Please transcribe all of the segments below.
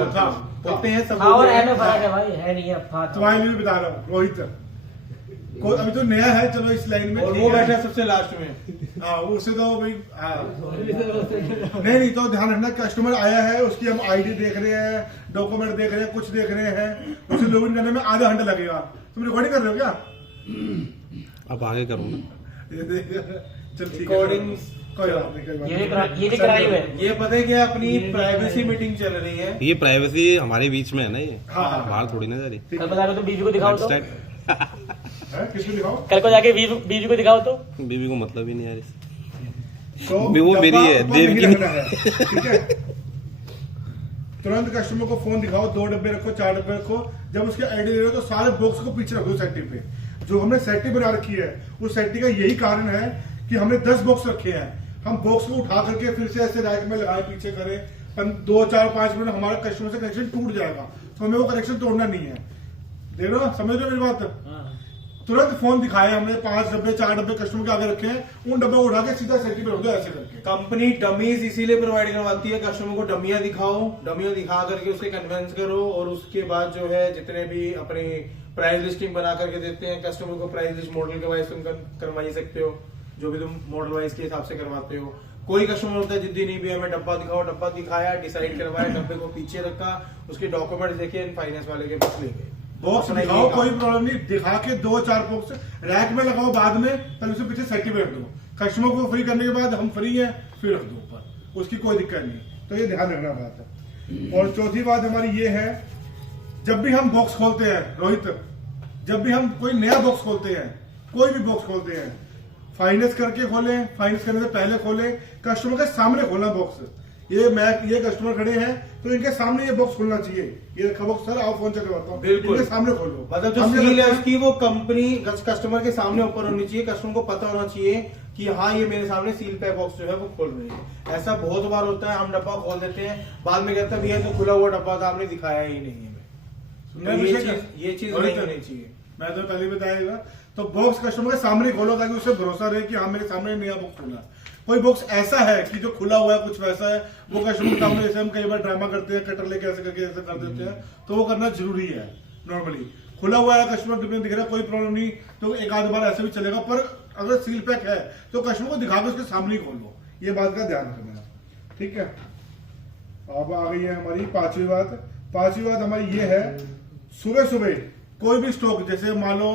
होते हैं सब। और एम फर्क है भाई, है नहीं अब तुम्हारे लिए बता रहा हूँ रोहित, कोई अभी तो नया है चलो इस लाइन में, और वो बैठा है सबसे लास्ट में। हाँ उससे तो भाई नहीं तो ध्यान रखना, कस्टमर आया है उसकी हम आईडी देख रहे हैं, डॉक्यूमेंट देख रहे हैं, कुछ देख रहे हैं, उसे लॉगिन करने में आधा घंटा लगेगा। तुम रिकॉर्डिंग कर रहे हो क्या? अब आगे करूँ ना, ये देख, चल ठीक है, रिकॉर्डिंग कोई बात नहीं, कोई बात ये नहीं। भी क्राइम है। ये पता है क्या, अपनी प्राइवेसी मीटिंग चल रही है। ये प्राइवेसी हमारे बीच में है ना, ये हाँ। बाहर थोड़ी ना जा रही। कल को जाके तो बीवी को दिखाओ तो, है? किसको दिखाओ? कल को जाके बीवी को दिखाओ तो। बीवी को मतलब ही नहीं यार इससे। तो वो मेरी डब्बा है, ऊपर देव नहीं की रखना है, ठीक है? तुरंत कस्टमर को फोन दिखाओ, 2 डब्बे रखो, 4 डब्बे रखो। जब उसके आईडी ले रहे हो तो सारे बॉक्स को पीछे रखो सेट्टी पे। जो हमने सेट्टी बना रखी है उस सेट्टी का यही कारण है कि हमने 10 बॉक्स रखे हैं। हम बॉक्स को उठा करके फिर से ऐसे रैक में लगाए, पीछे करें, 2, 4, 5 मिनट हमारा कस्टमर से कनेक्शन टूट जाएगा। तो हमें वो कनेक्शन तोड़ना नहीं है। देख रहे हो, समझ रहे हो मेरी बात? तुरंत फोन दिखाया हमने, 5 डब्बे 4 डब्बे कस्टमर के आगे रखे हैं, उन डब्बे उठा के सीधा सेट्टी पे रख दो ऐसे करके। कंपनी डमीज इसीलिए प्रोवाइड करवाती है, कस्टमर को डमियां दिखाओ, डमियां दिखा करके उसके कन्विंस करो, और उसके बाद जो है जितने भी अपनी प्राइस लिस्टिंग बना करके देते हैं कस्टमर को, प्राइस लिस्ट मॉडल के वाइज तुम करवाई सकते हो, जो भी तुम मॉडल वाइज के हिसाब से करवाते हो। कोई कस्टमर होता है जिद्दी नहीं भी, हमें डब्बा दिखाओ, डब्बा दिखाया, डिसाइड करवाया, डब्बे को पीछे रखा, उसके डॉक्यूमेंट देखे, फाइनेंस वाले के पास ले गए। बॉक्स दिखाओ, कोई प्रॉब्लम नहीं, दिखा के 2-4 बॉक्स रैक में लगाओ, बाद में पहले उसे पीछे सेट्टी पे रख दो। कस्टमर को फ्री करने के बाद हम फ्री है फिर रख दो ऊपर, उसकी कोई दिक्कत नहीं। तो ये ध्यान रखना बात है। और चौथी बात हमारी ये है, जब भी हम बॉक्स खोलते हैं रोहित, जब भी हम कोई नया बॉक्स खोलते हैं, कोई भी बॉक्स खोलते हैं, फाइनेंस करके खोलें, फाइनेंस करने से पहले खोलें, कस्टमर के सामने खोलना बॉक्स। ये कस्टमर खड़े हैं तो इनके सामने ये बॉक्स खोलना चाहिए। ये रखा बॉक्स, सर आओ फोन चेक करवाता हूँ, बिल्कुल इनके सामने खोलो। मतलब जो सील है उसकी वो कंपनी कस्टमर के सामने ऊपर होनी चाहिए, कस्टमर को पता होना चाहिए कि हाँ ये मेरे सामने सील पे बॉक्स जो है वो खोल रही है। ऐसा बहुत बार होता है, हम डब्बा खोल देते हैं, बाद में कहते हैं भैया तो खुला हुआ डब्बा था, आपने दिखाया ही नहीं है। ये चीज नहीं होनी चाहिए। मैं तो पहले बताया, तो बॉक्स कस्टमर के सामने खोलो ताकि उसे भरोसा रहे कि हाँ मेरे सामने नया बॉक्स खुला। कोई बॉक्स ऐसा है कि जो खुला हुआ है, कुछ वैसा है, वो कस्टमर के सामने, जैसे हम कई बार ड्रामा करते हैं, कटर लेके ऐसे करके ऐसे कर देते हैं, तो वो करना जरूरी है। नॉर्मली खुला हुआ है, कस्टमर दिख रहा है, कोई प्रॉब्लम नहीं, तो एक आध बार ऐसे भी चलेगा। पर अगर सील पैक है तो कस्टमर को दिखा के उसके सामने ही खोलो, ये बात का ध्यान रखना, ठीक है? अब आ गई है हमारी पांचवी बात। पांचवी बात हमारी ये है, सुबह सुबह कोई भी स्टॉक, जैसे मान लो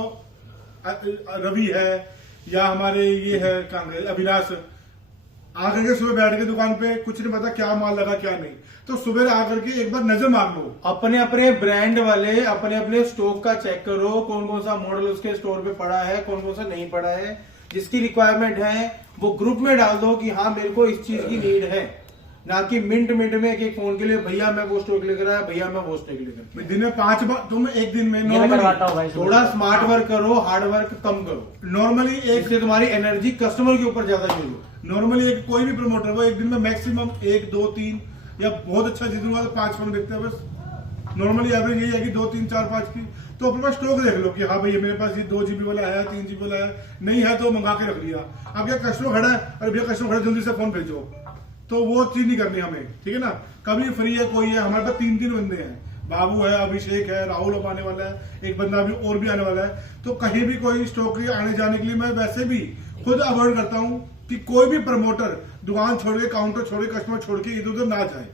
रवि है या हमारे ये है अविनाश, आकर के सुबह बैठ के दुकान पे, कुछ नहीं पता क्या माल लगा क्या नहीं, तो सुबह आकर के एक बार नजर मार लो। अपने अपने ब्रांड वाले अपने अपने स्टॉक का चेक करो, कौन कौन सा मॉडल उसके स्टोर पे पड़ा है, कौन कौन सा नहीं पड़ा है, जिसकी रिक्वायरमेंट है वो ग्रुप में डाल दो कि हाँ मेरे को इस चीज की नीड है, ना कि मिनट में एक फोन के लिए भैया मैं वो स्टॉक लेकर आया, भैया मैं वो स्टॉक लेकर। दिन में 5 बार, तुम एक दिन में थोड़ा स्मार्ट वर्क करो, हार्ड वर्क कम करो। नॉर्मली एक से तुम्हारी एनर्जी कस्टमर के ऊपर ज्यादा यूज हो। नॉर्मली एक कोई भी प्रमोटर वो एक दिन में मैक्सिमम 1, 2, 3 या बहुत अच्छा जितना हुआ तो 5 फोन देखते हैं बस। नॉर्मली एवरेज यही है कि 2, 3, 4, 5 की। तो अपने पास स्टॉक देख लो कि हाँ भाई मेरे पास ये 2 GB वाला है, 3 GB वाला है, नहीं है तो मंगा के रख लिया। अब क्या कस्टमर खड़ा है, अरे भैया कस्टमर खड़ा, जल्दी से फोन भेजो, तो वो चीज नहीं करनी हमें, ठीक है ना? कभी फ्री है कोई है, हमारे पास 3 बंदे हैं, बाबू है, अभिषेक है, राहुल अब आने वाला है, एक बंदा अभी और भी आने वाला है। तो कहीं भी कोई स्टॉक आने जाने के लिए मैं वैसे भी खुद अवॉइड करता हूँ कि कोई भी प्रमोटर दुकान छोड़ के, काउंटर छोड़ के, कस्टमर छोड़ के इधर उधर ना जाए।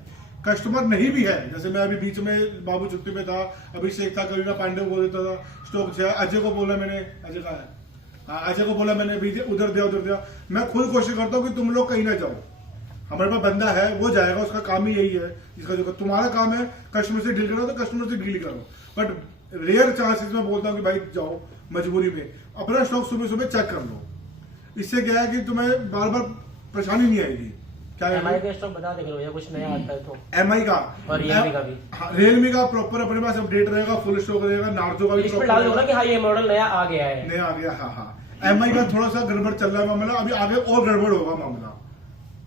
कस्टमर नहीं भी है, जैसे मैं अभी बीच में बाबू छुट्टी में था, अभिषेक था, कभी पांडे को बोल देता था स्टॉक से, अजय को बोला मैंने, अजय का है, अजय को बोला मैंने उधर दिया। मैं खुद कोशिश करता हूँ कि तुम लोग कहीं ना जाओ, हमारे पास बंदा है वो जाएगा, उसका काम ही यही है। जिसका जो तुम्हारा काम है कस्टमर से डील करो तो कस्टमर से डील करो, बट रेयर चांसेस में बोलता हूँ कि भाई जाओ मजबूरी में, अपना स्टॉक सुबह सुबह चेक कर लो। इससे क्या है कि तुम्हें बार बार परेशानी नहीं आएगी। क्या एमआई का स्टॉक बता देंगे भैया, कुछ नया आता है तो। एमआई का और रियलमी का भी, रियलमी का प्रॉपर अपने पास अपडेट रहेगा, फुल स्टॉक रहेगा, नार्जो का भी इसमें डाल दो ना कि हाँ ये मॉडल नया आ गया है, नया आ गया। हाँ। एमआई का थोड़ा सा गड़बड़ चल रहा है मामला, अभी आगे और गड़बड़ होगा मामला,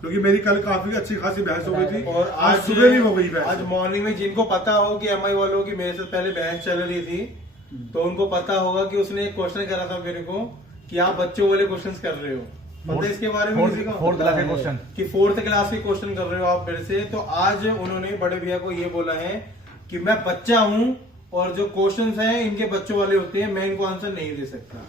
क्योंकि मेरी कल काफी अच्छी खासी बहस हो गई थी और आज सुबह भी हो गई बहस। आज मॉर्निंग में जिनको पता हो कि एमआई वालों की मेरे से पहले बहस चल रही थी, तो उनको पता होगा कि उसने एक क्वेश्चन करा था मेरे को कि आप बच्चों वाले क्वेश्चंस कर रहे हो, पता है इसके बारे में किसी को? फोर्थ क्लास के क्वेश्चन कि 4th क्लास के क्वेश्चन कर रहे हो आप मेरे से। तो आज उन्होंने बड़े भैया को ये बोला है कि मैं बच्चा हूं और जो क्वेश्चंस हैं इनके बच्चों वाले होते हैं, मैं इनको आंसर नहीं दे सकता।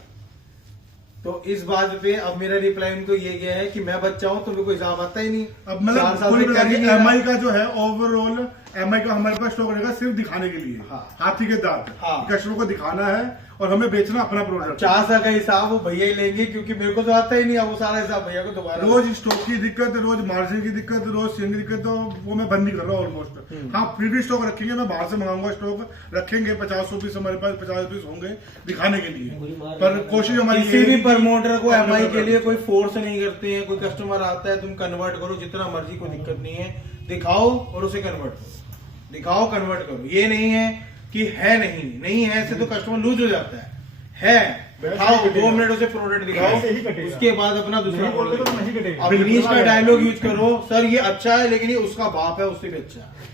तो इस बात पे अब मेरा रिप्लाई इनको ये गया है कि मैं बच्चा हूं, तुम्हें कोई हिसाब आता ही नहीं। अब 4 मतलब साल पूरी से बता कर ही दी नहीं रहा। एमआई का जो है ओवरऑल एमआई का हमारे पास स्टॉक रहेगा सिर्फ दिखाने के लिए। हाँ। हाथी के दांत हाँ। कस्टमर को दिखाना है और हमें बेचना अपना प्रोडक्ट। 4 साल का हिसाब वो भैया ही लेंगे, क्योंकि मेरे को तो आता ही नहीं है वो सारा हिसाब भैया को दोबारा। रोज स्टॉक की दिक्कत, रोज मार्जिन की दिक्कत, रोज सेल की दिक्कत, तो वो मैं बंद नहीं कर रहा हूँ ऑलमोस्ट। हाँ फिर भी स्टॉक रखेंगे, मैं बाहर से मंगाऊंगा स्टॉक रखेंगे, 50 पीस हमारे पास 50 पीस होंगे दिखाने के लिए। पर कोशिश हमारी किसी ये भी है कि- प्रमोटर को एमआई के लिए कोई फोर्स नहीं करते हैं। कोई कस्टमर आता है, तुम कन्वर्ट करो जितना मर्जी, कोई दिक्कत नहीं है। दिखाओ और उसे कन्वर्ट करो, दिखाओ कन्वर्ट करो। ये नहीं है कि है नहीं है, ऐसे तो कस्टमर लूज हो जाता है दिखाओ, 2 मिनट उसे प्रोडक्ट दिखाओ, उसके बाद अपना दूसरा प्रोडक्ट। अब इंग्लिश का डायलॉग यूज करो, सर ये अच्छा है लेकिन ये उसका बाप है, उससे भी अच्छा है।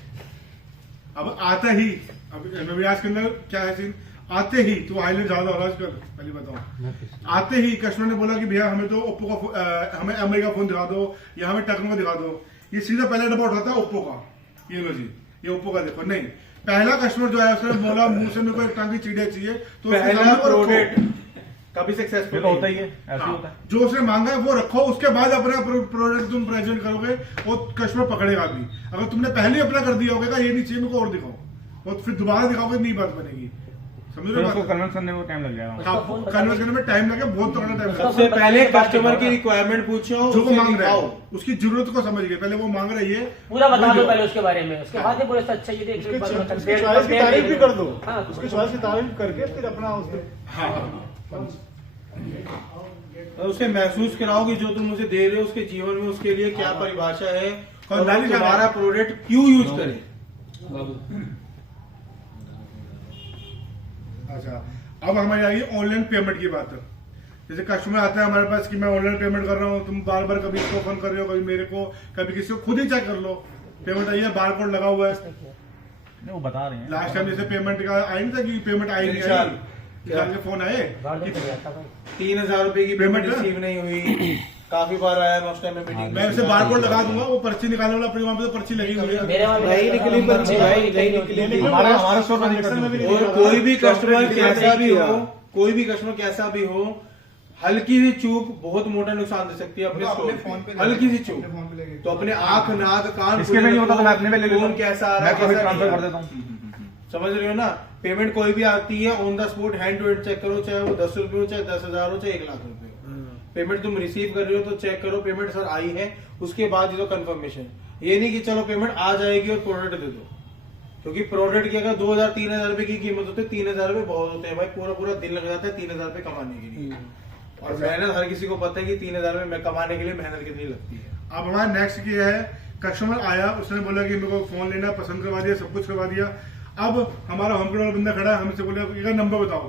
अब आता ही अब नवियाज के अंदर क्या है सीन, आते ही तो आइलैंड ज्यादा हो रहा है आजकल, पहले बताओ। आते ही कस्टमर ने बोला कि भैया हमें तो ओप्पो का हमें एमआई का फोन दिखा दो या हमें टेक्नो का दिखा दो। ये सीधा पहला डब्बा उठाता है ओप्पो का, ये लो जी ये ओप्पो का देखो। नहीं, पहला कस्टमर जो है उसने बोला मुंह से मेरे को एक टांग की चिड़िया चाहिए, तो उसके पहला सामने वो रखो। प्रोडक्ट कभी ये सक्सेसफुल तो होता ही है, ऐसे ही हाँ, होता है। जो उसने मांगा है वो रखो, उसके बाद अपना प्रोडक्ट तुम प्रेजेंट करोगे वो कस्टमर पकड़ेगा भी। अगर तुमने पहले ही अपना कर दिया होगा ये नहीं चाहिए मेरे को और दिखाओ, और फिर दोबारा दिखाओगे नहीं बात बनेगी। समझ फिर रहे उसको हो? कन्विंस करने में टाइम लग जाएगा। कन्वर्ट करने में टाइम लगे, बहुत तगड़ा टाइम लगा। सबसे पहले कस्टमर की रिक्वायरमेंट पूछो, जो वो उसे मांग रहा दिखाओ। है उसकी जरूरत को समझ गए, पहले वो मांग रही है पूरा बता वो दो जो- पहले उसके बारे में, उसके बाद ही बोले अच्छा ये देख उसकी चॉइस की तारीफ भी कर दो, उसकी चॉइस की तारीफ करके फिर अपना उसके हाँ और उसे महसूस कराओ कि जो तुम मुझे दे रहे हो उसके जीवन में उसके लिए क्या परिभाषा है और वो लाली तुम्हारा जाना। प्रोडक्ट क्यों यूज करे। अच्छा, अब हमारी आई ऑनलाइन पेमेंट की बात। जैसे कस्टमर आता है हमारे पास कि मैं ऑनलाइन पेमेंट कर रहा हूँ, तुम बार बार कभी इसको फोन कर रहे हो, कभी मेरे को, कभी किसी को, खुद ही चेक कर लो। पेमेंट आई है, बार कोड लगा हुआ है। नहीं, वो बता रहे हैं। लास्ट टाइम जैसे पेमेंट का आई नहीं था कि पेमेंट आई नहीं विशाल, आई, विशाल के फोन आए गाड़ी पे नहीं आता भाई। 3000 रुपए की पेमेंट पेमेंट रिसीव नहीं हुई, काफी बार आया मैं उस टाइम में मीटिंग मैं उसे बार कोड लगा दूंगा, वो पर्ची निकालने वाला अपनी वहां पे तो पर्ची लगी हुई है। मेरे वहाँ भी नहीं निकली पर्ची, भाई, नहीं निकली। हमारा स्टोर में दिक्कत नहीं होती। और कोई भी कस्टमर नहीं कैसा भी किया। हो, कोई भी कस्टमर कैसा भी हो, हल्की सी चूक बहुत मोटा नुकसान दे सकती है अपने स्टोर पे। हल्की सी चूक तो अपने आंख नाक कान इसके में नहीं होता तो मैं अपने में ले लेता फोन हूँ। कैसा आ रहा मैं है कभी कैसा नहीं ट्रांसफर आ कर रहा। देता हूँ। समझ रहे हो ना। पेमेंट कोई भी आती है on the spot hand to hand check करो, चाहे वो 10 रुपए हो, चाहे 10,000 हो, चाहे 1 लाख रुपए हो। पेमेंट तुम रिसीव कर रहे हो तो चेक करो पेमेंट सर आई है, उसके बाद दे दो कंफर्मेशन। ये नहीं कि चलो पेमेंट आ जाएगी और प्रोडक्ट दे दो, क्योंकि प्रोडक्ट की अगर 2,000-3,000 रुपए की कीमत होती है, 3,000 रुपए बहुत होते हैं भाई, पूरा पूरा दिन लग जाता है 3,000 रुपए कमाने के लिए। और मेहनत हर किसी को पता है कि 3,000 रुपए कमाने के लिए मेहनत कितनी लगती है। अब हमारा नेक्स्ट क्या है, कस्टमर आया, उसने बोला कि मेरे को फोन लेना, पसंद करवा दिया, सब कुछ करवा दिया। अब हमारा होम वाला बंदा खड़ा है, हमसे बोला ये नंबर बताओ,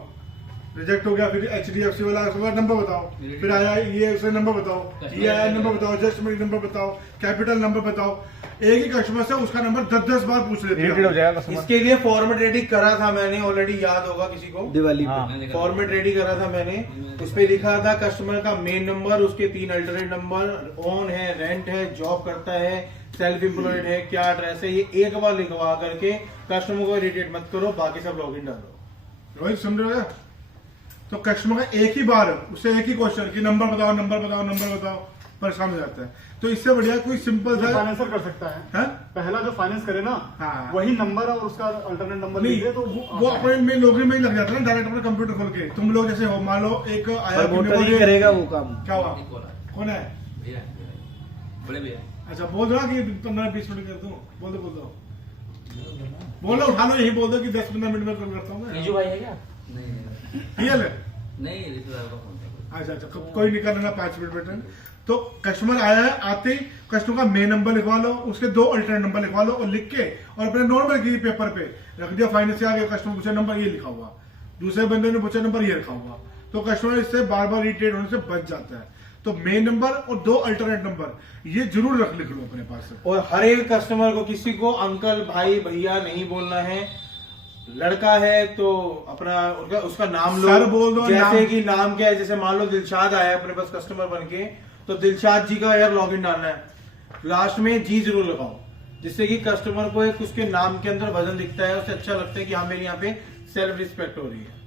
रिजेक्ट हो गया। फिर HDFC वाला उसका नंबर बताओ, फिर आया ये उसने नंबर बताओ, ये आया नंबर बताओ, जस्ट मेरी नंबर बताओ, कैपिटल नंबर बताओ। एक ही कस्टमर से उसका नंबर 10-10 बार पूछ लेते इरिटेट हो हैं। जाएगा कस्टमर। इसके लिए फॉर्मेट रेडी करा था मैंने ऑलरेडी, याद होगा किसी को, दिवाली हाँ। पे फॉर्मेट रेडी करा था मैंने। उस पे लिखा था कस्टमर का मेन नंबर, उसके 3 अल्टरनेट नंबर, ऑन है, रेंट है, जॉब करता है, सेल्फ एम्प्लॉयड है, क्या एड्रेस है, ये एक बार लिखवा करके कस्टमर को इरिटेट मत करो, बाकी सब लॉगिन डालो। रोहित समझ रहे हो? तो कस्टमर का एक ही बार उससे एक ही क्वेश्चन कि नंबर बताओ, नंबर बताओ, नंबर बताओ, परेशान हो जाता है। तो इससे बढ़िया कोई सिंपल सा फाइनेंसर कर सकता है। है पहला जो फाइनेंस करे ना, हाँ। वही नंबर और उसका अल्टरनेट नंबर नहीं, लीजिए तो वो अपने में नौकरी में ही लग जाता है ना, डायरेक्ट अपना कंप्यूटर खोल के। तुम लोग जैसे हो, मान लो एक आया प्रमोटर ही करेगा वो काम। क्या हुआ, कौन है? बड़े भैया अच्छा बोल दो ना कि 15-20 मिनट कर दूं, बोल दो बोलो, उठा लो, यही बोल दो कि 10-15 मिनट में कॉल करता हूँ मैं। रीजू भाई है क्या? नहीं रियल है? नहीं रिश्तेदार का फोन था। अच्छा, कोई नहीं करना 5 मिनट बेटर। तो कस्टमर आया है, आते ही कस्टमर का मेन नंबर लिखवा लो, उसके 2 अल्टरनेट नंबर लिखवा लो और लिख के और अपने नॉर्मल की पेपर पे रख दिया। फाइनेंस से आगे कस्टमर पूछा नंबर ये लिखा हुआ, दूसरे बंदे ने पूछा नंबर ये लिखा हुआ, तो कस्टमर इससे बार बार इरिटेट होने से बच जाता है। तो मेन नंबर और 2 अल्टरनेट नंबर ये जरूर लिख लो अपने पास। और हर एक कस्टमर को किसी को अंकल भाई भैया नहीं बोलना है। लड़का है तो अपना उसका नाम लो, सर बोल दो, जैसे नाम। कि नाम क्या है, जैसे मान लो दिलशाद आया अपने पास कस्टमर बन के, तो दिलशाद जी का यार लॉगिन डालना है, लास्ट में जी जरूर लगाओ, जिससे कि कस्टमर को एक उसके नाम के अंदर वजन दिखता है, उसे अच्छा लगता है कि हाँ मेरी यहाँ पे सेल्फ रिस्पेक्ट हो रही है।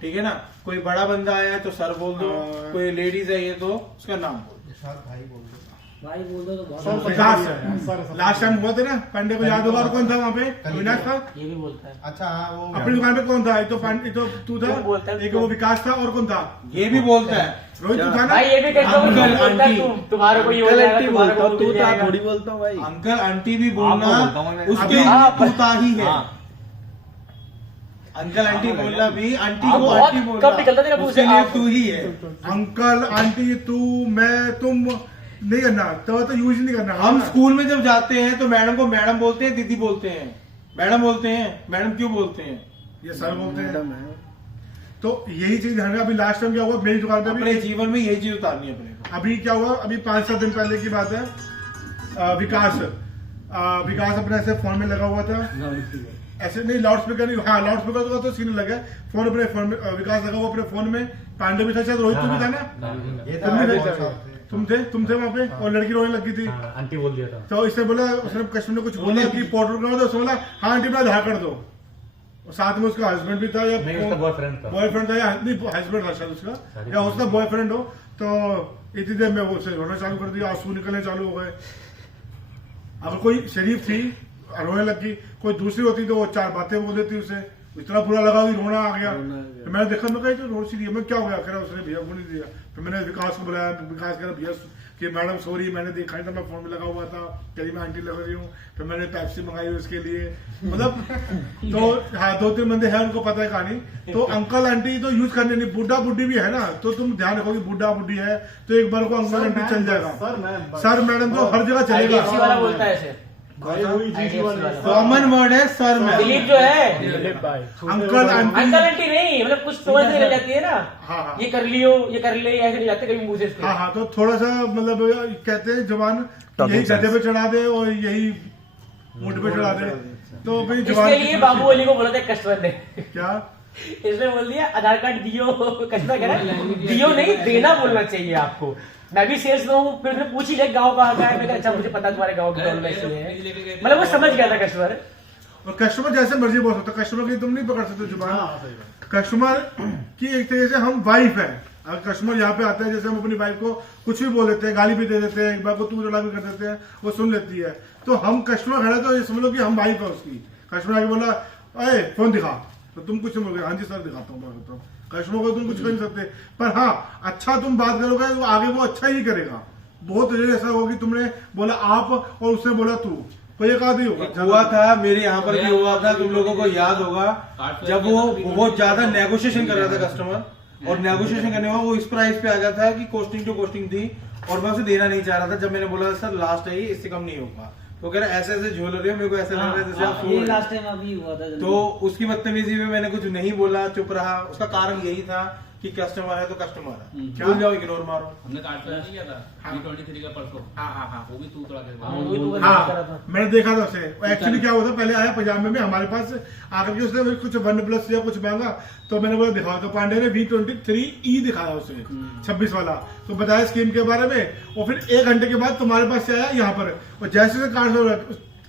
ठीक है ना, कोई बड़ा बंदा आया है तो सर बोल दो, कोई लेडीज है ये तो उसका नाम बोल दो। भाई बोल दो तो बहुत विकास लास्ट टाइम हुआ था ना, पांडे को याद होगा, और कौन था वहाँ पे? अविनाश था। ये भी बोलता है। अच्छा हाँ वो अपनी दुकान पे कौन था? एक तो एक तो तू था, वो बोलता है। एक वो विकास था, और कौन था? ये भी बोलता है रोहित तू था ना? भाई ये भी कहता हूँ अंकल, बोलता है, आंटी। तुम्हारे को ये हो अंकल जाएगा, आंटी तुम्हारे बोलता को हूँ, वो तू हो था जाएगा। थोड़ी बोलता हूँ भाई। अंकल आंटी भी बोलना आपको बोलता हूँ मैं। उसके हाँ, तूता ही है। हाँ। अंकल आंटी बोलना भी आंटी को बहुत आंटी बोलना कब निकलता तेरा मुंह उसके से लिए आप। तू ही है। अंकल आंटी तू मैं तुम नहीं करना, तो यूज नहीं करना। हम स्कूल में जब जाते हैं तो मैडम को मैडम बोलते हैं, दीदी बोलते हैं, मैडम बोलते हैं। मैडम क्यों बोलते हैं? ये सर बोलते हैं। मैडम है। तो यही चीज ध्यान में, अभी लास्ट टाइम क्या हुआ मेरी दुकान पे अपने भी, जीवन में यही चीज उतारनी है अपने को। अभी क्या हुआ, अभी 5-7 दिन पहले की बात है, विकास अपने ऐसे फोन में लगा हुआ था, ऐसे नहीं लाउड स्पीकर नहीं, हाँ लाउड स्पीकर तो सीन लगा, फोन अपने फोन में विकास लगा हुआ अपने फोन में, पांडे भी था शायद, रोहित तू भी था ना, ये तुम भी था थे? तुम थे वहाँ पे, और लड़की रोने लगी थी, आंटी बोल दिया था। तो इसने बोला, उसने कस्टमर ने कुछ बोला कि पोर्टल करो, तो उसने बोला हाँ आंटी अपना आधार कार्ड दो, और साथ में उसका हस्बैंड भी था, या बॉयफ्रेंड था, या नहीं हस्बैंड था शायद उसका, या उसका बॉयफ्रेंड हो, तो इतनी देर में वो उसे रोना चालू कर दिया, आंसू निकलने चालू हो गए। अगर कोई शरीफ थी रोने लगी, कोई दूसरी होती तो वो 4 बातें बोल देती उसे, इतना बुरा लगा कि रोना आ गया। तो मैंने देखा, मैं कहा रो सी रही है, मैं क्या हो गया? कह रहा उसने भैया को नहीं दिया। फिर मैंने विकास को बुलाया, विकास कह रहा भैया कि मैडम सॉरी, मैंने देखा ही था, मैं फोन में लगा हुआ था, कहीं मैं आंटी लग रही हूँ। फिर मैंने पेप्सी मंगाई उसके लिए, मतलब तो हाँ 2-3 बंदे हैं उनको पता है कहानी। तो अंकल आंटी तो यूज करने नहीं, बुढ़ा बुढ़ी भी है ना, तो तुम ध्यान रखो कि बुढ़ा बुढ़ी है तो एक बार को अंकल आंटी चल जाएगा, सर मैडम तो हर जगह चलेगा। IDFC वाला बोलता है ऐसे। वही कॉमन वर्ड है सर में। दिलीप जो है अंकल आंटी, अंकल आंटी नहीं, मतलब कुछ समझ नहीं लग जाती है ना, हाँ, हाँ। ये कर लियो, ये कर ले, ऐसे नहीं जाते कभी मुंह से इसके। हाँ हाँ, तो थोड़ा सा मतलब कहते हैं जवान यही गधे पे चढ़ा दे और यही ऊँट पे चढ़ा दे, तो भाई जवान इसके लिए बाबू अली को बोला था कस्टमर ने, क्या इसने बोल दिया आधार कार्ड दियो, कस्टमर कह रहा है दियो नहीं देना बोलना चाहिए आपको। मैं भी सेल्स में हूँ, फिर उसने पूछ ही लिया गाँव कहाँ का है, मैं कहा अच्छा मुझे पता तुम्हारे गाँव की प्रॉब्लम ऐसी है, मतलब वो समझ गया था कस्टमर। और कस्टमर जैसे मर्जी बोल सकते, कस्टमर की तुम नहीं पकड़ सकते जुबान। कस्टमर की एक तरीके से हम वाइफ है, अगर कस्टमर यहाँ पे आता है, जैसे हम अपनी वाइफ को कुछ भी बोल देते हैं, गाली भी दे देते हैं, एक बार को तू चला भी कर देते हैं, वो सुन लेती है, तो हम कस्टमर खड़ा तो ये समझ लो कि हम वाइफ है उसकी। कस्टमर आके बोला अरे फोन दिखा, तो तुम कुछ नहीं बोलोगे, हाँ जी सर दिखाता हूँ, मैं बताता हूँ। कस्टमर को तुम कुछ कर नहीं सकते, पर हाँ अच्छा तुम बात करोगे तो आगे वो अच्छा ही करेगा। बहुत रेयर ऐसा होगा कि तुमने बोला आप और उसने बोला तू, कोई एक आदमी होगा। हुआ था मेरे यहाँ पर भी हुआ था, तुम लोगों को याद होगा, जब वो बहुत ज्यादा नेगोशिएशन कर रहा था कस्टमर, और नेगोशिएशन करने में वो इस प्राइस पे आ गया था कि कॉस्टिंग टू कॉस्टिंग थी, और मैं उसे देना नहीं चाह रहा था। जब मैंने बोला सर लास्ट है, इससे कम नहीं होगा, तो कह रहा ऐसे ऐसे झोल रहे हो, मेरे को ऐसा लग रहा है जैसे आप सो ये रहे हो। लास्ट टाइम अभी हुआ था। तो उसकी बदतमीजी में मैंने कुछ नहीं बोला, चुप रहा। उसका कारण यही था कि कस्टमर है तो कस्टमर है, भूल जाओ, इग्नोर मारो। हमने कार्ड प्लान नहीं किया था B23 का परसों, हाँ वो भी तू तोड़ा के हाँ, वही तो बता रहा था। मैंने देखा था उसे। एक्चुअली क्या हुआ था, पहले आया पजामे में हमारे पास, आकर के उसने कुछ OnePlus या कुछ मांगा, तो मैंने बोला दिखाओ, तो पांडे ने V23E दिखाया उसे 26 वाला, तो बताया स्कीम के बारे में, और फिर 1 घंटे के बाद तुम्हारे पास से आया यहाँ पर, और जैसे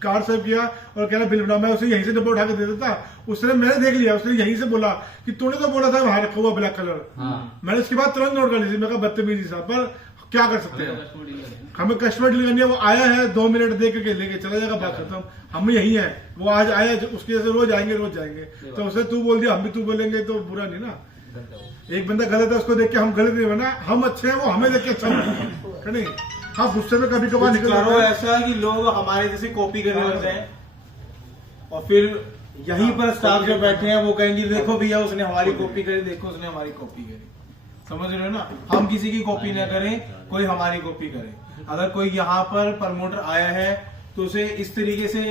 कार्ड सेव किया और कह रहा बिल बना, मैं उसे यहीं से डब्बा उठा के दे देता, उसने मैंने देख लिया, उसने यहीं से बोला कि तूने तो बोला था वहां रखा हुआ ब्लैक कलर। मैंने उसके बाद तुरंत नोट कर ली थी, मैं कहा बदतमीजी सा, पर क्या कर सकते हैं, हमें कस्टमर डील करनी है। वो आया है 2 मिनट दे के लेके चला जाएगा, बात खत्म। हम यही है, वो आज आया, उसके जैसे रोज आएंगे रोज जाएंगे, तो उसे तू बोल दिया हम भी तू बोलेंगे तो बुरा नहीं ना। एक बंदा गलत है, उसको देख के हम गलत नहीं बना, हम अच्छे हैं, वो हमें देख के अच्छा बना, नहीं। हाँ गुस्से में कभी कभार निकल करो जाता है। ऐसा कि लोग हमारे जैसे कॉपी करने लग जाए, और फिर यहीं पर स्टाफ जो बैठे हैं वो कहेंगे देखो भैया उसने हमारी कॉपी करी, देखो उसने हमारी कॉपी करी। समझ रहे हो ना, हम किसी की कॉपी ना करें, कोई हमारी कॉपी करे। अगर कोई यहाँ पर प्रमोटर आया है तो उसे इस तरीके से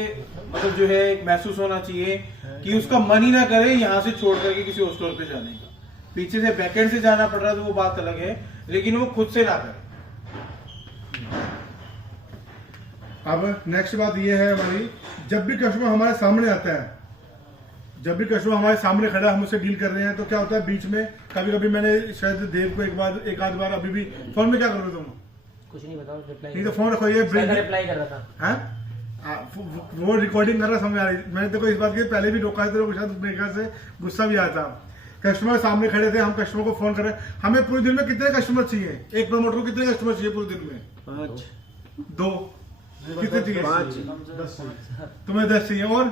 मतलब जो है महसूस होना चाहिए कि उसका मन ही ना करे यहाँ से छोड़ करके किसी और स्टोर पे जाने का। पीछे से बैकएंड से जाना पड़ रहा है तो वो बात अलग है, लेकिन वो खुद से ना करे। अब नेक्स्ट बात ये है हमारी, जब भी कस्टमर हमारे सामने आता है, जब भी कस्टमर हमारे सामने खड़ा है, हम उससे डील कर रहे हैं, तो क्या होता है बीच में कभी कभी मैंने शायद देव को एक आध बार अभी भी फोन में क्या करोगे तुम कुछ नहीं बताओ, रिप्लाई नहीं तो फोन रखो, ये रिप्लाई कर रहा था। हाँ वो रिकॉर्डिंग कर रहा समझ आ रही। मैंने तो इस बात की पहले भी रोका है, तो शायद मेरे ख्याल से गुस्सा भी आया था। कस्टमर सामने खड़े थे, हम कस्टमर को फोन कर रहे हैं। हमें पूरे दिन में कितने कस्टमर चाहिए? एक प्रमोटर को कितने कस्टमर चाहिए पूरे दिन में? 5 2 कितने चाहिए? 5 तुम्हें 10 चाहिए, और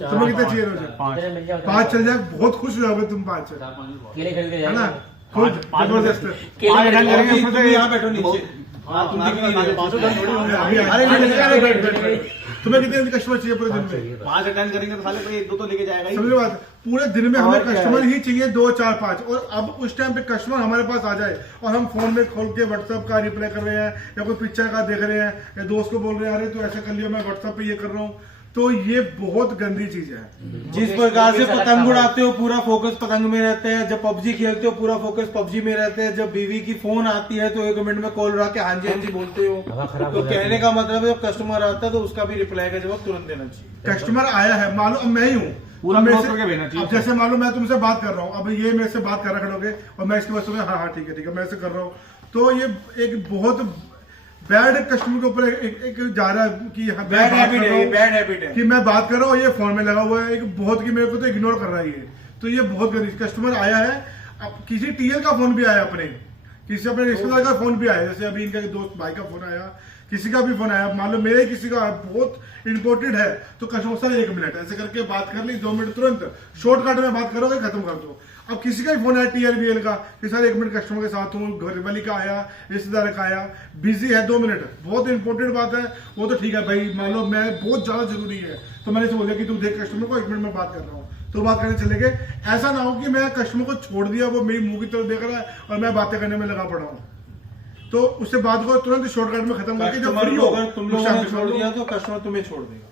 तुम्हें कितने चाहिए रोज? 5 चल जाए, बहुत खुश हो जाओगे तुम। 5 केले खरीद के है ना, जाएंगे। खुद जबरदस्त। केले खरीद के जाएंगे। तुम यहाँ बैठो नीचे। तुम्हें कितने कस्टमर चाहिए पूरे दिन में? 5 अटेंड करेंगे तो साले कोई 1-2 तो लेके जाएगा ही। समझ बात, पूरे दिन में हमें और क्या कस्टमर है? ही चाहिए 2, 4, 5। और अब उस टाइम पे कस्टमर हमारे पास आ जाए और हम फोन में खोल के व्हाट्सएप का रिप्लाई कर रहे हैं, या कोई पिक्चर का देख रहे हैं, या दोस्त को बोल रहे हैं अरे तू ऐसा कर लियो, मैं व्हाट्सएप पे ये कर रहा हूँ, तो ये बहुत गंदी चीज है। जिस प्रकार से पतंग उड़ाते हो पूरा फोकस पतंग में रहता है, जब पबजी खेलते हो पूरा फोकस पबजी में रहता है, जब बीवी की फोन आती है तो 1 मिनट में कॉल रहा के हाँ जी बोलते हो। तो कहने का मतलब है जब कस्टमर आता है तो उसका भी रिप्लाई का जवाब तुरंत देना चाहिए। कस्टमर आया है, मान लो अब मैं ही हूँ, पूरा अब मेरे close से- करके भेजना चाहिए। अब जैसे मान लो मैं तुमसे बात कर रहा हूँ, अब ये मेरे से बात कर रहा खड़ोगे और मैं इसके बाद हाँ हाँ ठीक है मैं ऐसे कर रहा हूँ, तो ये एक बहुत बैड कस्टमर के ऊपर एक जा रहा है कि हाँ, मैं बैड बात हैबिट कर रहा है, हूँ, बैड हैबिट है कि मैं बात कर रहा हूँ ये फोन में लगा हुआ है, एक बहुत की मेरे को तो इग्नोर कर रहा है ये, तो ये बहुत गंदी। कस्टमर आया है, अब किसी टीएल का फोन भी आया, अपने किसी अपने रिश्तेदार का फोन भी आया, जैसे अभी इनका दोस्त भाई का फोन आया, किसी का भी फोन आया, मान लो मेरे किसी का बहुत इंपॉर्टेंट है, तो कस्टमर सर 1 मिनट ऐसे करके बात कर ली, 2 मिनट तुरंत शॉर्टकट में बात करोगे, खत्म कर दो। अब किसी का भी फोन आया टीएल बीएल का कि सर 1 मिनट कस्टमर के साथ हूँ, घर वाली का आया, रिश्तेदार का आया, बिजी है 2 मिनट, बहुत इंपॉर्टेंट बात है, वो तो ठीक है भाई, मान लो मैं बहुत ज्यादा जरूरी है, तो मैंने बोला कि तू देख कस्टमर को 1 मिनट में बात कर रहा हूँ, तो बात करने चले गए। ऐसा ना हो कि मैं कस्टमर को छोड़ दिया, वो मेरी मुंह की तरफ देख रहा है और मैं बातें करने में लगा पड़ा हूँ, तो उससे बात को तुरंत शॉर्टकट में खत्म करके जब कस्टमर फ्री को हो अगर तुम लोगों ने छोड़ दिया तो कस्टमर तुम्हें छोड़ देगा।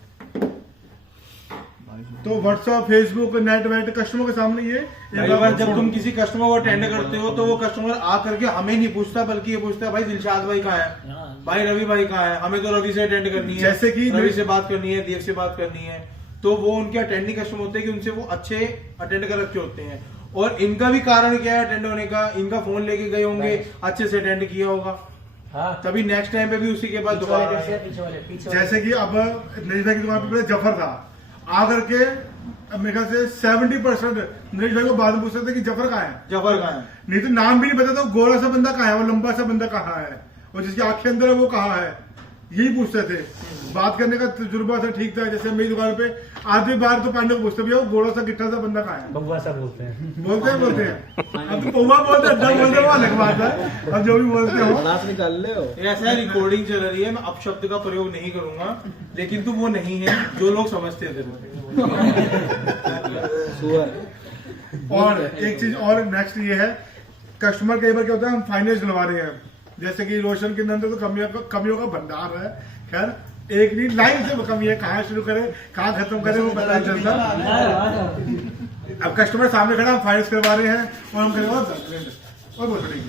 तो WhatsApp, Facebook, net weight customer के सामने ये कई बार जब तुम किसी कस्टमर को अटेंड करते हो तो वो कस्टमर आ करके हमें नहीं पूछता, बल्कि ये पूछता है भाई दिलशाद भाई कहाँ है, भाई रवि भाई कहाँ है, हमें तो रवि से अटेंड करनी है, जैसे कि रवि से बात करनी है, देव से बात करनी है। तो वो उनके अटेंडिंग कस्टमर होते हैं कि उनसे वो अच्छे अटेंड कर रखे होते हैं, और इनका भी कारण क्या है अटेंड होने का, इनका फोन लेके गए होंगे, अच्छे से अटेंड किया होगा, हाँ तभी नेक्स्ट टाइम पे भी उसी के बाद पीछे वाले दोबारा पीछे, पीछे वाले, पीछे वाले। जैसे कि अब नरेश भाई की दुकान पे पहले जफर था, आकर के अब मेरे ख्याल से 70% नरेश भाई को बाद में पूछ रहे थे कि जफर कहाँ है, जफर कहाँ है, नहीं तो नाम भी नहीं पता, तो गोरा सा बंदा कहाँ है, वो लंबा सा बंदा कहाँ है, और जिसकी आंखें अंदर है वो कहाँ है, यही पूछते थे। बात करने का तजुर्बा था, ठीक था। जैसे मेरी दुकान पे आधी बार तो पांडे को पूछते भैया वो गोरा सा गिट्टा सा बंदा कहाँ है, बउआ सा बोलते हैं। बोलते हैं अब तो पौवा बोलते हैं, अड्डा बोलते हैं, वो अलग बात है, अब जो भी बोलते हो। नाच निकाल ले हो। ऐसा रिकॉर्डिंग चल रही है, मैं अपशब्द का प्रयोग नहीं करूंगा, लेकिन तो वो नहीं है जो लोग समझते थे। और एक चीज और नेक्स्ट ये है, कस्टमर कई बार क्या होता है, हम फाइनेंस दिलवा रहे हैं, जैसे कि रोशन के अंदर तो कमियों का भंडार है, खैर एक नहीं लाइन से कमी है, कहाँ शुरू करें कहाँ खत्म करें वो पता नहीं चलता। अब कस्टमर सामने खड़ा, हम फाइनेंस करवा रहे हैं और हम करें और बहुत बड़ी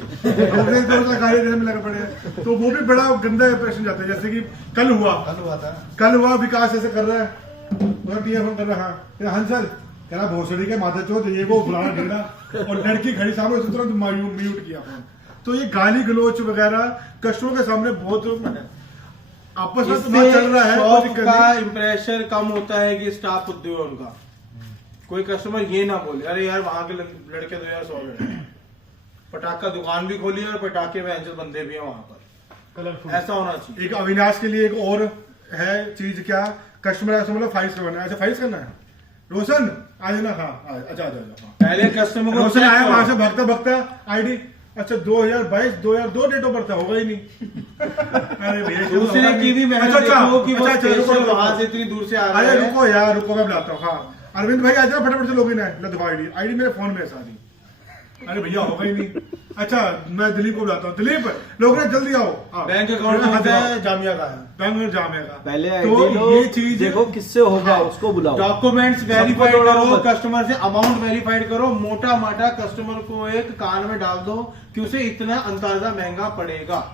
गाड़ी देने में लगे पड़े हैं, तो वो भी बड़ा गंदा इंप्रेशन जाता है। जैसे कि कल हुआ विकास ऐसे कर रहा है, फोन कर रहा है, हंसल कह रहा भोसड़ी के माथा चोट ये वो फलाना ढेरा, और लड़की खड़ी सामने उसे तुरंत म्यूट किया फोन। तो ये गाली गलोच वगैरह कस्टमर के सामने बहुत आपस में बात चल रहा है, कोई शॉप दिक्कत का नहीं। इम्प्रेशन कम होता है कि स्टाफ उद्योग है उनका। कोई कस्टमर ये ना बोले अरे यार वहां के लड़के तो यार 100 लड़के, पटाखा दुकान भी खोली है और पटाखे में ऐसे बंदे भी हैं वहां पर, ऐसा होना चाहिए। एक अविनाश के लिए एक और है चीज, क्या कस्टमर ऐसा मतलब फाइल्स करवाना है, अच्छा फाइल्स करना है, रोशन आज ना, हाँ अच्छा अच्छा, पहले कस्टमर को रोशन आया वहां से भगता भगता आईडी, अच्छा 2022 2002 डेट ऑफ बर्थ होगा ही नहीं। अरे भैया दूसरे की भी मेहनत देखो कि वो स्पेशल वहां से इतनी दूर से आ रहा अरे है। रुको यार, रुको मैं बुलाता हूँ। हाँ अरविंद भाई आ जाओ फटाफट से, लॉगिन है लदवा आईडी मेरे फोन में है सारी। अरे भैया होगा ही नहीं। अच्छा मैं दिलीप को बुलाता हूँ, दिलीप लोग जल्दी आओ, बैंक अकाउंट होता है जामिया का है, बैंक जामिया का। पहले तो आईडी ये चीज देखो किससे होगा, उसको बुलाओ। डॉक्यूमेंट्स वेरीफाइड सबको करो, जोड़ो। कस्टमर से अमाउंट वेरीफाइड करो, मोटा माटा कस्टमर को एक कान में डाल दो कि उसे इतना अंदाजा महंगा पड़ेगा।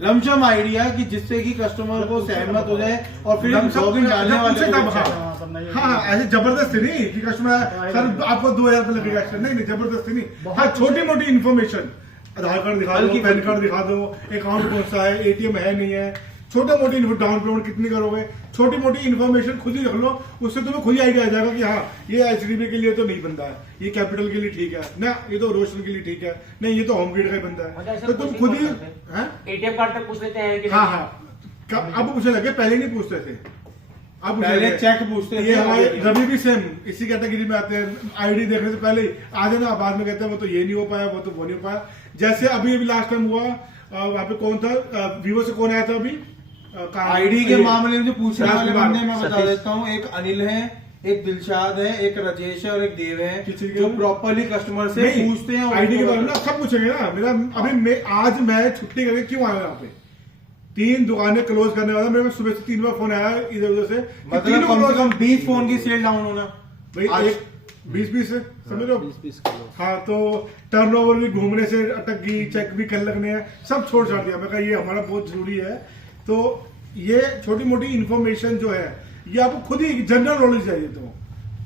लमसम आइडिया कि जिससे कि कस्टमर को सहमत हो जाए और फिर लॉगिन डालने वाले को भी चाहिए। हाँ ऐसे जबरदस्ती नहीं कि कस्टमर सर आपको 2000 रुपये लगेगा एक्स्ट्रा, नहीं जबरदस्ती नहीं। हाँ छोटी मोटी इन्फॉर्मेशन आधार कार्ड दिखा दो, हल्की पैन कार्ड दिखा दो, अकाउंट कौन सा है, एटीएम है नहीं है, छोटा मोटी डाउन पेमेंट कितनी करोगे, छोटी मोटी इन्फॉर्मेशन खुद ही रख लो, उससे तुम्हें खुद ही आइडिया आ जाएगा कि हाँ ये एचडीबी के लिए तो नहीं बनता है, ये कैपिटल के लिए ठीक है ना, ये तो रोशन के लिए ठीक है, नहीं ये तो होम ग्रिड का ही बनता है, तो तुम खुद ही हैं? एटीएम कार्ड तक पूछ लेते हैं कि हाँ हाँ अब पूछने लगे, पहले नहीं पूछते थे, अब पूछने पहले लगे। चेक पूछते ये थे, हमारे अब रवि भी सेम इसी कैटेगरी में आते हैं, आईडी देखने से पहले आ जाना, बाद में कहते हैं वो तो ये नहीं हो पाया, वो तो वो नहीं हो पाया। जैसे अभी लास्ट टाइम हुआ, वहां पे कौन था, वीवो से कौन आया था अभी, आईडी के मामले में जो पूछने वाले राजकुमार, बंदे मैं बता सतीश। देता हूँ, एक अनिल है, एक दिलशाद है, एक राजेश है और एक देव है, किसी के जो भी? प्रॉपरली कस्टमर से पूछते हैं। आईडी के बारे में ना सब पूछेंगे ना, मेरा अभी आज मैं छुट्टी करके क्यों आया यहाँ पे, 3 दुकानें क्लोज करने वाला, मेरे सुबह से 3 बार फोन आया इधर उधर से, मतलब तीनों कम से close- कम 20 फोन की सेल डाउन होना भाई आज। एक 20 से समझ लो। 20 किलो। हाँ तो टर्नओवर भी घूमने से अटक गई, चेक भी कर लगने हैं, सब छोड़ छाड़ दिया। मैं कहा ये हमारा बहुत जरूरी है। तो ये छोटी मोटी इन्फॉर्मेशन जो है ये आपको खुद ही जनरल नॉलेज चाहिए। तो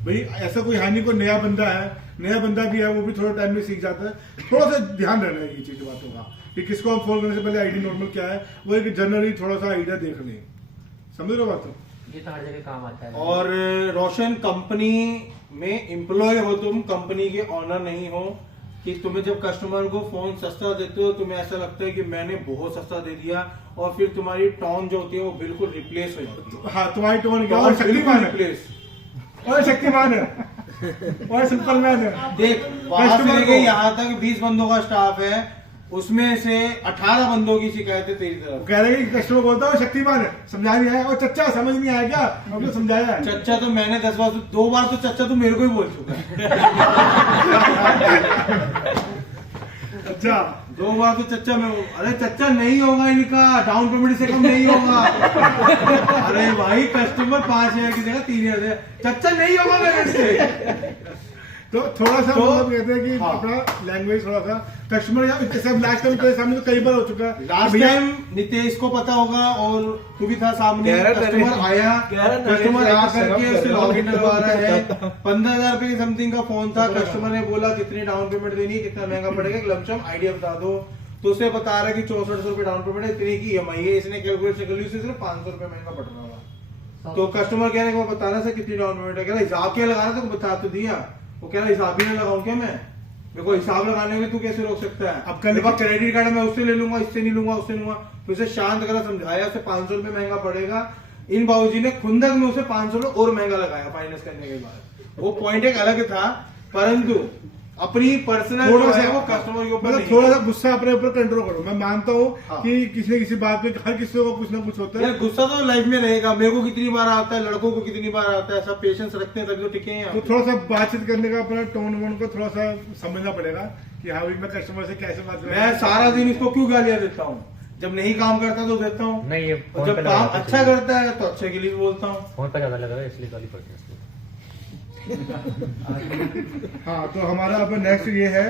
भाई ऐसा कोई है नहीं, कोई नया बंदा है, नया बंदा भी है वो भी थोड़ा टाइम में सीख जाता है। थोड़ा सा ध्यान रहना है ये चीज बातों का कि किसको हम फोन करने से पहले आईडी नॉर्मल क्या है, वो एक जनरली थोड़ा सा आइडिया देख लें। समझ रहे हो बात? ये तो हर जगह काम आता है। और रोशन कंपनी में एम्प्लॉय हो, तुम कंपनी के ऑनर नहीं हो कि तुम्हें जब कस्टमर को फोन सस्ता देते हो तुम्हें ऐसा लगता है कि मैंने बहुत सस्ता दे दिया और फिर तुम्हारी टोन जो होती है वो बिल्कुल रिप्लेस हो जाती है। हाँ तुम्हारी टोन क्या और शक्तिमान है, रिप्लेस। और शक्तिमान है, और सुपरमैन है। देख वहां से कस्टमर लेके को- यहाँ तक 20 बंदों का स्टाफ है, उसमें से 18 बंदों की शिकायतें तेरी तरफ। कह रहे हैं कि कस्टमर बोलता है शक्तिमान है, समझा नहीं आया, और चच्चा समझ नहीं आया क्या, हमने समझाया है। चच्चा तो मैंने 10 बार, 2 बार तो चच्चा तो मेरे को ही बोल चुका है। अच्छा 2 बार तो चच्चा में, अरे चच्चा नहीं होगा इनका, डाउन पेमेंट से कम नहीं होगा। अरे भाई कस्टमर 5,000 की जगह 3,000 दे, चच्चा नहीं होगा मेरे से। तो थोड़ा सा तो- मतलब कहते हैं कि हाँ। अपना लैंग्वेज थोड़ा सा कस्टमर या जैसे लास्ट टाइम तेरे सामने तो कई बार हो चुका है। लास्ट भैया, टाइम नितेश को पता होगा और तू भी था सामने, कस्टमर आया, कस्टमर आ करके उसे लॉग इन करवा रहा है, 15,000 रुपए की समथिंग का फोन था। कस्टमर ने बोला कितनी डाउन पेमेंट देनी है, कितना महंगा पड़ेगा, लमसम आइडिया बता दो। तो उसे बता रहा है कि 6400 रुपए डाउन पेमेंट है, इतनी की EMI है। इसने कैलकुलेट कर ली, उसे सिर्फ 500 रुपए महंगा पड़ रहा था। तो कस्टमर कह रहे हैं बताना से कितनी डाउन पेमेंट है, कह रहा हिसाब क्या लगा रहा था, बता तो दिया। वो कह रहा हिसाब ही नहीं लगाऊं क्या मैं, मेरे को हिसाब लगाने में तू कैसे रोक सकता है। अब कल- क्रेडिट कार्ड मैं उससे ले लूंगा, इससे नहीं लूंगा, उससे लूंगा। तो उसे शांत करा, समझाया, उसे 500 रुपए महंगा पड़ेगा। इन बाबूजी ने खुंदक में उसे 500 रुपए और महंगा लगाया फाइनेंस करने के बाद। वो पॉइंट एक अलग था, परंतु अपनी पर्सनल थोड़ा जो सा है वो कस्टमर के ऊपर मतलब नहीं थोड़ा है। सा गुस्सा अपने ऊपर कंट्रोल करो। मैं मानता हूँ हाँ। कि किसी न किसी बात पे हर किसी को कुछ ना कुछ होता है। यार गुस्सा तो लाइफ में रहेगा, मेरे को कितनी बार आता है, लड़कों को कितनी बार आता है। सब पेशेंस रखते हैं तभी तो टिके हैं यहाँ तो पे। थोड़ा सा बातचीत करने का अपना टोन वोन को थोड़ा सा समझना पड़ेगा कि हाँ भाई मैं कस्टमर से कैसे बात करूं। मैं सारा दिन इसको क्यों गालियां देता हूँ, जब नहीं काम करता तो देता हूँ, नहीं, ये और फोन जब पे काम लगा अच्छा करता है तो अच्छे के लिए भी बोलता हूँ। फोन पे ज्यादा लगा है इसलिए गाली पड़ती है इसलिए। हाँ तो हमारा अब नेक्स्ट ये है,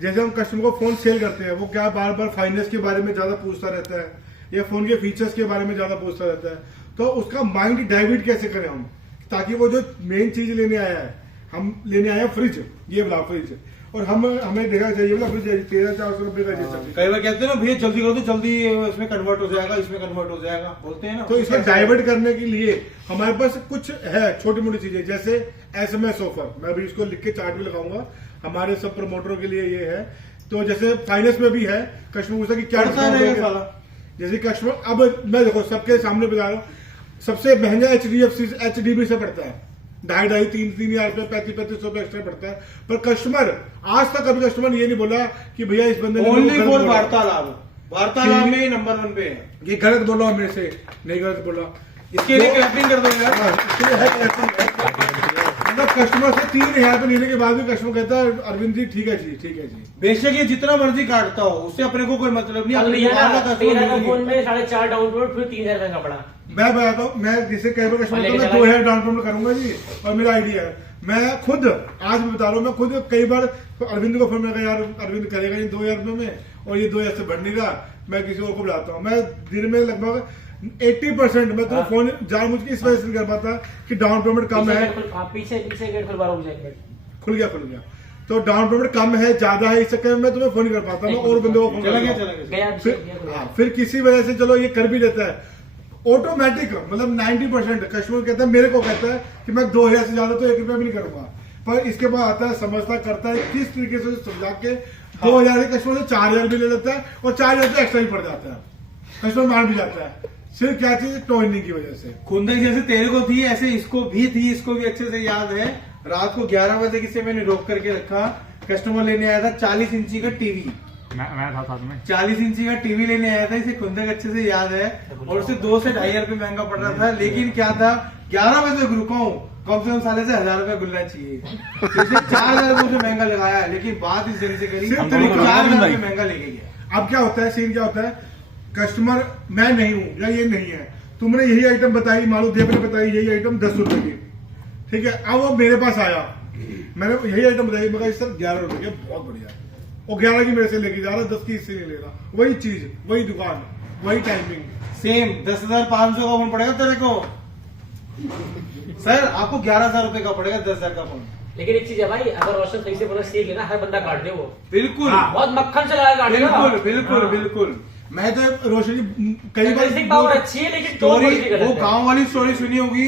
जैसे हम कस्टमर को फोन सेल करते हैं वो क्या बार बार फाइनेंस के बारे में ज्यादा पूछता रहता है या फोन के फीचर्स के बारे में ज्यादा पूछता रहता है, तो उसका माइंड डाइवर्ट कैसे करें हम, ताकि वो जो मेन चीज लेने आया है, हम लेने आए हैं फ्रिज, ये वाला फ्रिज, और हमें देखा चाहिए वाला फ्रिज 13,400 रुपए का जैसा। कई बार कहते हैं ना भैया जल्दी करो तो जल्दी इसमें कन्वर्ट हो जाएगा, इसमें कन्वर्ट हो जाएगा, बोलते हैं ना। तो इसको डाइवर्ट करने के लिए हमारे पास कुछ है छोटी मोटी चीजें, जैसे SMS ऑफर। मैं अभी इसको लिख के चार्ट भी लगाऊंगा, हमारे सब प्रमोटरों के लिए ये है। तो जैसे फाइनेंस में भी है, कस्टमर पूछता है कि क्या पड़ता discount रहेगा होगा? साला। जैसे कस्टमर, अब मैं देखो सबके सामने बता रहा हूँ, सबसे महंगा HDB से पड़ता है, 2,500-3,000 रुपए, 3500 रुपए एक्स्ट्रा पड़ता है। पर कस्टमर आज तक कभी कस्टमर ये नहीं बोला कि भैया इस बंदे ने ओनली गलत फॉर बोला। वार्तालाप में नंबर 1 पे है। ये गलत बोला मेरे से, नहीं गलत बोला। इसके लिए क्लैपिंग कर दो यार। हाँ, इसके लिए है clapping है। मतलब कस्टमर से 3,000 रुपए लेने के बाद भी कस्टमर कहता है अरविंद जी ठीक है जी, ठीक है जी। बेशक ये जितना मर्जी काटता हो, उससे अपने को कोई मतलब नहीं। अब अपने लिया दुकान ना का 13 का कस्टमर फोन में 4.5 डाउन पेमेंट, फिर 3,000 महंगा पड़ा। मैं बताता हूँ, मैं जिसे कई बार कस्टमर लेके मैं चला 2,000 डाउन पेमेंट करूंगा जी, और मेरा आइडिया है, मैं खुद आज भी बता रहा हूँ, मैं खुद कई बार अरविंद को फोन में कहा यार अरविंद करेगा नहीं 2,000 रुपए में, और ये 2,000 से बढ़ नहीं रहा, मैं किसी और को बुलाता हूँ। मैं दिन में लगभग 80% मैं तो फोन जानबूझ के इस वजह से नहीं कर पाता कि डाउन पेमेंट कम है। पीछे गेट खुलवा रहा हूँ, खुल गया। तो डाउन पेमेंट कम है ज्यादा है इस चक्कर में मैं तुम्हें फोन नहीं कर पाता, मैं और बंदे को फोन चला करता गया हूं। चला गया गया हाँ, फिर किसी वजह से चलो ये कर भी देता है ऑटोमेटिक, मतलब 90% कस्टमर कहता है, मेरे को कहता है कि मैं 2000 से ज्यादा तो 1 रुपया भी नहीं करूंगा, पर इसके बाद आता है समझता करता है किस तरीके से समझा के 2000 के कस्टमर से 4000 भी ले लेता है और 4000 से एक्स्ट्रा भी पड़ जाता है, कस्टमर मान भी जाता है। सिर्फ क्या चीज टोनिंग की वजह से। खुंदक जैसे तेरे को थी ऐसे इसको भी थी, इसको भी अच्छे से याद है। रात को 11 बजे किसे मैंने रोक करके रखा, कस्टमर लेने आया था 40 इंची का टीवी, मैं था साथ में। 40 इंची का टीवी लेने आया था, इसे खुंदक अच्छे से याद है, और उसे 2 से 2.5 रुपए महंगा पड़ रहा था। लेकिन क्या था, 11 बजे रुका हूँ, कम से कम साले से 1000 रुपया गुलना चाहिए, तो इसे 4000 रुपये महंगा लगाया, लेकिन बात इस दिन से करी सिर्फ 4000 रुपये महंगा लेके गया। अब क्या होता है, सीन क्या होता है, कस्टमर मैं नहीं हूं या ये नहीं है, तुमने यही आइटम बताई, मालूम देव ने बताई यही आइटम 10 रुपए की, ठीक है, अब वो मेरे पास आया, मैंने यही आइटम बताई, मगर सर 11 रुपए की, बहुत बढ़िया, वो 11 की मेरे से लेके जा रहा, 10 की इससे नहीं ले रहा, वही चीज, वही दुकान, वही टाइमिंग, सेम 10,500 का फोन पड़ेगा तेरे को सर, आपको 11,000 रुपए का पड़ेगा 10,000 का फोन। लेकिन एक चीज है भाई, अगर रोशन सही से बोला सीख लेना, हर बंदा काट दे वो, बिल्कुल बहुत मक्खन चलाया काटेगा। बिल्कुल बिल्कुल हाँ। बिल्कुल। मैं तो रोशनी कई Convincing power बार अच्छी है, लेकिन स्टोरी, टोन गलत वो है। गांव वाली स्टोरी सुनी होगी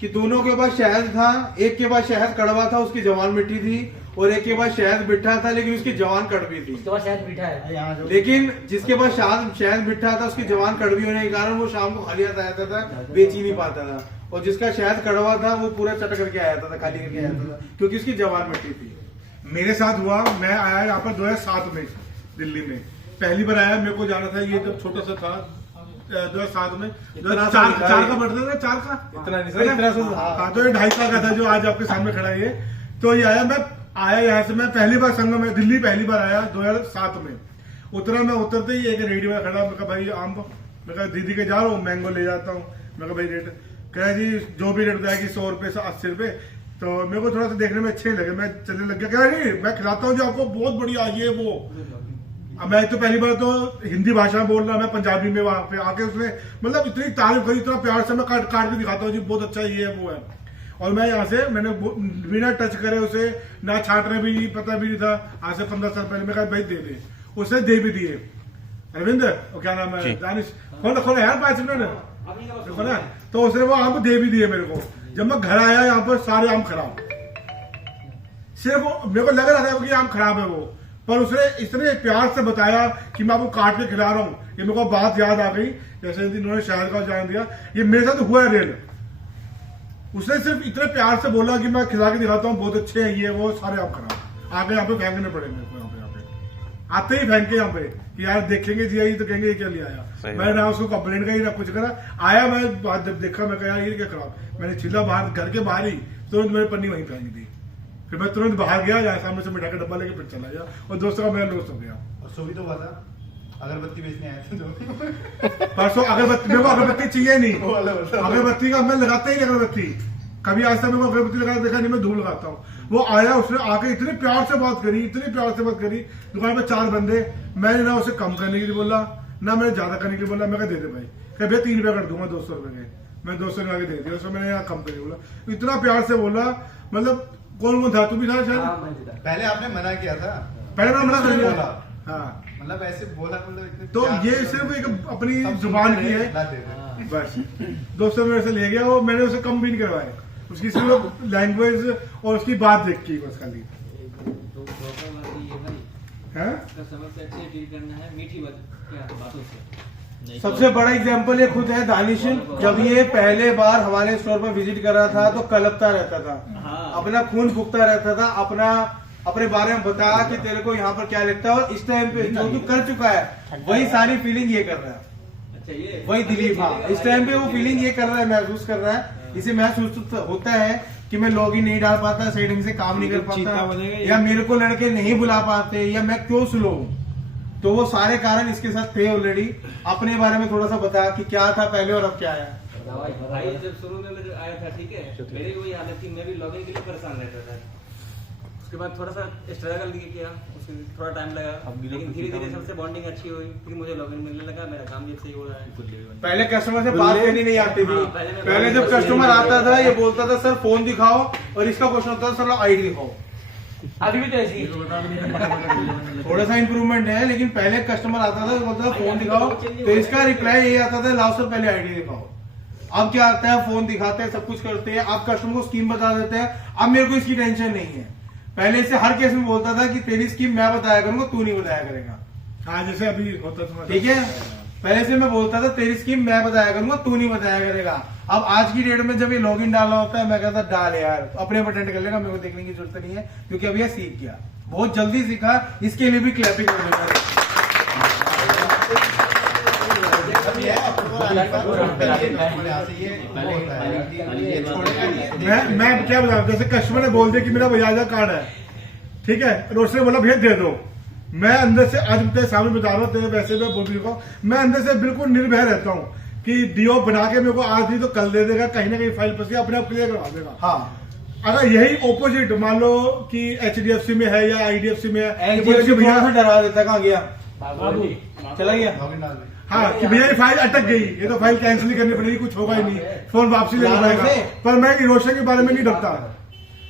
कि दोनों के पास शहद था, एक के पास शहद कड़वा था, उसकी जवान मिट्टी थी, और एक के पास शहद मिठा था लेकिन उसकी जवान कड़वी थी। उसके बाद शायद मीठा है। लेकिन जिसके पास शहद मिठा था, उसकी जवान कड़वी होने के कारण वो शाम को खाली हाथ आता था, बेच ही नहीं पाता था, और जिसका शहद कड़वा था वो पूरा चट करके आया था, खाली करके आया था, क्योंकि उसकी जवान मिट्टी थी। मेरे साथ हुआ, मैं आया यहाँ पर 2007 में दिल्ली में, पहली बार आया, मेरे को जाना था, ये जब छोटा सा था 2007 में, इतना 4 का बढ़ता था, 4 का इतना नहीं सर, इतना सा हाँ, तो ये 2.5 साल का था जो आज आपके सामने खड़ा है ये। तो ये आया, मैं आया यहाँ से, मैं पहली बार संगम में दिल्ली पहली बार आया 2007 में उतरा, मैं उतरते ही एक रेडी में खड़ा, मैं कहा भाई आम, मैं कहा दीदी के जा रहा हूँ, मैंगो ले जाता हूँ, मैं कहा भाई रेट, कह जी जो भी रेट बताया कि 100 रुपए से 80 रुपए, तो मेरे को थोड़ा सा देखने में अच्छे लगे, मैं चलने लग गया, कह नहीं मैं खिलाता हूँ जो आपको, बहुत बढ़िया ये वो। अब मैं तो पहली बार तो हिंदी भाषा में बोल रहा, मैं पंजाबी में वहां पे आके उसने मतलब इतनी तारीफ करी, इतना प्यार से मैं काट के दिखाता हूँ जी बहुत अच्छा ये है वो है, और मैं यहाँ से मैंने बिना टच करे उसे ना छाटने भी नहीं, पता भी नहीं था, आज से 15 साल पहले मैं कहा भाई दे दे, उसने दे भी दिए। अरविंद और क्या नाम है, दानिश, खोला यार 5 मिनट देखो ना, तो उसने वो आम दे भी दिए मेरे को। जब मैं घर आया यहाँ पर सारे आम खराब, सिर्फ मेरे को लग रहा था कि आम खराब है वो, पर उसने इतने प्यार से बताया कि मैं आपको काट के खिला रहा हूँ, ये मेरे को बात याद आ गई, जैसे इन्होंने शहद का जान दिया, ये मेरे साथ हुआ है रेल। उसने सिर्फ इतने प्यार से बोला कि मैं खिला के दिखाता हूँ, बहुत अच्छे हैं ये वो, सारे आप खराब, आगे यहाँ पे फेंकने पड़े मेरे को, यहाँ पे आते ही फेंके यहाँ पे कि यार देखेंगे जी आई तो कहेंगे ये क्या ले आया। मैंने ना उसको कंप्लेन करी ना कुछ करा, आया मैं बाद जब देखा मैं कहा ये क्या खराब, मैंने छिला बाहर घर के बाहर ही तुरंत मेरी पन्नी वहीं फेंक दी, फिर मैं तुरंत बाहर गया, यहाँ सामने से मिठा का डब्बा लेके फिर चला गया, और दोस्तों का मेरा लॉस हो गया। और सो भी तो हुआ था, अगरबत्ती बेचने आए थे जो परसों अगरबत्ती, मेरे को अगरबत्ती चाहिए नहीं, वो वाला बता। अगरबत्ती का मैं लगाता ही नहीं अगरबत्ती, कभी आज तक मेरे को अगरबत्ती लगा देखा नहीं, मैं धूल लगाता हूँ। वो आया, उसने आके इतने प्यार से बात करी, इतनी प्यार से बात करी, दुकान पे 4 बंदे, मैंने ना उसे कम करने के लिए बोला ना मैंने ज्यादा करने के लिए बोला, मैं कहा दे दे भाई, कह भैया 3 रुपया कर दूंगा 200 रुपए के, मैं 200 रुपये आगे दे दिया, उसमें मैंने यहाँ कम करने बोला, इतना प्यार से बोला, मतलब कौन था, तू भी था शायद, पहले आपने मना किया था, पहले मैं मना कर दिया, बोला। हाँ, मतलब ऐसे बोला, मतलब इतने तो प्यार ये से सिर्फ बोला। एक अपनी सब जुबान सुनते की रहे, है, ला दे दे। बस 200 मेरे से ले गया वो, मैंने उसे कम भी नहीं करवाए, उसकी सिर्फ लैंग्वेज और उसकी बात देख की बस खाली है। कस्टमर से अच्छे डील करना है, मीठी बातों से। सबसे बड़ा एग्जांपल ये खुद है दानिश, जब ये पहले बार हमारे स्टोर पर विजिट कर रहा था तो कलपता रहता था, अपना खून फूकता रहता था, अपने बारे में बता कि तेरे को यहाँ पर क्या लगता है, और इस टाइम पे जो तू कर चुका है वही सारी फीलिंग ये कर रहा है, अच्छा ये वही दिलीप, हाँ इस टाइम पे वो फीलिंग ये कर रहा है, महसूस कर रहा है, इसे महसूस होता है कि मैं लॉगिन नहीं डाल पाता, सेटिंग से काम नहीं कर पाता, या मेरे को लड़के नहीं बुला पाते, या मैं क्यों स्लो हूँ, तो वो सारे कारण इसके साथ थे ऑलरेडी। अपने बारे में थोड़ा सा बता कि क्या था पहले और अब क्या है। भाई जब शुरू में मैं आया था, ठीक है, मेरी वही हालत थी, मैं भी लॉगिन के लिए परेशान रहता था, उसके बाद थोड़ा सा स्ट्रगल किया, उसमें थोड़ा टाइम लगा, लेकिन धीरे धीरे सबसे बॉन्डिंग अच्छी हुई, फिर मुझे लॉगिन मिलने लगा, मेरा काम भी सही हो रहा है। पहले कस्टमर से बात करनी नहीं आती थी, हाँ, पहले जब कस्टमर आता था ये बोलता था सर फोन दिखाओ, और इसका क्वेश्चन होता था सर आईडी दिखाओ, अभी भी तो ऐसी है। थोड़ा सा इंप्रूवमेंट है, लेकिन पहले कस्टमर आता था बोलता था फोन दिखाओ, तो इसका रिप्लाई यही आता था लाओ सर पहले आईडी दिखाओ। अब क्या आता है, फोन दिखाते हैं, सब कुछ करते हैं, आप कस्टमर को स्कीम बता देते हैं। अब मेरे को इसकी टेंशन नहीं है। पहले से हर केस में बोलता था कि तेरी स्कीम मैं बताया करूंगा, तू नहीं बताया करेगा। हाँ जैसे अभी होता था, ठीक है, पहले से मैं बोलता था तेरी स्कीम मैं बताया करूंगा, तू नहीं बताया करेगा। अब आज की डेट में जब ये लॉगिन डालना होता है, मैं कहता डाल यार, अपने आप अटेंड कर लेगा, मेरे को देखने की जरूरत नहीं है, क्योंकि अब ये सीख गया, बहुत जल्दी सीखा। इसके लिए भी क्लैपिंग कर देगा। मैं क्या बता, जैसे कस्टमर ने बोल दिया कि मेरा बजाज का कार्ड है, ठीक है, रोशन ने बोला भैया दे दो, मैं अंदर से आज तेरे सामने बता रहा हूँ, तेरे वैसे मैं बोल रही हूँ, मैं अंदर से बिल्कुल निर्भय रहता हूँ कि डीओ बना के मेरे को आज नहीं तो कल दे देगा, कहीं ना कहीं फाइल फंसी अपने आप क्लियर करवा देगा। हाँ, अगर यही ऑपोजिट मान लो कि HDFC में है या IDFC में है, भैया डरा देता, कहाँ गया, चला गया। हाँ कि भैया ये फाइल अटक गई, ये तो फाइल कैंसिल करनी पड़ेगी, कुछ होगा ही नहीं, फोन वापसी लेना पड़ेगा। पर मैं रोशन के बारे में नहीं डरता,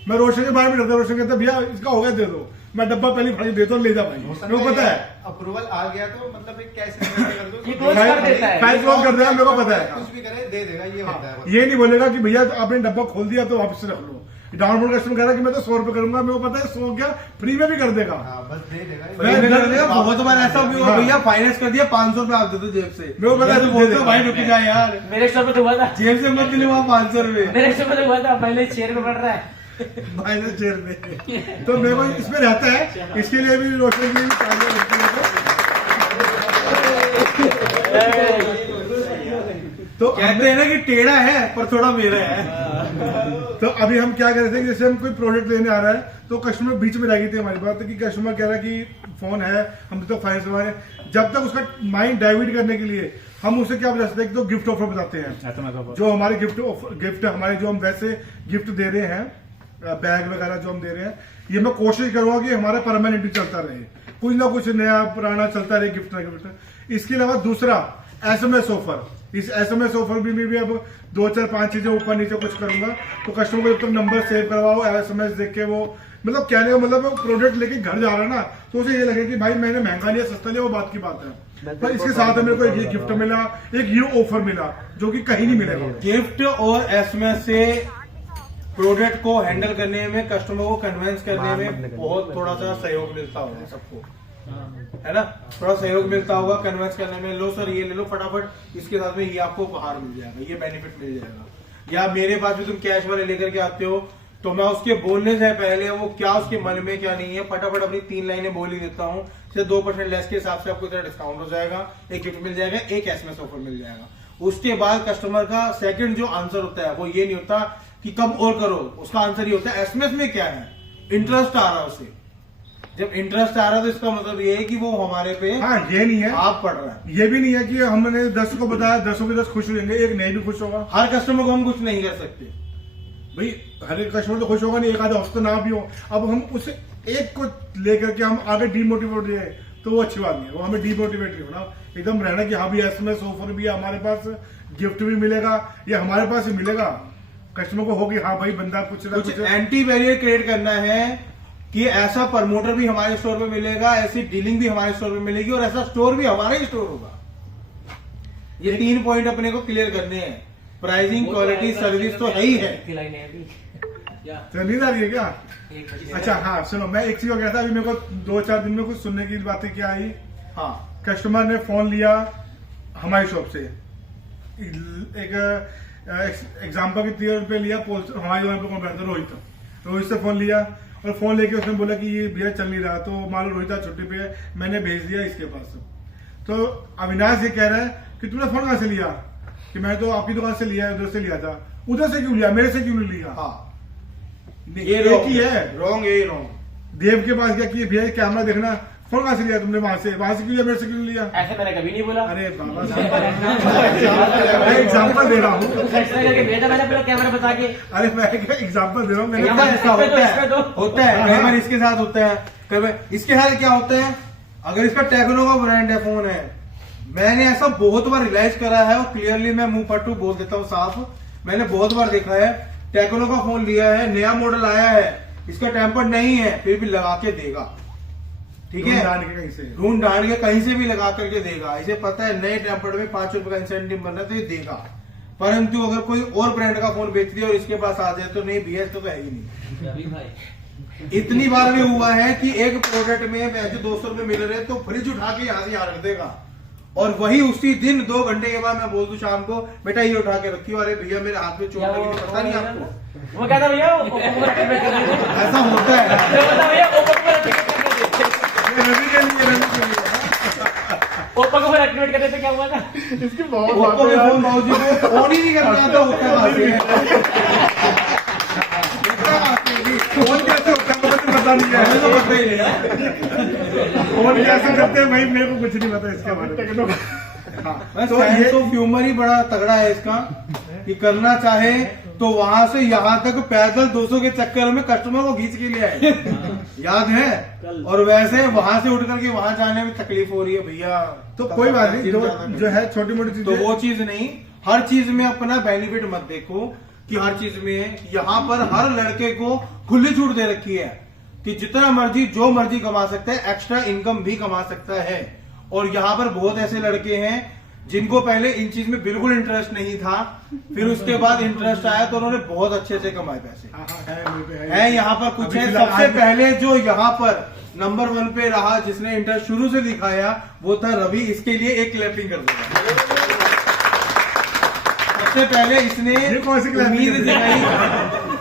मैं रोशन के बारे में डरता। रोशन कहता भैया इसका हो गया दे दो, मैं डब्बा पहले फाइल देता हूँ, ले जा भाई, मेरे को पता है अप्रूवल आ गया तो मतलब एक कैश कर दो, ये क्लोज कर देता है, फाइल क्लोज कर देगा, मेरे को पता है, कुछ भी करे दे देगा, ये होता है। ये नहीं बोलेगा कि भैया आपने डब्बा खोल दिया तो वापस रख लो। डाउनलोड कस्टमर कह रहा है कि मैं तो 100 रुपए करूंगा, मेरे को पता है 100 क्या फ्री में भी कर देगा। हाँ बस दे देगा। बहुत बार ऐसा भी हुआ, भैया फाइनेंस कर दिया 500 रुपए आप दे दो जेब से, मेरे को पता है तो बोलते हो भाई रुक जा यार, मेरे स्टोर पे तो हुआ था, जेब से मत दिले वहाँ 500 रुपए, मेरे स्टोर पे तो हुआ था, पहले शेयर में पड़ रहा है। माइनस चेयर में तो मेरे को इसमें रहता है, इसके लिए भी रोशन के लिए भी चाहिए रहती है। तो कहते हैं ना कि टेढ़ा है पर थोड़ा मेरा है। तो अभी हम क्या कर रहे थे कि जैसे हम कोई प्रोडक्ट लेने आ रहा है तो कस्टमर बीच में रह गई थी हमारी बात, कि कस्टमर कह रहा है कि फोन है, हम तो फाइनेंस करवा रहे हैं, जब तक उसका माइंड डाइवर्ट करने के लिए हम उसे क्या बता सकते हैं, तो गिफ्ट ऑफर बताते हैं, जो हमारे गिफ्ट हमारे जो हम वैसे गिफ्ट दे रहे हैं, बैग वगैरह जो हम दे रहे हैं, ये मैं कोशिश करूंगा कि हमारा परमानेंट चलता रहे, कुछ ना कुछ नया पुराना चलता रहे, गिफ्ट ना गिफ्ट। इसके अलावा दूसरा SMS ऑफर, इस SMS ऑफर भी अब 2 4 5 चीजें ऊपर नीचे कुछ करूंगा, तो कस्टमर को जब तक नंबर सेव करवाओ, SMS देख के वो मतलब कहने का मतलब वो प्रोडक्ट लेके घर जा रहा है ना, तो उसे ये लगे कि भाई मैंने महंगा लिया सस्ता लिया, वो बात की बात है। पर इसके साथ मेरे को एक ये गिफ्ट मिला, एक ये ऑफर मिला जो कि कहीं नहीं मिलेगा। गिफ्ट और SMS से प्रोडक्ट को हैंडल करने में, कस्टमर को कन्विंस करने में बहुत थोड़ा सा सहयोग मिलता होगा सबको, है ना, थोड़ा सहयोग मिलता होगा कन्विंस करने में। लो सर ये ले लो फटाफट, इसके साथ में ये आपको उपहार मिल जाएगा, ये बेनिफिट मिल जाएगा। या मेरे पास भी तुम कैश वाले लेकर के आते हो, तो मैं उसके बोलने से पहले वो क्या उसके मन में क्या नहीं है, फटाफट अपनी 3 लाइनें बोल ही देता हूँ, सिर्फ 2% लेस के हिसाब से आपको इतना डिस्काउंट हो जाएगा, एक गिफ्ट मिल जाएगा, एक SMS ऑफर मिल जाएगा। उसके बाद कस्टमर का सेकंड जो आंसर होता है वो ये नहीं होता कि कब और करो, उसका आंसर ये होता है SMS में क्या है, इंटरेस्ट आ रहा है उसे। जब इंटरेस्ट आ रहा है तो इसका मतलब ये है कि वो हमारे पे हाँ ये नहीं है, आप पढ़ रहा है। ये भी नहीं है कि हमने 10 को बताया 10 के 10 खुश हो जाएंगे, एक नहीं भी खुश होगा। हर कस्टमर को हम कुछ नहीं कर सकते भाई, हर एक कस्टमर तो खुश होगा नहीं, एक आधा हफ्ता ना भी हो। अब हम उसे एक को लेकर के हम आगे डीमोटिवेट हो जाए तो वो अच्छी बात नहीं है, वो हमें डीमोटिवेट नहीं होना, एकदम रहना कि हाँ भी SMS ऑफर भी है हमारे पास, गिफ्ट भी मिलेगा, ये हमारे पास ही मिलेगा। कस्टमर को होगी हाँ भाई बंदा कुछ ना कुछ एंटी बैरियर क्रिएट करना है कि ऐसा प्रमोटर भी हमारे स्टोर पे मिलेगा, ऐसी डीलिंग भी हमारे स्टोर पे मिलेगी, और ऐसा स्टोर भी हमारा ही स्टोर होगा। ये 3 पॉइंट अपने को क्लियर करने हैं। प्राइसिंग, क्वालिटी, सर्विस तो है ही है। तो नींद आ रही है क्या? अच्छा हाँ सुनो, मैं एक चीज को कहता, अभी मेरे को 2-4 दिन में कुछ सुनने की बातें क्या आई। हाँ, कस्टमर ने फोन लिया हमारी शॉप से, एक एग्जाम्पल के 3 रुपए लिया, हमारी दुकान पे कौन बैठता, रोहित से फोन लिया, और फोन लेके उसने बोला कि ये भैया चल नहीं रहा, तो मान लो रोहित छुट्टी पे है, मैंने भेज दिया इसके पास। तो अविनाश ये कह रहा है कि तूने फोन कहाँ से लिया, कि मैं तो आपकी दुकान से लिया, उधर से लिया था। उधर से क्यों लिया, मेरे से क्यों नहीं लिया? हाँ, ये एक ही है, रॉन्ग, ये रॉन्ग। देव के पास क्या किया, भैया कैमरा देखना, फोन कहाँ से लिया तुमने, वहां से क्यों लिया, मेरे से क्यों लिया? ऐसे मैंने कभी नहीं बोला। अरे बाबा मैं एग्जाम्पल दे रहा हूँ, भेजा मैंने अपना कैमरा बता के। अरे मैं एग्जाम्पल दे रहा हूँ, मैंने ऐसा होता है कई बार इसके साथ होता है, कई बार इसके साथ क्या होता है, अगर इसका टेक्नो का ब्रांड है, फोन है, मैंने ऐसा बहुत बार रियलाइज करा है, और क्लियरली मैं मुंह पट्टू बोल देता हूँ साफ, मैंने बहुत बार देखा है, टेक्नो का फोन लिया है, नया मॉडल आया है, इसका टेम्पर नहीं है फिर भी लगा के देगा, ठीक है, ढूंढ के कहीं से। ढूंढ ढांड के कहीं से भी लगा करके देगा। इसे पता है नए टेम्पर में 5 रुपए का इंसेंटिव बन रहा है तो ये देगा। परंतु अगर कोई और ब्रांड का फोन बेच दिया और इसके पास आ जाए तो नहीं भैया, इसका तो है ही नहीं। रवि भाई इतनी बार भी हुआ है कि एक प्रोडक्ट में जो 200 रुपए मिल रहे तो फ्रिज उठा के यहाँ से यहाँ रख देगा और वही उसी दिन 2 घंटे के बाद मैं बोल दूं शाम को बेटा ये उठा के रखियो, अरे भैया मेरे हाथ में चोट लगी, पता नहीं आपको। वो कहता भैया ओप्पो को एक्टिवेट कर दीजिए। ऐसा होता है। वो कहता भैया ओप्पो को एक्टिवेट कर दीजिए। रवि के लिए, रवि के लिए। ओप्पो को फिर एक्टिवेट कर देते क्या हुआ था? इसकी बहुत ओप्पो बातें के यार। फोन बाबूजी को ऑन ही नहीं करना आता, उठा आते हैं। फोन कैसे होता है मुझे पता नहीं हमें तो है। पता ही नहीं। फोन कैसे करते हैं भाई, मेरे को कुछ नहीं पता इसके बारे में। बस तो ये सेंस ऑफ ह्यूमर ही बड़ा तगड़ा है इसका कि करना चाहे तो वहां से यहाँ तक पैदल 200 के चक्कर में कस्टमर को खींच के ले आए, याद है। और वैसे वहां से उठ करके वहां जाने में तकलीफ हो रही है भैया, तो कोई बात नहीं, जो है छोटी मोटी तो चीजें, वो चीज नहीं, हर चीज में अपना बेनिफिट मत देखो कि हर चीज में यहाँ पर हर लड़के को खुली छूट दे रखी है कि जितना मर्जी जो मर्जी कमा सकता है, एक्स्ट्रा इनकम भी कमा सकता है। और यहाँ पर बहुत ऐसे लड़के हैं जिनको पहले इन चीज में बिल्कुल इंटरेस्ट नहीं था, फिर उसके बाद इंटरेस्ट आया तो उन्होंने बहुत अच्छे से कमाए पैसे। है यहाँ पर कुछ अभी है, फिलहाल सबसे आज- पहले जो यहाँ पर नंबर 1 पे रहा जिसने इंटरेस्ट शुरू से दिखाया वो था रवि, इसके लिए एक क्लैपिंग कर देगा। सबसे पहले इसने ये कौन सी clapping उम्मीद है? जगाई,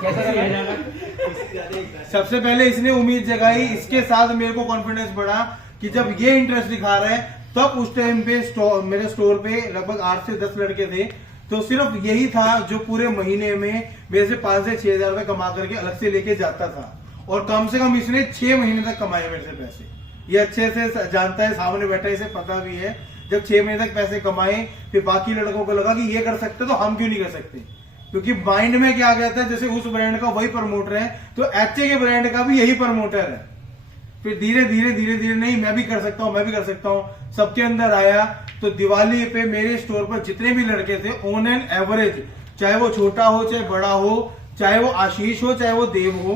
कैसे किया जाएगा? सबसे पहले इसने उम्मीद जगाई, इसके साथ मेरे को कॉन्फिडेंस बढ़ा कि जब ये इंटरेस्ट दिखा रहा है तब उस टाइम पे मेरे स्टोर पे लगभग 8 से 10 लड़के थे, तो सिर्फ यही था जो पूरे महीने में मेरे से 5 से 6 हजार रुपए कमा करके अलग से लेके जाता था। और कम से कम इसने 6 महीने तक कमाए मेरे से पैसे, ये अच्छे से जानता है, सामने बैठा है, इसे पता भी है। जब 6 महीने तक पैसे कमाए फिर बाकी लड़कों को लगा कि ये कर सकते तो हम क्यों नहीं कर सकते, क्योंकि माइंड में क्या गया था जैसे उस ब्रांड का वही प्रमोटर है तो एचए के ब्रांड का भी यही प्रमोटर है। फिर धीरे धीरे नहीं मैं भी कर सकता हूँ, मैं भी कर सकता हूँ, सबके अंदर आया। तो दिवाली पे मेरे स्टोर पर जितने भी लड़के थे ऑन एन एवरेज, चाहे वो छोटा हो चाहे बड़ा हो, चाहे वो आशीष हो चाहे वो देव हो,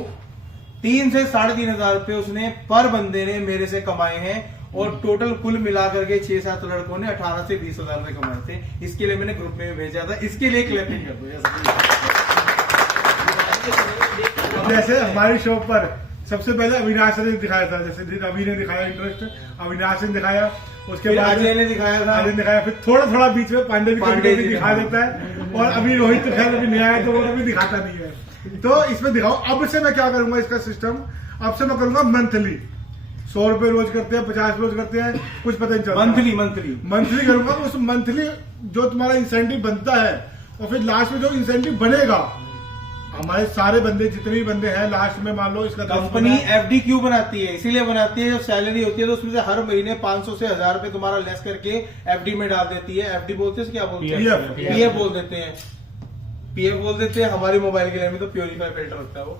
3 से 3.5 हजार रुपए उसने पर बंदे ने मेरे से कमाए हैं। और टोटल कुल मिलाकर के 6-7 लड़कों ने 18 से 20 हजार रुपए कमाए थे। इसके लिए मैंने ग्रुप में भेजा था, इसके लिए क्लैपिंग कर दो। जैसे हमारी शॉप पर सबसे पहले अविनाश ने दिखाया था, जैसे रवि ने दिखाया इंटरेस्ट, अविनाश ने दिखाया, उसके बाद अजय ने दिखाया था, अजय ने दिखाया, फिर थोड़ा थोड़ा बीच में पांडे भी पांडे कभी जी दिखा देता है। और अभी रोहित तो खैर अभी नया है तो वो कभी दिखाता नहीं है। तो इसमें दिखाओ। अब से मैं क्या करूंगा, इसका सिस्टम अब से मैं करूंगा मंथली। 100 रुपए रोज करते हैं, 50 रोज करते हैं, कुछ पता नहीं चलता। मंथली करूंगा। उस मंथली जो तुम्हारा इंसेंटिव बनता है और फिर लास्ट में जो इंसेंटिव बनेगा, हमारे सारे बंदे जितने भी बंदे हैं लास्ट में मान लो इसका कंपनी एफडी क्यों बनाती है, इसीलिए बनाती है। जो सैलरी होती है तो उसमें से हर महीने 500 से 1000 रुपए तुम्हारा लेस करके एफडी में डाल देती है। एफडी बोलते हैं क्या बोलते हैं, पीएफ बोल देते हैं, पीएफ बोल देते हैं। हमारी मोबाइल के लिए में तो प्योरीफाई फिल्टर होता है वो,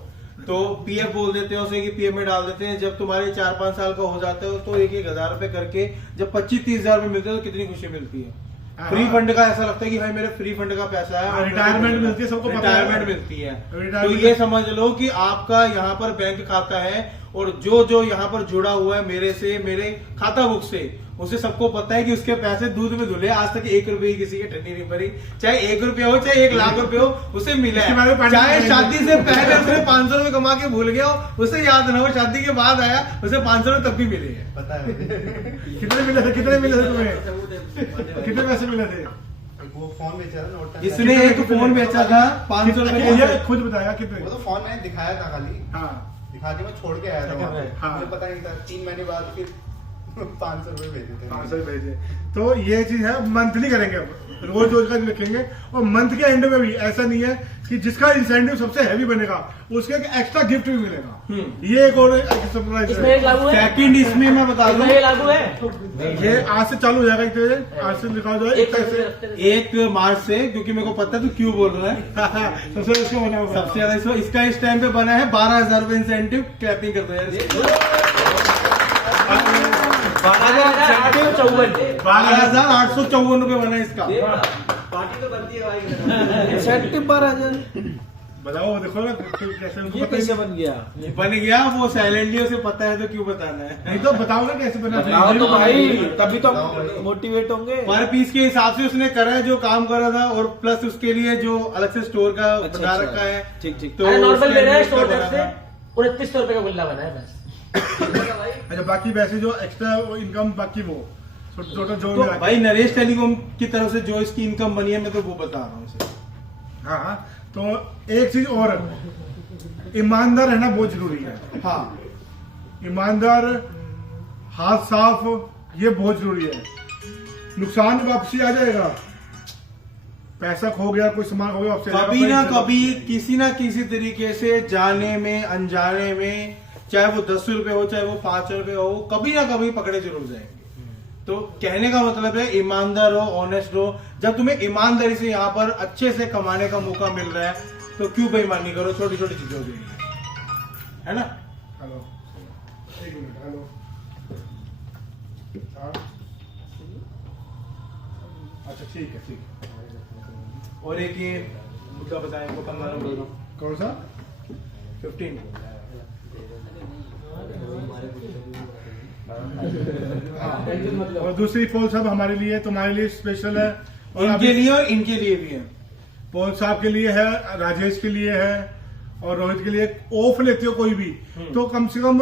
तो पीएफ बोल देते हैं उसे कि पीएफ में डाल देते हैं। जब तुम्हारे 4-5 साल का हो जाते हो तो 1-1 हजार रुपए करके जब 25-30 हजार रुपए मिलते हैं तो कितनी खुशी मिलती है। फ्री फंड का ऐसा लगता है कि भाई मेरे फ्री फंड का पैसा है, रिटायरमेंट मिलती है, सबको पता है। रिटायरमेंट मिलती है। तो रिटायरमेंट- ये समझ लो कि आपका यहाँ पर बैंक खाता है और जो जो यहाँ पर जुड़ा हुआ है मेरे से, मेरे खाता बुक से, उसे सबको पता है कि उसके पैसे दूध में धुले। आज तक 1 रुपए किसी की ठंडी नहीं भरी, चाहे 1 रुपया हो चाहे 1 लाख रुपए हो, उसे मिला इसके बारे में है। पानी चाहे नहीं शादी से पहले उसने 500 रुपए कमा के भूल गया हो, उसे याद ना हो, शादी के बाद आया उसे 500 रुपए तब भी मिले हैं। पता है कितने मिले थे तुम्हें, कितने पैसे मिले थे? वो फोन बेचा था नोट। इसने एक फोन बेचा था 500 रुपए ये का। खुद बताया कितने? वो तो फोन मैंने दिखाया था खाली, हाँ दिखा के मैं छोड़ के आया था वहाँ पे। हाँ। मुझे पता नहीं था, 3 महीने बाद फिर 500 रुपए भेजे थे। 500 भेजे। तो ये चीज है, मंथली करेंगे अब, रोज रोज का नहीं रखेंगे। और मंथ के एंड में भी ऐसा नहीं है कि जिसका इंसेंटिव सबसे हैवी बनेगा उसके एक एक्स्ट्रा गिफ्ट भी मिलेगा। ये एक और सरप्राइज इसमें है। एक लागू है, सेकंड इसमें मैं बता दूं, इसमें ये लागू है। ये आज से चालू हो जाएगा, एक तरह आज से दिखा दो एक तरह से 1 मार्च से, क्योंकि मेरे को पता है तू क्यों बोल रहा है। सबसे इसको बना होगा। सबसे ज्यादा इसका इस टाइम पे बना है 12,000 रुपए इंसेंटिव। क्लैपिंग कर दो यार इसको। 12,854 12,854 रुपए बना है इसका। पार्टी तो बनती है भाई। इंसेंटिव 12,000। बताओ देखो ना फिर कैसे उनको ये पता कैसे नहीं- बन गया? बन गया वो साइलेंटली, उसे पता है तो क्यों बताना है। नहीं तो बताओ ना कैसे बना बताओ तो भाई, तभी तो मोटिवेट होंगे। पर पीस के हिसाब से उसने करा है जो काम करा था, और प्लस उसके लिए जो अलग से स्टोर का अच्छा, बना अच्छा। रखा है। ठीक ठीक। तो अरे नॉर्मल उसके ले रहे हैं लिए स्टोर बना तरफ से था। 2900 रुपए का गुल्ला बना है बस। अच्छा बाकी वैसे जो एक्स्ट्रा इनकम बाकी वो टोटल जो तो मिला के- भाई नरेश टेलीकॉम की तरफ से जो इसकी इनकम बनी है, मैं तो वो बता रहा हूँ उसे। हाँ हाँ, तो एक चीज और, ईमानदार रहना बहुत जरूरी है। हाँ, ईमानदार, हाथ साफ, ये बहुत जरूरी है। नुकसान वापसी आ जाएगा, पैसा खो गया, कोई सामान खो गया, वापसी आ जाएगा। कभी ना पर कभी किसी ना किसी तरीके से जाने में अनजाने में, चाहे वो 10 रुपए हो चाहे वो 5 रुपए हो, कभी ना कभी पकड़े जरूर जाएंगे। तो कहने का मतलब है ईमानदार हो, ऑनेस्ट हो। जब तुम्हें ईमानदारी से यहाँ पर अच्छे से कमाने का मौका मिल रहा है तो क्यों बेईमानी करो छोटी छोटी चीजों के लिए, है ना। हेलो, एक मिनट, हेलो। हाँ। अच्छा ठीक है, ठीक है। और एक ये मुद्दा बताएं वो 15 नंबर कौन सा? 15 और दूसरी पोल साहब हमारे लिए, तुम्हारे लिए स्पेशल है, और इनके अभी लिए और इनके लिए भी है। पोल साहब के लिए है, राजेश के लिए है, और रोहित के लिए। ऑफ लेते हो कोई भी तो कम से कम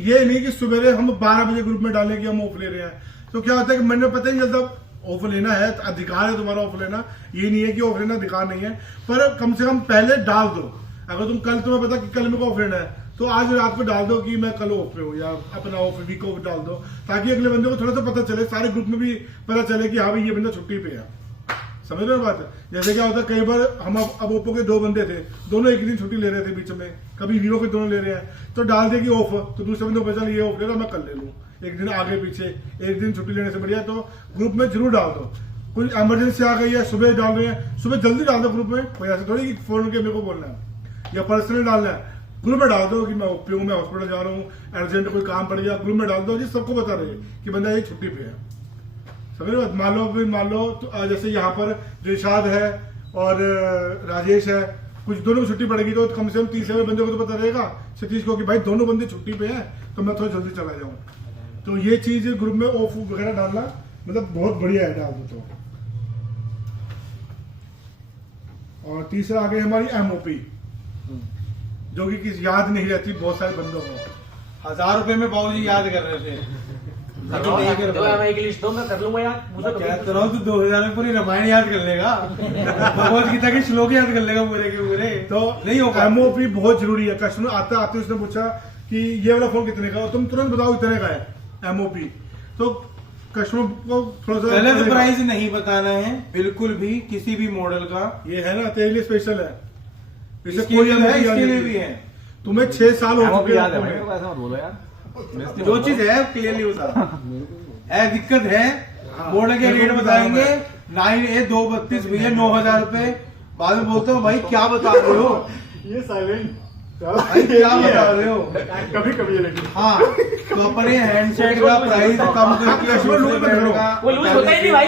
ये नहीं कि सवेरे हम 12 बजे ग्रुप में डालें कि हम ऑफ ले रहे हैं। तो क्या होता है कि मैंने पता ही नहीं चलता। ऑफ लेना है तो अधिकार है तुम्हारा ऑफ लेना, ये नहीं है कि ऑफ लेना अधिकार नहीं है, पर कम से कम पहले डाल दो। अगर तुम कल, तुम्हें पता कि कल मेरे को ऑफ लेना है, तो आज रात को डाल दो कि मैं कल ऑफ पे हूँ, या अपना ऑफ वीक ऑफ डाल दो, ताकि अगले बंदे को थोड़ा सा पता चले, सारे ग्रुप में भी पता चले कि हाँ भाई ये बंदा छुट्टी पे है। समझ रहे हो बात? जैसे क्या होता है, कई बार हम अब ओप्पो के 2 बंदे थे, दोनों एक दिन छुट्टी ले रहे थे बीच में, कभी वीवो के दोनों ले रहे हैं, तो डाल देगी ऑफ, तो दूसरे बंदे को पता ये ऑफ ले रहा, मैं कल ले लूँ, एक दिन आगे पीछे, एक दिन छुट्टी लेने से बढ़िया। तो ग्रुप में जरूर डाल दो। कोई इमरजेंसी आ गई है, सुबह डाल रहे हैं, सुबह जल्दी डाल दो ग्रुप में, कोई ऐसा थोड़ी कि फोन करके मेरे को बोलना है या पर्सनली डालना है। ग्रुप में डाल दो कि मैं ओपी हूँ, मैं हॉस्पिटल जा रहा हूँ, अर्जेंट कोई काम पड़ गया, ग्रुप में डाल दो, जिस सबको बता रहे कि बंदा ये छुट्टी पे है। समझ रहे हो? मान लो तो जैसे यहाँ पर दिलशाद है और राजेश है, कुछ दोनों को छुट्टी पड़ेगी, तो कम से कम 30 बंदे को तो पता रहेगा, सतीश को, कि भाई दोनों बंदे छुट्टी पे हैं, तो मैं थोड़ा जल्दी चला जाऊँ। तो ये चीज ग्रुप में ऑफ वगैरह डालना मतलब बहुत बढ़िया है, डाल दो तो। और तीसरा आ गई हमारी एमओपी, जो कि किसी याद नहीं रहती बहुत सारे बंदों को। 1000 रुपए में बाबूजी याद कर रहे थे, लेकिन नहीं कर पाए। मैं एक लिस्ट दो, मैं कर लूंगा यार। मुझे तो क्या करो, तू 2000 में पूरी रामायण याद कर लेगा, भगवत गीता के श्लोक याद कर लेगा पूरे के पूरे। तो नहीं होगा। एमओपी बहुत जरूरी है। कस्टमर आते आते उसने पूछा कि ये वाला फोन कितने का है, तुम तुरंत बताओ इतने का है एमओपी, तो कस्टमर को थोड़ा सा गलत प्राइस नहीं बताना है बिल्कुल भी, किसी भी मॉडल का। ये है ना, तेरे लिए स्पेशल है, इसे इसके कोई लिए है, MOP इसके लिए नहीं। भी है। तुम्हें 6 साल हो चुके याद है हैं भाई, आपको। मेरे को ऐसा मत बोलो यार। जो चीज है क्लियरली बता, है दिक्कत है, मॉडल के रेट बताएंगे 9A232 भैया 9000 रुपए, बाद में बोलते हो भाई क्या बता रहे हो, ये साइलेंट भाई क्या बता रहे हो। कभी कभी ये लेकिन हाँ, तो अपने हैंडसेट का प्राइस कम करके कस्टमर लूज मत करो। वो लूज होता ही नहीं भाई।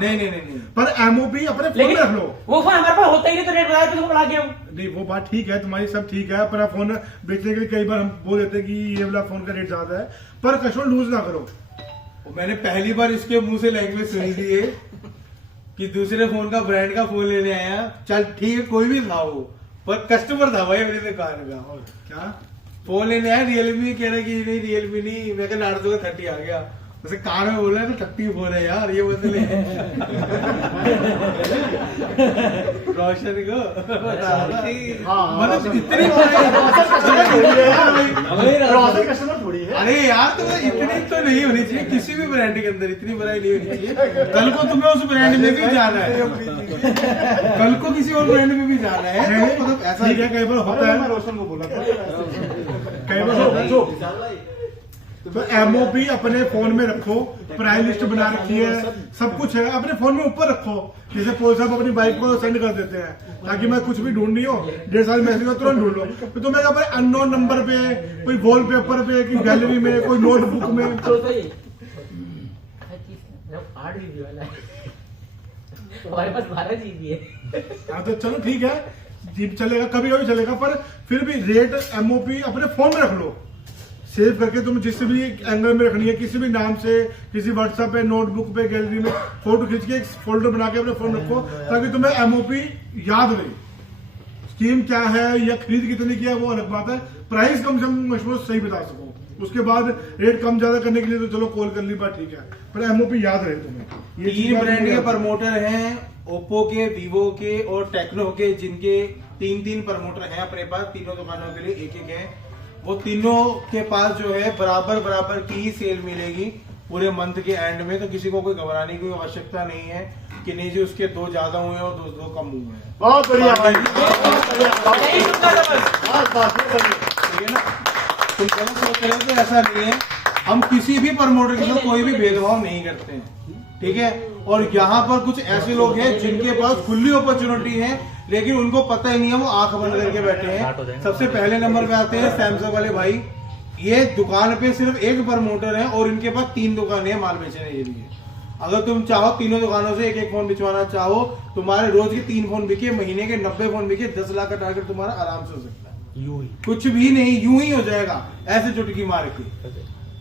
नहीं पर एमओपी अपने फोन में लेकिन रख लो। वो फोन हमारे पास होता ही नहीं, तो रेट बताया तो तुमको बढ़ा के हम। नहीं वो बात ठीक है, तुम्हारी सब ठीक है, अपना फोन बेचने के लिए कई बार हम बोल देते हैं कि ये वाला फोन का रेट ज्यादा है, पर कस्टमर लूज ना करो। मैंने पहली बार इसके मुंह से लैंग्वेज सुनी थी ये, कि दूसरे फोन का ब्रांड का फोन लेने आया, चल ठीक है कोई भी था वो, पर कस्टमर था भाई मेरे दुकान का। क्या फोन लेने आया रियलमी, कह रहे कि नहीं रियलमी नहीं, मैं कहा 800 का 30 आ गया, उसे कार में बोल रहा है तो 30 फोन है यार ये बदले रोशन को मतलब इतनी रोशन कस्टमर थोड़ी है। अरे यार तो इतनी तो नहीं होनी चाहिए किसी भी ब्रांड के अंदर, इतनी बुराई नहीं होनी चाहिए। कल को तुम्हें उस ब्रांड में भी जाना है, कल को किसी और ब्रांड में भी जाना है, तो मतलब ऐसा ठीक है, कई बार होता मैं है, रोशन को बोला था कई बार होता है। तो एमओपी अपने फोन में रखो, प्राइस लिस्ट बना रखी है, सब कुछ है, अपने फोन में ऊपर रखो। जैसे पोल साहब अपनी बाइक को सेंड कर देते हैं, ताकि मैं कुछ भी ढूंढ नहीं हो, 1.5 साल मैसेज में तुरंत ढूंढ लो। तो तुम्हें क्या पता अननोन नंबर पे, कोई वॉलपेपर पे, कि गैलरी में, कोई नोटबुक में। तो सही 8 GB वाला है, हमारे पास 12 GB है। हाँ तो चलो ठीक है, जीप चलेगा, कभी कभी चलेगा, पर फिर भी रेट एमओपी अपने फोन में रख लो, सेव करके। तुम जिस भी एंगल में रखनी है, किसी भी नाम से, किसी व्हाट्सएप पे, नोटबुक पे, गैलरी में फोटो खींच के एक फोल्डर बना के अपने फोन रखो, ताकि तुम्हें एमओपी याद रहे। स्कीम क्या है या खरीद कितनी की है वो अलग बात है, प्राइस कम से कम मशहूर सही बता सको। उसके बाद रेट कम ज्यादा करने के लिए तो चलो कॉल कर ली, बात ठीक है, पर एमओपी याद रहे तुम्हें। ये 3 ब्रांड के प्रमोटर हैं, ओप्पो के, वीवो के और टेक्नो के, जिनके 3 प्रमोटर हैं अपने पास, तीनों दुकानों के लिए एक है। वो तीनों के पास जो है बराबर की ही सेल मिलेगी पूरे मंथ के एंड में, तो किसी को कोई घबराने की आवश्यकता नहीं है कि नहीं जी उसके 2 ज्यादा हुए और 2 कम हुए हैं। बहुत बढ़िया भाई, बहुत बढ़िया, यही सुनना था बस। ठीक है ना, तुम गलत सोच रहे हो तो ऐसा नहीं है, हम किसी भी प्रमोटर के साथ कोई भी भेदभाव नहीं करते हैं, ठीक है। और यहाँ पर कुछ ऐसे लोग हैं जिनके पास खुली अपॉर्चुनिटी है, लेकिन उनको पता ही नहीं है, वो आंख बंद करके बैठे हैं। सबसे पहले नंबर पे आते हैं सैमसंग वाले भाई। ये दुकान पे सिर्फ एक प्रमोटर है और इनके पास 3 दुकानें हैं माल बेचने के लिए। अगर तुम चाहो तीनों दुकानों से एक फोन बिचवाना चाहो, तुम्हारे रोज के 3 फोन बिके, महीने के 90 फोन बिके, 10 लाख का टारगेट तुम्हारा आराम से हो सकता है। यूं ही कुछ भी नहीं, यूं ही हो जाएगा ऐसे चुटकी मार के।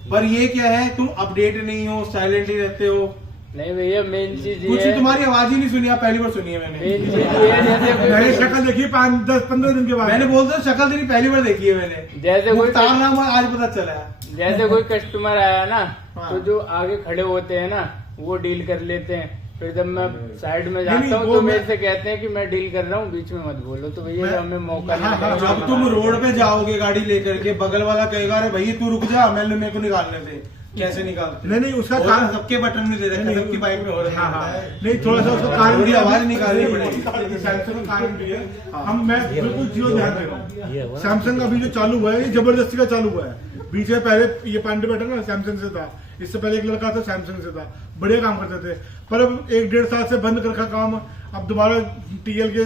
पर ये क्या है, तुम अपडेट नहीं हो, साइलेंट ही रहते हो। नहीं भैया, मेन चीज कुछ ये तुम्हारी आवाज ही नहीं सुनी, आप पहली बार सुनी है मैंने। मेन चीज ये है, जैसे मैंने शक्ल देखी 5-10-15 दिन के बाद, मैंने बोलता शक्ल तेरी पहली बार देखी है मैंने, जैसे मुख्तार नाम आज पता चला है। जैसे कोई कस्टमर आया ना, हाँ। तो जो आगे खड़े होते हैं ना, वो डील कर लेते हैं। फिर जब मैं साइड में नहीं, जाता हूँ वो तो मैं- मेरे से कहते हैं कि मैं डील कर रहा हूँ, बीच में मत बोलो। तो भैया हमें मौका नहीं हाँ, मिला। जब तुम रोड पे जाओगे गाड़ी लेकर के, बगल वाला कहेगा अरे भैया तू रुक जा, मैं मेरे को निकालने दे। कैसे निकालते? नहीं उसका और कारण सबके बटन में दे रखा है, सबकी बाइक में हो रहा हाँ, है। नहीं थोड़ा सा उसका कारण थोड़ी भी है। आवाज निकालनी पड़ेगी। सैमसंग का कारण भी है। हम मैं बिल्कुल जियो ध्यान दे रहा हूँ। सैमसंग का अभी जो चालू हुआ है, ये जबरदस्ती का चालू हुआ है। बीच में पहले ये पांडे बैठा ना, सैमसंग से था, इससे पहले एक लड़का था सैमसंग से था, बढ़िया काम करते थे। पर अब 1-1.5 साल से बंद कर रखा काम, अब दोबारा टीएल के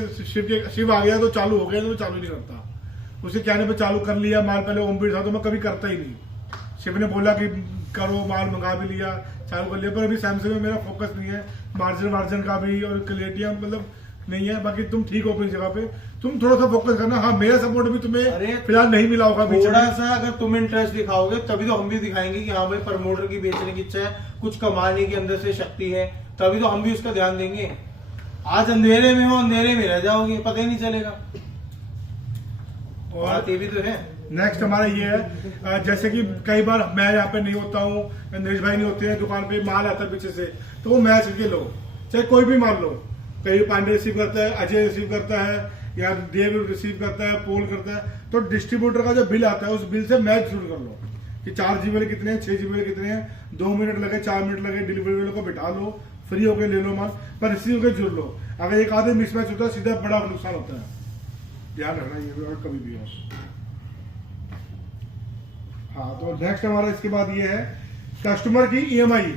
शिव आ गया तो चालू हो गया, तो चालू नहीं करता। उसे कहने पे चालू कर लिया, माल पहले ओमबीर था तो मैं कभी करता ही नहीं। शिव ने बोला कि करो, माल मंगा भी लिया, चालू कर लिया, पर अभी सैमसंग में मेरा फोकस नहीं है, मार्जिन का भी और क्लियरिटी मतलब नहीं है। बाकी तुम ठीक हो अपनी जगह पे, तुम थोड़ा सा फोकस करना। हाँ, मेरा सपोर्ट भी तुम्हें फिलहाल नहीं मिला होगा। थोड़ा सा अगर तुम इंटरेस्ट दिखाओगे तभी तो हम भी दिखाएंगे कि हाँ भाई प्रमोटर की बेचने की इच्छा है, कुछ कमाने की अंदर से शक्ति है, तभी तो हम भी उसका ध्यान देंगे। आज अंधेरे में हो, अंधेरे में रह जाओगे, पता ही नहीं चलेगा। और ये भी तो है। नेक्स्ट हमारा ये है, जैसे कि कई बार मैं यहाँ पे नहीं होता हूँ, नरेश भाई नहीं होते हैं, दुकान पे माल आता है पीछे से, तो वो मैच के लो, चाहे कोई भी माल लो, कहीं पांडे रिसीव करता है, अजय रिसीव करता है, या देव रिसीव करता है, पोल करता है, तो डिस्ट्रीब्यूटर का जो बिल आता है उस बिल से मैच शुरू कर लो कि 4 GB वाले कितने हैं, 6 GB वाले कितने हैं, 2 मिनट लगे, 4 मिनट लगे, डिलीवरी वाले को बिठा लो, फ्री होकर ले लो माल, पर रिसीव होकर जुड़ लो। अगर एक आधे मिसमैच होता है, सीधा बड़ा नुकसान होता है, ध्यान रखना ये अगर कभी भी हो। हाँ, तो नेक्स्ट हमारा इसके बाद ये है कस्टमर की ईएमआई।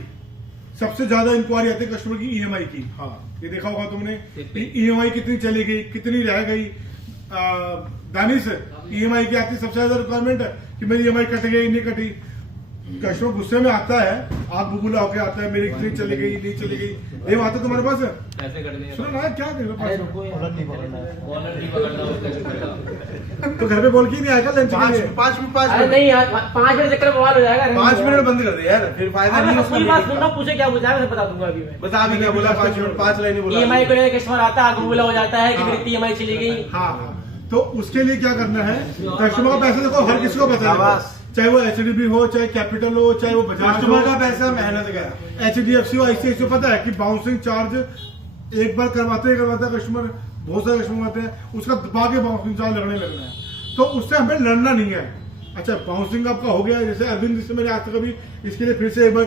सबसे ज्यादा इंक्वायरी आती है कस्टमर की ईएमआई की। हाँ, ये देखा होगा तुमने, ईएमआई कितनी चली गई, कितनी रह गई। दानिश, ईएमआई की आती सबसे ज्यादा रिक्वायरमेंट है कि मेरी ईएमआई कट गई, नहीं कटी। कस्टमर गुस्से में आता है, आप बुबुला होके आता है, मेरी कितनी चली गई, नहीं चली गई, ये बात है तुम्हारे पास। कैसे कर देंगे? सुनो ना, क्या देख रहे हो? कॉलर नहीं पकड़ना उसका चक्कर। तो घर पे बोल के ही नहीं आएगा लंच के लिए। 5 अरे नहीं यार, 5 मिनट चक्कर में बवाल हो जाएगा। 5 मिनट बंद कर दे यार, फिर फायदा नहीं है पूरी बात उसका। सुनना, पूछे क्या पूछा है, मैं बता दूंगा अभी मैं। बता अभी क्या बोला, 5 मिनट 5 लाइनें बोला। ईएमआई को लेकर कस्टमर आता है, गूगल हो जाता है कि हाँ। मेरी ईएमआई चली गई। हाँ, तो उसके लिए क्या करना है, कस्टमर का पैसा देखो, हर किसी को पैसा देखो, चाहे वो एचडीबी हो, चाहे कैपिटल हो, चाहे वो बजाज हो। कस्टमर का पैसा मेहनत का। एचडीएफसी हो, आईसीआईसी पता है कि बाउंसिंग चार्ज एक बार करवाते कस्टमर, बहुत सारे कस्टमर आते हैं, उसका दबा के बाउंसिंग चार्ज लगने लगना है, तो उससे हमें लड़ना नहीं है। अच्छा, बाउंसिंग आपका हो गया, जैसे अरविंद से मैंने आज तक अभी इसके लिए फिर से एक बार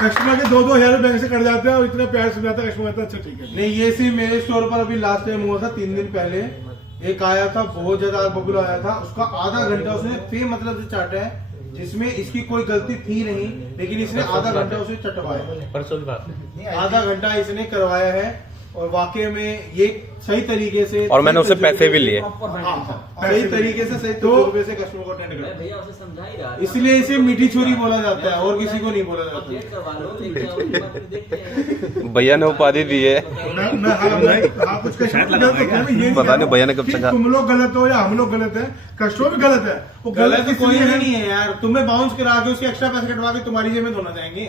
कस्टमर के 2-2 हजार बैंक से कट जाते हैं और इतना प्यार से जाता है, कस्टमर कहता है अच्छा ठीक है। नहीं, ये सिर्फ मेरे स्टोर पर अभी लास्ट टाइम हुआ था 3 दिन पहले। एक आया था, बहुत ज्यादा बबुला आया था, उसका आधा घंटा उसने फे मतलब से चाटा है, जिसमें इसकी कोई गलती थी नहीं, लेकिन इसने आधा घंटा उसे चटवाया। परसों की बात है। आधा घंटा इसने करवाया है, और वाकई में ये सही तरीके से, और मैंने उससे पैसे भी लिए। सही तरीके से, सही तजुर्बे से कस्टमर को अटेंड मैं करते भैया उसे समझा ही रहा हैं। था। इसलिए इसे मीठी छुरी बोला जाता है और किसी को नहीं बोला जाता। अपडेट करवा लो, लेके आओ, एक बार फिर देखते हैं। भैया ने उपाधि दी है। कुछ पता नहीं भैया ने कब से कहा। तुम लोग गलत हो या हम लोग गलत है, कस्टमर भी गलत है। वो गलत तो कोई इसलिए नहीं है यार, तुम्हें बाउंस करा के उसके एक्स्ट्रा पैसे कटवा के तुम्हारी जेब में धोना जाएंगे।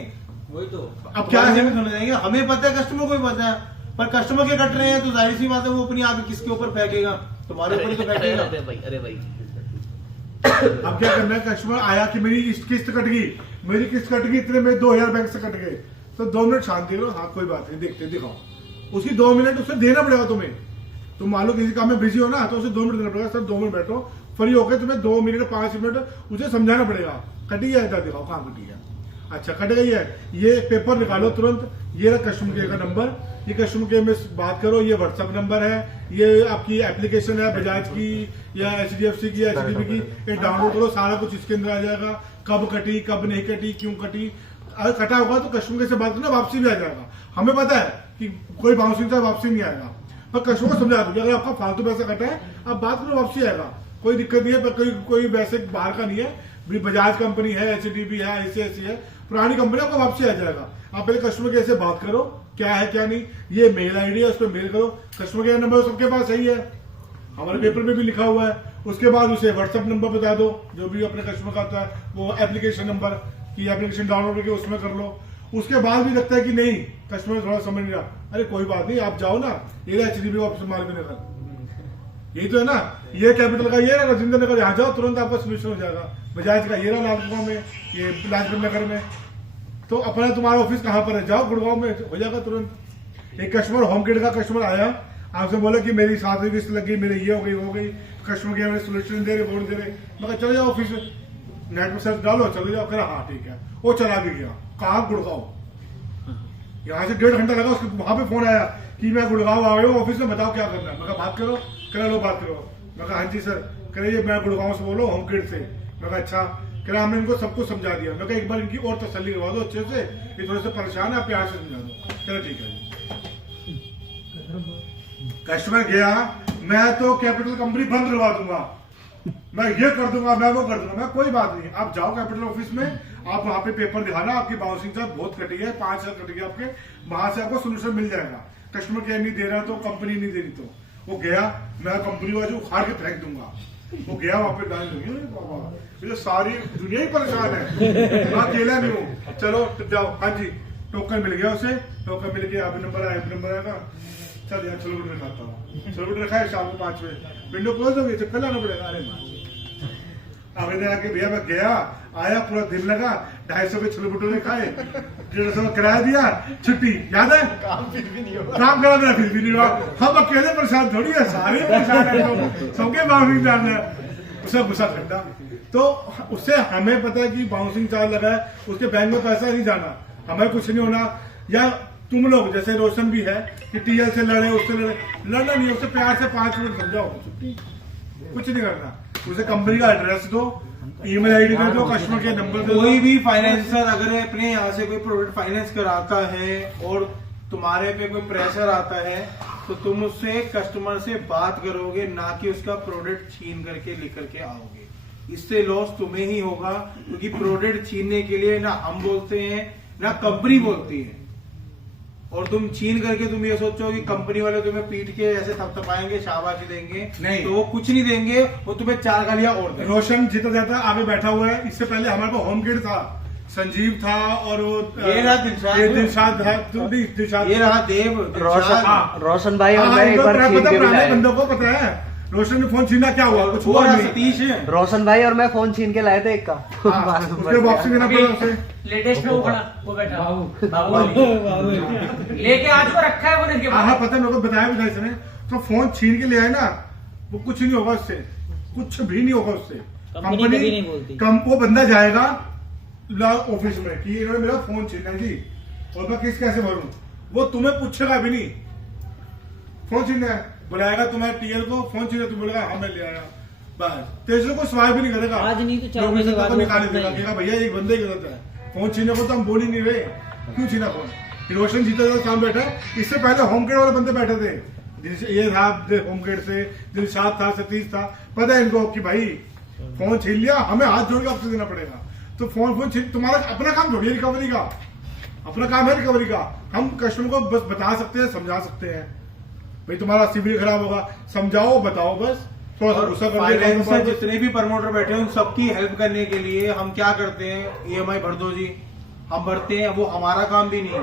वही तो। अब क्या जेब है, में धोना जाएंगे, हमें पता है, कस्टमर को भी पता है, पर कस्टमर के कट रहे हैं तो जाहिर सी बात है वो अपनी आगे किसके ऊपर फेंकेगा, तुम्हारे ऊपर ही तो फेंकेगा। अरे भाई अब क्या करना है, कस्टमर आया कि मेरी किस्त कट गई, मेरी किस्त कट गई, इतने में 2000 बैंक से कट गए, तो 2 मिनट शांति करो, हाँ कोई बात नहीं, देखते दिखाओ। उसकी 2 मिनट उसे देना पड़ेगा तुम्हें। तुम मान लो किसी काम में बिजी हो ना, तो उसे 2 मिनट देना पड़ेगा। सर 2 मिनट बैठो, फ्री होकर तुम्हें 2 मिनट 5 मिनट उसे समझाना पड़ेगा। कटी है, इधर दिखाओ कहाँ कटी है। अच्छा कट गई है, ये पेपर निकालो तुरंत, ये रहा कस्टमर केयर का नंबर, ये कस्टमर केयर में बात करो, ये व्हाट्सएप नंबर है, ये आपकी एप्लीकेशन है बजाज की या HDFC की या HDB की, ये डाउनलोड करो, सारा कुछ इसके अंदर आ जाएगा। कब कटी, कब नहीं कटी, क्यों कटी, अगर कटा होगा तो कस्टमर केयर से बात करना, वापसी भी आ जाएगा। हमें पता है कि कोई बाउंसिंग से वापसी नहीं आएगा, पर कस्टमर को समझा दो अगर आपका फालतू पैसा कटा है आप बात करो, वापसी आएगा, कोई दिक्कत नहीं है। पर कोई वैसे बाहर का नहीं है, बजाज कंपनी है, HDB है, ICICI है, पुरानी कंपनी, आपको वापसी आ जाएगा। आप पहले कस्टमर केयर से बात करो क्या है क्या नहीं, ये मेल ID है, उस पर मेल करो, कस्टमर केयर नंबर सबके पास सही है, हमारे पेपर में भी लिखा हुआ है। उसके बाद उसे व्हाट्सएप नंबर बता दो, जो भी अपने कस्टमर का आता है, वो एप्लीकेशन नंबर की एप्लीकेशन डाउनलोड करके उसमें कर लो। उसके बाद भी लगता है कि नहीं कस्टमर थोड़ा समझ नहीं रहा, अरे कोई बात नहीं, आप जाओ ना, ये HDB वापस माल भी नगर, यही तो है ना, ये कैपिटल का ये राजेंद्र नगर, यहाँ जाओ तुरंत आपका सोल्यूशन हो जाएगा। बजाज का ये रहा लालकुआं में, ये लाजपत नगर में, तो अपना तुम्हारा ऑफिस कहाँ पर है, जाओ गुड़गांव में, हो जाएगा तुरंत। एक कस्टमर होम किट का कस्टमर आया, आपसे बोला कि मेरी 7वीं किस्त लग गई, मेरी ये हो गई, कस्टमर केयर में सोल्यूशन दे रहे, बोर्ड दे रहे, मैं चले जाओ ऑफिस में, नेट में सर्च डालो, चले जाओ, कह हाँ ठीक है, वो चला भी गया। कहाँ गुड़गांव, यहाँ से 1.5 घंटा लगा, उसके वहां पे फोन आया कि मैं गुड़गांव आ गया हूँ ऑफिस में, बताओ क्या करना है। मैं बात करो, कह लो बात करो, मैं हाँ जी सर, कह रही मैं गुड़गांव से बोलो, होम किट से। मैं अच्छा, कह रहा हमने इनको सब कुछ समझा दिया। मैं एक बार इनकी और तसल्ली करवा दो अच्छे से, ये थोड़े से परेशान है, आप प्यार से समझा दो। चलो ठीक है। कस्टमर गया, मैं तो कैपिटल कंपनी बंद करवा दूंगा, मैं ये कर दूंगा, मैं वो कर दूंगा। मैं कोई बात नहीं, आप जाओ कैपिटल ऑफिस में, आप वहां पे पेपर दिखाना, आपकी बाउंसिंग चार्ज बहुत कटी है, 5,000 कट गया आपके, वहां से आपको सोल्यूशन मिल जाएगा। कस्टमर केयर नहीं दे रहा तो कंपनी नहीं दे रही, तो वो गया, मैं कंपनी वाले उखाड़ के फेंक दूंगा। वो गया वहां पे डाल दूंगी, बाबा सारी दुनिया ही परेशान है, मैं अकेला नहीं हूँ। चलो जाओ, हाँ जी टोकन मिल गया उसे, टोकन मिल गया, अब नंबर आएगा, चल यार चलो बुट खाता हूँ, चलो बुट रखा है शाम को 5 बजे, विंडो क्लोज हो गई, चक्कर लाना पड़ेगा। अरे आगे आके भैया मैं गया, आया, पूरा दिन लगा, 250 के छोले भटूरे खाए, 150 का किराया दिया, छुट्टी, याद है, काम फिर भी नहीं हुआ, काम करा मेरा फिर भी नहीं हुआ। हम अकेले परेशान थोड़ी है, सारे परेशान है, सबके बाउंसिंग चार्ज है, उसका गुस्सा ठंडा। तो उससे हमें पता है कि बाउंसिंग चार्ज लगा है, उसके बैंक में पैसा नहीं जाना, हमें कुछ नहीं होना। या तुम लोग जैसे रोशन भी है कि TL से लड़े, उससे लड़े, लड़ना नहीं, उससे प्यार से 5 मिनट समझाओ, छुट्टी, कुछ नहीं करना। उसे कंपनी का एड्रेस दो, ईमेल ID दे दो, कस्टमर के नंबर दे दो। कोई भी फाइनेंसर अगर अपने यहाँ से कोई प्रोडक्ट फाइनेंस कराता है और तुम्हारे पे कोई प्रेशर आता है, तो तुम उससे कस्टमर से बात करोगे, ना कि उसका प्रोडक्ट छीन करके लेकर के आओगे। इससे लॉस तुम्हें ही होगा, क्योंकि प्रोडक्ट छीनने के लिए ना हम बोलते हैं ना कंपनी बोलती है। और तुम छीन करके तुम ये सोचो कि कंपनी वाले तुम्हें पीट के ऐसे थपथपाएंगे, शाबाशी देंगे, नहीं, तो वो कुछ नहीं देंगे, वो तुम्हें 4 गालियां और देंगे। रोशन जीता जाता आगे बैठा हुआ है, इससे पहले हमारे पास होम किट था, संजीव था, और वो ये रहा दिलशाद, दिलशाद, ये रहा देव, रोशन भाई और मैं एक बार छीन के भी लाए। बंदों को पता है रोशन ने फोन छीना, क्या हुआ, कुछ हुआ नहीं। सतीश है, रोशन भाई और मैं फोन छीन के लाए थे एक का, उसके वापसी देना पड़ा उसे। लेटेस्ट में वो खड़ा, वो बैठा बाबू लेके आज को रखा है वो इनके हाँ पता है, मेरे को बताया भी था इसने। तो फोन छीन के ले आए ना, वो कुछ नहीं होगा उससे, कुछ भी नहीं होगा उससे। कंपनी वो बंदा जाएगा ऑफिस में कि इन्होंने मेरा फोन छीना जी, और मैं किस कैसे भरूं, वो तुम्हें पूछेगा भी नहीं, फोन छीनना है, बुलाएगा तुम्हारे TL को, फोन छीने, तुम बोलेगा हाँ मैं ले आया, बस। तेरे को सवाल भी नहीं करेगा, आज नहीं तो 4 निकाल देगा, भैया एक बंदे की गलत है, फोन छीने को तो हम बोल ही नहीं रहे, क्यों छीना फोन, इनोवेशन जीता जाता सामने बैठा है। इससे पहले होम केयर वाले बंदे बैठे थे, जिनसे ये था होम केयर से दिलशाद था, सतीश था, पता है इनको कि भाई फोन छीन लिया हमें हाथ जोड़ के आपसे देना पड़ेगा। तो फोन तुम्हारा अपना काम थोड़ी है रिकवरी का, अपना काम है रिकवरी का। हम कस्टमर को बस बता सकते हैं, समझा सकते हैं, भाई तुम्हारा सिविल खराब होगा, समझाओ बताओ बस। फाइनेंस से जितने भी प्रमोटर बैठे हैं उन सबकी हेल्प करने के लिए हम क्या करते हैं, EMI भर दो जी, हम भरते हैं। वो हमारा काम भी नहीं है,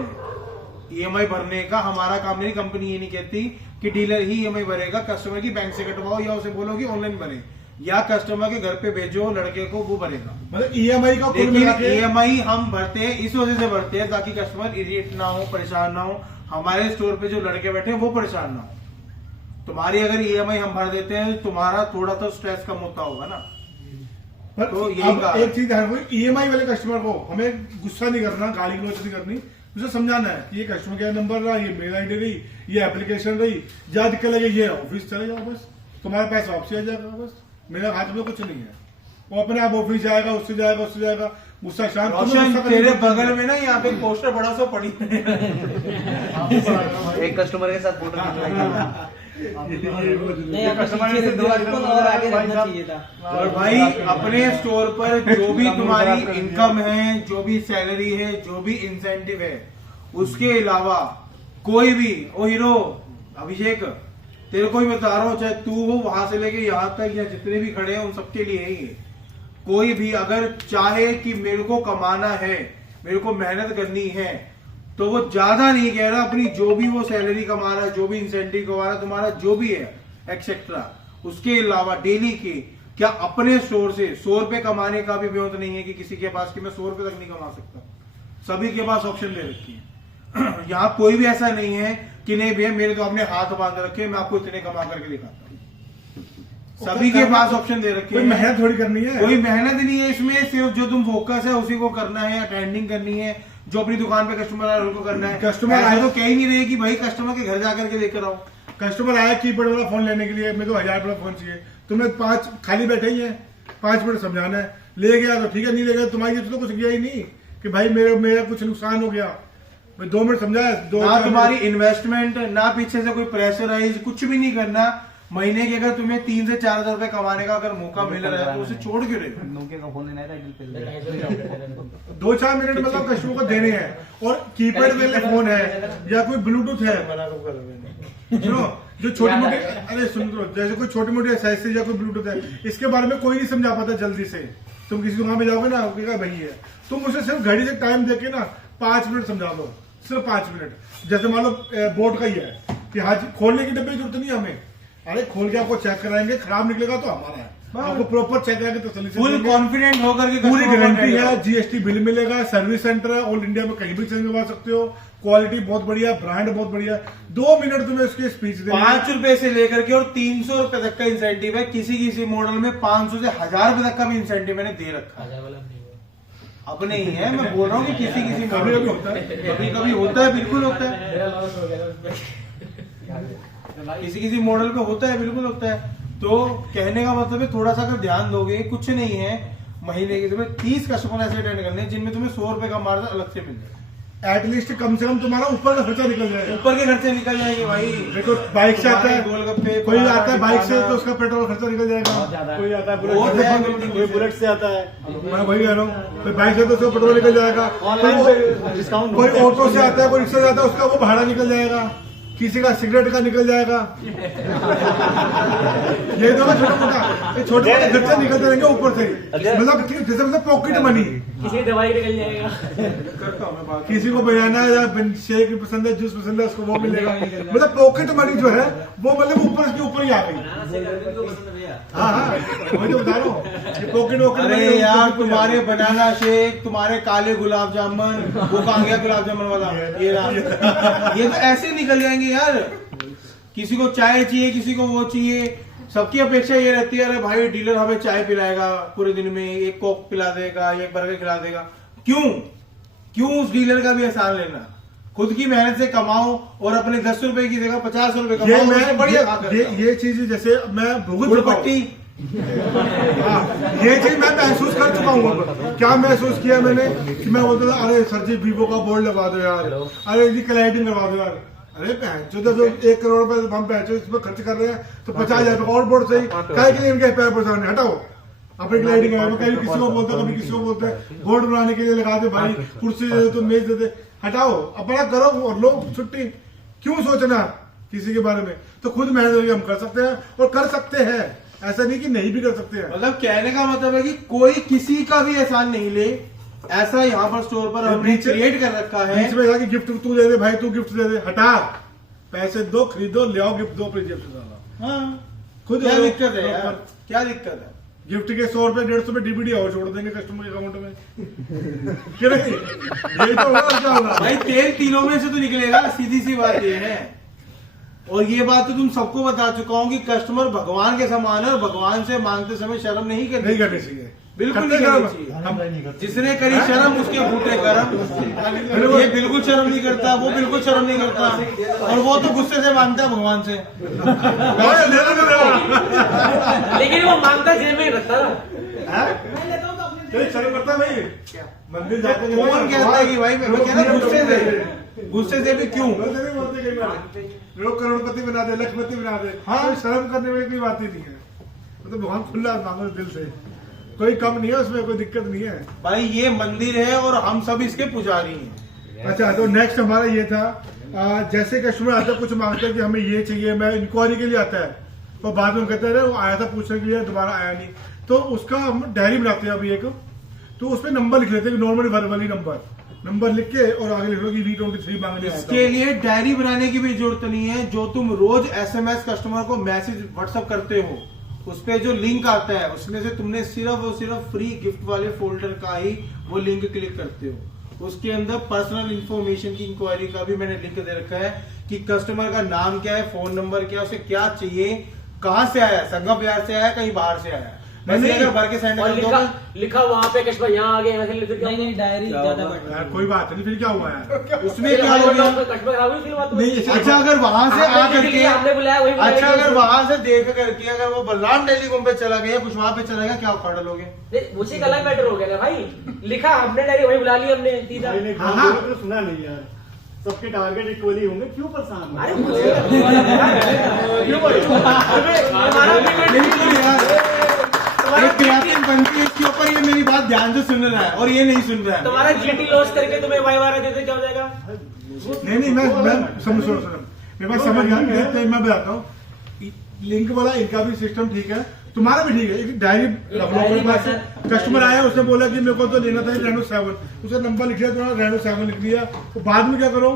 EMI भरने का हमारा काम नहीं। कंपनी ये नहीं कहती कि डीलर ही EMI भरेगा, कस्टमर की बैंक से कटवाओ या उसे बोलो कि ऑनलाइन भरे या कस्टमर के घर पे भेजो लड़के को, वो भरेगा। मतलब EMI का लेकिन EMI हम भरते हैं इस वजह से भरते हैं ताकि कस्टमर इरिटेट ना हो, परेशान ना हो, हमारे स्टोर पे जो लड़के बैठे हैं वो परेशान ना हो। तुम्हारी अगर EMI हम भर देते हैं तुम्हारा थोड़ा तो स्ट्रेस कम होता होगा ना। तो यही एक चीज है, EMI वाले कस्टमर को हमें गुस्सा नहीं करना, गाली गलौज नहीं करनी, उसे समझाना है कि ये कस्टमर केयर नंबर रहा, ये मेल ID रही, ये एप्लीकेशन रही, जहाँ दिक्कत लगे ये ऑफिस चले जाओ, बस तुम्हारे पैसे वापसी आ जाएगा, बस मेरे हाथ में कुछ नहीं है। वो अपने आप ऑफिस जाएगा, उससे जाएगा, उससे जाएगा, गुस्सा शांत। तेरे बगल में ना यहाँ पे पोस्टर बड़ा सा पड़ी एक कस्टमर के साथ फोटो और भाई अपने स्टोर पर जो भी तुम्हारी इनकम है, जो भी सैलरी है, जो भी इंसेंटिव है, उसके अलावा कोई भी, ओ हीरो अभिषेक तेरे को ही बता रहा हूँ, चाहे तू हो वहां से लेके यहाँ तक या जितने भी खड़े हैं उन सबके लिए ही है। कोई भी अगर चाहे कि मेरे को कमाना है, मेरे को मेहनत करनी है, तो वो ज्यादा नहीं कह रहा, अपनी जो भी वो सैलरी कमा रहा है, जो भी इंसेंटिव कमा रहा है, तुम्हारा जो भी है एक्सेट्रा, उसके अलावा डेली के क्या अपने स्टोर से 100 रुपए कमाने का भी बेहद नहीं है कि किसी के पास कि मैं 100 रुपए तक नहीं कमा सकता। सभी के पास ऑप्शन दे रखी है। यहाँ कोई भी ऐसा नहीं है कि नहीं भैया मेरे तो अपने हाथ बांध रखे, मैं आपको इतने कमा करके दिखाता हूँ। सभी के पास ऑप्शन दे रखे हैं। मेहनत थोड़ी करनी है, कोई मेहनत नहीं है इसमें, सिर्फ जो तुम फोकस है उसी को करना है, अटेंडिंग करनी है, जो अपनी दुकान पे कस्टमर आए उनको करना है। कस्टमर आए तो कह ही नहीं रहे कि भाई कस्टमर के घर जाकर के लेकर आओ। कस्टमर आया कीपैड वाला फोन लेने के लिए, मेरे को 1000 वाला फोन चाहिए, तुम्हें 5 खाली बैठे ही है, 5 मिनट समझाना है, ले गया तो ठीक है, नहीं ले गया तुम्हारी तो कुछ गया ही नहीं कि भाई मेरा कुछ नुकसान हो गया, मैं 2 मिनट समझाया। ना तुम्हारी इन्वेस्टमेंट, ना पीछे से कोई प्रेशराइज, कुछ भी नहीं करना। महीने के अगर तुम्हें 3 से 4 हजार रुपए कमाने का अगर मौका मिल रहा है तो उसे छोड़ क्यों रहे? नोकिया का फोन लेना है 2-4 मिनट मतलब कस्टमर को देने हैं। और कीपैड वाले फोन है या कोई ब्लूटूथ है, सुनो जो छोटी मोटी, अरे सुन लो, जैसे कोई छोटी मोटी एक्सरसाइज या कोई ब्लूटूथ है, इसके बारे में कोई नहीं समझा पाता जल्दी से। तुम किसी दुकान में जाओगे ना, भाई है, तुम उसे सिर्फ घड़ी से टाइम देके ना 5 मिनट समझा दो, सिर्फ 5 मिनट। जैसे मान लो बोर्ड का ही है कि हाँ खोलने की डब्बे की जरूरत नहीं हमें, अरे खोल के आपको चेक कराएंगे, खराब निकलेगा तो हमारा है, आपको प्रॉपर चेक कराएंगे तसल्ली से, फुल कॉन्फिडेंट होकर के पूरी गारंटी है, GST बिल मिलेगा, सर्विस सेंटर है, ऑल इंडिया में कहीं भी चेंज करवा सकते हो, क्वालिटी बहुत बढ़िया, ब्रांड बहुत बढ़िया। 2 मिनट तुम्हें उसकी स्पीच दे, 5 रुपए से लेकर के और 300 रुपए तक का इंसेंटिव है। किसी मॉडल में 500 से 1000 रुपए तक का भी इंसेंटिव मैंने दे रखा है। अब नहीं है, मैं बोल रहा हूँ कि किसी कभी कभी होता है, कभी होता है, बिल्कुल होता है, किसी मॉडल पे होता है, बिल्कुल होता है। तो कहने का मतलब है थोड़ा सा अगर ध्यान दोगे, कुछ नहीं है, महीने के तुम्हें 30 कस्टमर ऐसे अटेंड करने हैं जिनमें तुम्हें 100 रुपए का मार्जिन अलग से मिल जाए। एटलीस्ट कम से कम तुम्हारा ऊपर का खर्चा निकल जाएगा, ऊपर के खर्चे निकल जाएंगे भाई। देखो बाइक से आता है, गोलगप्पे, कोई आता है बाइक से तो उसका पेट्रोल खर्चा निकल जाएगा, कोई आता है बुलेट से आता है, मैं वही कह रहा हूँ, कोई बाइक से तो उसका पेट्रोल निकल जाएगा, डिस्काउंट, कोई ऑटो से आता है, कोई रिक्शा से आता है, उसका वो भाड़ा निकल जाएगा, किसी का सिगरेट का निकल जाएगा। ये दोनों छोटा मोटा खर्चा निकलते रहेंगे ऊपर से, मतलब जैसे मतलब पॉकेट मनी। किसी दवाई निकल जाएगा, करता हूँ मैं बात। किसी को बनाना या शेक पसंद है, जूस पसंद है, उसको वो मिलेगा। मतलब पॉकेट मनी जो है वो मतलब ऊपर के ऊपर ही आ गई। हाँ हाँ वही तो बता रहा हूँ, पॉकेट वॉकेट। अरे यार तुम्हारे बनाना शेक, तुम्हारे काले गुलाब जामुन, वो कहाँ गया गुलाब जामुन वाला, ये तो ऐसे निकल जाएंगे यार। किसी को चाय चाहिए, किसी को वो चाहिए, सबकी अपेक्षा ये रहती है अरे भाई डीलर हमें चाय पिलाएगा पूरे दिन में, एक कोक पिला देगा, एक बर्गर खिला देगा। क्यों उस डीलर का भी एहसान लेना? खुद की मेहनत से कमाओ और अपने 10 रुपए की जगह 50 रुपए कमाओ, बढ़िया। ये चीज जैसे मैं भुगत चुका हूं, हाँ, ये चीज मैं महसूस कर चुका हूँ। अब क्या महसूस किया मैंने कि मैं बोलता था अरे सर जी वीवो का बोर्ड लगा दो यार, अरे जी क्लाइटिंग करवा दो यार। अरे जो 1 करोड़ रुपए हम इसमें खर्च कर रहे हैं तो 50,000 रुपए और बोर्ड सही काय के लिए इनके पैर परेशान है, हटाओ अपनी क्लाइटिंग। कभी किसी को बोलता कभी किसी को बोलते हैं बोर्ड बनाने के लिए लगा दे भाई, कुर्सी दे दे तो मेज दे दे, हटाओ अपना करो और लो छुट्टी। क्यों सोचना किसी के बारे में, तो खुद मेहनत हम कर सकते हैं और कर सकते हैं, ऐसा नहीं कि नहीं भी कर सकते हैं। मतलब कहने का मतलब है कि कोई किसी का भी एहसान नहीं ले, ऐसा यहाँ पर स्टोर पर हमने क्रिएट कर रखा है। बीच में जाके गिफ्ट तू दे दे भाई, तू गिफ्ट दे दे, हटा पैसे दो, खरीदो, ले आओ गिफ्ट दो अपने जेब से साला। हाँ, खुद क्या दिक्कत है यार, क्या दिक्कत है? गिफ्ट के 100 रुपए 150 रुपए डीवीडी और छोड़ देंगे कस्टमर के अकाउंट में। क्यों नहीं? यही तो होगा, क्या होगा भाई? तेल तीनों में से तो निकलेगा, सीधी सी बात ये है। और ये बात तो तुम सबको बता चुका हूँ कि कस्टमर भगवान के समान है और भगवान से मांगते समय शर्म नहीं करनी चाहिए, बिल्कुल नहीं करनी चाहिए। जिसने करी शर्म उसके फूटे कर्म। ये बिल्कुल शर्म नहीं करता, वो बिल्कुल शर्म नहीं करता, और वो तो गुस्से से मांगता है भगवान से। लेकिन वो मांगता जेब में ही रखता ना। शर्म करता भाई, मंदिर जाते कौन कहता है कि भाई मैं कह रहा गुस्से से, गुस्से से भी क्यों? लोग करोड़पति बना दे, लखपति बना दे, हाँ शर्म करने में कोई बात ही नहीं है। मतलब बहुत खुला मांगो दिल से, कोई कम नहीं है उसमें, कोई दिक्कत नहीं है भाई। ये मंदिर है और हम सब इसके पुजारी हैं। अच्छा, तो नेक्स्ट हमारा ये था, जैसे कस्टमर आता है कुछ मांगते हैं कि हमें ये चाहिए, मैं इंक्वायरी के लिए आता है, तो बाद में कहते हैं वो आया था पूछने के लिए, दोबारा आया नहीं, तो उसका हम डायरी बनाते हैं अभी एक, तो उसमें नंबर लिख लेते हैं, नॉर्मली वर्बली नंबर लिख के और आगे लिख लो कि V23 मांगने। इसके लिए डायरी बनाने की भी जरूरत नहीं है। जो तुम रोज SMS कस्टमर को मैसेज व्हाट्सएप करते हो, उस पे जो लिंक आता है उसमें से तुमने सिर्फ और सिर्फ फ्री गिफ्ट वाले फोल्डर का ही वो लिंक क्लिक करते हो। उसके अंदर पर्सनल इंफॉर्मेशन की इंक्वायरी का भी मैंने लिंक दे रखा है कि कस्टमर का नाम क्या है, फोन नंबर क्या है, उसे क्या चाहिए, कहाँ से आया, संगम बिहार से आया, कहीं बाहर से आया, मैंने अगर भर के सेंड कर दो। लिखा वहाँ पे कस्टमर यहाँ आ गए, नहीं डायरी ज्यादा यार कोई बात नहीं, फिर क्या हुआ है उसमें क्या हो गया? नहीं, अच्छा अगर वहां से आ करके, अच्छा अगर वहां से देख करके अगर वो बलराम टेलीकॉम पे चला गया, कुछ वहां पे चला गया, क्या उखाड़ लोगे? उसी का अलग मैटर हो गया भाई। लिखा हमने डायरी वही बुला ली हमने सीधा। सुना नहीं यार, सबके टारगेट इक्वली होंगे, क्यों परेशान? अरे क्रिएटिव बनती है, इसके ऊपर ये मेरी बात ध्यान से सुन रहा है और ये नहीं सुन रहा है। तुम्हारा GT लॉस करके तुम्हें वाई देते क्या हो जाएगा? नहीं, मैं समझ मेरे पास समझ गया, मैं बताता हूँ। लिंक वाला इनका भी सिस्टम ठीक है, तुम्हारा भी ठीक है। एक डायरी रख लो अपने पास। कस्टमर आया, उसने बोला कि मेरे को तो लेना था Reno 7, उसका नंबर लिख दिया, तुम्हारा Reno 7 लिख दिया, तो बाद में क्या करो,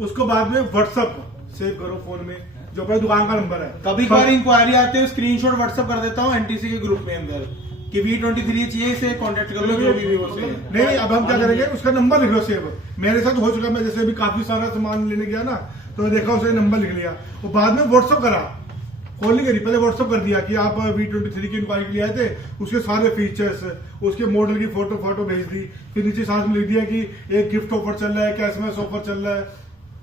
उसको बाद में व्हाट्सएप सेव करो फोन में, जो अपने दुकान का नंबर है। कभी कभार इंक्वायरी आते हैं, स्क्रीनशॉट व्हाट्सएप कर देता हूँ NTC के ग्रुप में अंदर कि V23 चाहिए, इसे कांटेक्ट कर लो जो भी वो से। नहीं, अब हम क्या करेंगे, उसका नंबर लिख लो सेव। मेरे साथ हो चुका, मैं जैसे अभी काफी सारा सामान लेने गया ना, तो देखा उसने नंबर लिख लिया, और बाद में व्हाट्सएप करा, कॉल नहीं करी, पहले व्हाट्सएप कर दिया कि आप V23 की इंक्वायरी के लिए आए थे, उसके सारे फीचर्स, उसके मॉडल की फोटो भेज दी, फिर नीचे साथ में लिख दिया कि एक गिफ्ट ऑफर चल रहा है, कैशमैश ऑफर चल रहा है,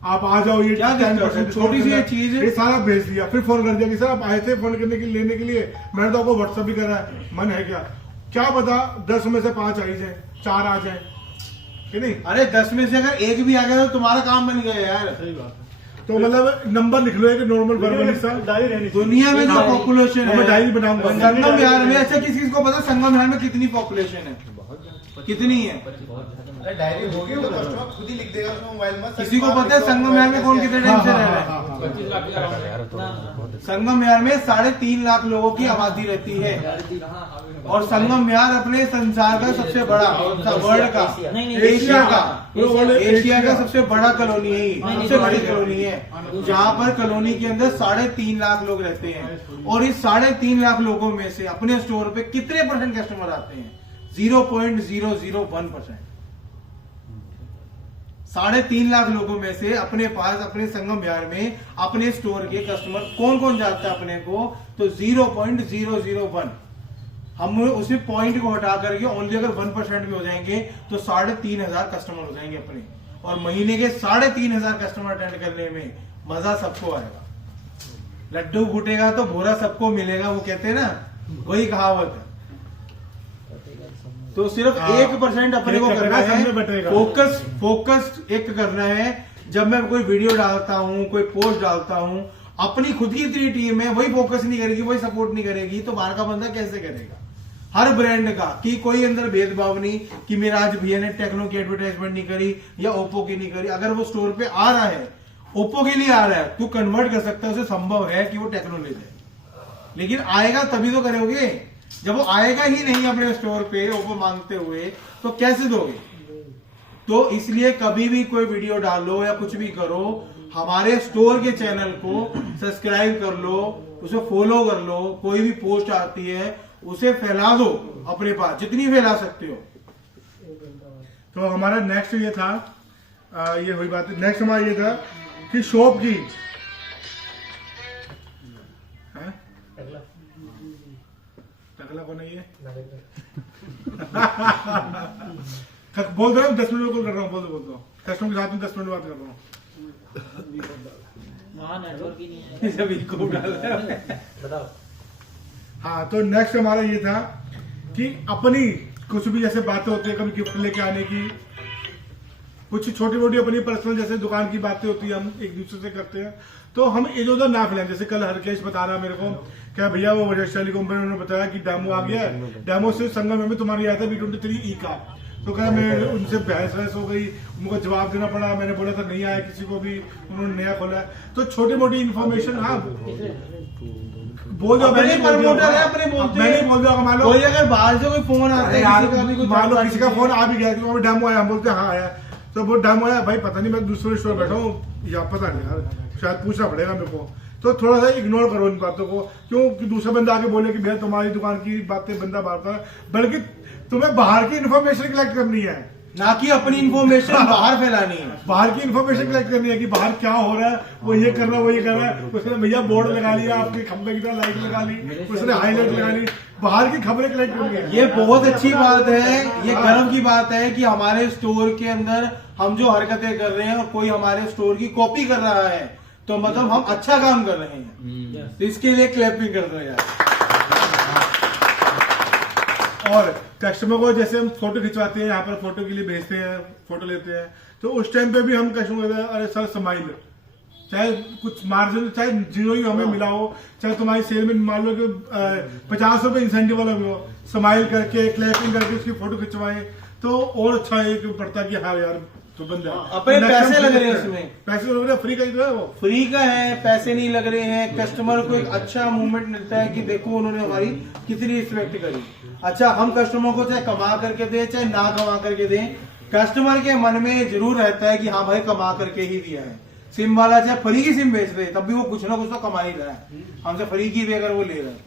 आप आ जाओ, ये 10% छोटी सी चीज है, ये सारा भेज दिया। फिर फोन कर दिया कि सर आप आए थे फोन करने के लिए, लेने के लिए, मैंने तो आपको व्हाट्सएप भी करा है, मन है क्या पता 10 में से 5 आ जाए, 4 आ जाए कि नहीं। अरे 10 में से अगर एक भी आ गया तो तुम्हारा काम बन गया यार। सही बात है। तो मतलब नंबर लिख लो, एक नॉर्मल वर्बली सा। दुनिया में जो पॉपुलेशन है, मैं डायरी बनाऊंगा। संगम बिहार में, अच्छा किसी को पता संगम बिहार में कितनी पॉपुलेशन है? कितनी है? डायरी होगी तो कस्टमर खुद ही लिख देगा उसमें मोबाइल में। किसी को पता है संगम बिहार में कौन कितने टाइम से रह रहा है? संगम बिहार में 3.5 लाख लोगों की आबादी रहती है, और संगम बिहार अपने संसार का सबसे बड़ा, वर्ल्ड का, एशिया का सबसे बड़ा कॉलोनी है, सबसे बड़ी कॉलोनी है, जहाँ पर कॉलोनी के अंदर 3.5 लाख लोग रहते हैं। और इस 3.5 लाख लोगों में से अपने स्टोर पे कितने % कस्टमर आते हैं? 0.001%। 3.5 लाख लोगों में से अपने पास, अपने संगम बिहार में अपने स्टोर के कस्टमर कौन जाता है अपने को? तो 0.001। हम उसी पॉइंट को हटा करके ओनली अगर 1% भी हो जाएंगे तो 3,500 कस्टमर हो जाएंगे अपने, और महीने के 3,500 कस्टमर अटेंड करने में मजा सबको आएगा। लड्डू फूटेगा तो भोरा सबको मिलेगा, वो कहते हैं ना, वही कहावत है। तो सिर्फ 1% अपने को करना है, फोकस एक करना है। जब मैं कोई वीडियो डालता हूँ, कोई पोस्ट डालता हूँ, अपनी खुद की इतनी टीम है, वही फोकस नहीं करेगी, वही सपोर्ट नहीं करेगी, तो बाहर का बंदा कैसे करेगा? हर ब्रांड का कि कोई अंदर भेदभाव नहीं कि मेरा आज भैया ने टेक्नो की एडवर्टाइजमेंट नहीं करी या ओप्पो की नहीं करी। अगर वो स्टोर पे आ रहा है, ओप्पो के लिए आ रहा है, तू कन्वर्ट कर सकता है, उसे संभव है कि वो टेक्नो ले जाए, लेकिन आएगा तभी तो करोगे। जब वो आएगा ही नहीं अपने स्टोर पे ओप्पो मांगते हुए, तो कैसे दोगे? तो इसलिए कभी भी कोई वीडियो डालो या कुछ भी करो, हमारे स्टोर के चैनल को सब्सक्राइब कर लो, उसे फॉलो कर लो, कोई भी पोस्ट आती है उसे फैला दो अपने पास, जितनी फैला सकते हो। तो हमारा नेक्स्ट ये था, ये हुई बात। नेक्स्ट हमारा ये था कि शॉप की टकला कौन है ये? बोल दो, 10 मिनट में कॉल कर रहा हूँ, बोल दो कस्टमर के साथ में 10 मिनट बात कर रहा हूँ। वहाँ नेटवर्क ही नहीं है। बताओ। हाँ, तो नेक्स्ट हमारा ये था कि अपनी कुछ भी जैसे बातें होती है, कभी गिफ्ट लेके आने की, कुछ छोटी मोटी अपनी पर्सनल जैसे दुकान की बातें होती है, हम एक दूसरे से करते हैं, तो हम इधर उधर ना फैलाएं। जैसे कल हरकेश बता रहा मेरे को, क्या भैया वो वजह कंपनी उन्होंने बताया कि डेमो आ गया है, डेमो से संगम में तुम्हारी आया था V23E का। तो क्या मैं उनसे बहस हो गई, उनको जवाब देना पड़ा। मैंने बोला था नहीं आया किसी को भी, उन्होंने नया खोला है। तो छोटी मोटी इन्फॉर्मेशन, हाँ बोल दो, अपने प्रमोटर है, अपने बोलते हैं। मैं नहीं बोल दूंगा, मान लो कोई अगर बाहर से कोई फोन आता है, किसी का भी कुछ मान लो किसी का फोन आ भी गया कि डेमो आया, हम बोलते हैं हाँ आया, तो वो डेमो आया, भाई पता नहीं मैं दूसरे स्टोर बैठा हूँ या पता नहीं यार, शायद पूछना पड़ेगा मेरे को। तो थोड़ा सा इग्नोर करो इन बातों को, क्यों कि दूसरा बंदा आके बोले कि भैया तुम्हारी दुकान की बातें बंदा बांटता है, बल्कि तुम्हें बाहर की इन्फॉर्मेशन कलेक्ट करनी है, ना कि अपनी इन्फॉर्मेशन बाहर फैलानी है। बाहर की इन्फॉर्मेशन कलेक्ट करनी है कि बाहर क्या हो रहा है, वो ये कर रहा है, वो ये कर रहा है। उसने भैया बोर्ड लगा लिया, आपके खंबे की तरह लाइट लगा ली, उसने हाईलाइट लगा ली, बाहर की खबरें कलेक्ट करनी है। ये बहुत अच्छी बात है, ये गर्व की बात है कि हमारे स्टोर के अंदर हम जो हरकतें कर रहे हैं और कोई हमारे स्टोर की कॉपी कर रहा है, तो मतलब हम अच्छा काम कर रहे हैं। तो इसके लिए क्लैपिंग कर दो यार। और कस्टमर को जैसे हम फोटो खिंचवाते हैं, यहाँ पर फोटो के लिए भेजते हैं, फोटो लेते हैं, तो उस टाइम पे भी हम कस्टमर को अरे सर स्माइल, चाहे कुछ मार्जिन, चाहे जीरो ही हमें मिला हो, चाहे तुम्हारी सेल में मान लो कि 50 रुपए इंसेंटिव वाला भी हो, स्माइल करके क्लैपिंग करके उसकी फोटो खिंचवाएं, तो और अच्छा एक पड़ता कि हाँ यार तो बंदा अपने पैसे लग रहे हैं उसमें, पैसे लग रहे हैं, फ्री का जो है वो फ्री का है, पैसे नहीं लग रहे हैं। कस्टमर को एक अच्छा मूवमेंट मिलता है कि देखो उन्होंने हमारी कितनी रिस्पेक्ट करी। अच्छा, हम कस्टमर को चाहे कमा करके दें चाहे ना कमा करके दें, कस्टमर के मन में जरूर रहता है कि हाँ भाई कमा करके ही दिया है। सिम वाला चाहे फ्री की सिम बेच दे, तब भी वो कुछ ना कुछ तो कमा ही रहा है, हमसे फ्री की भी अगर वो ले रहा है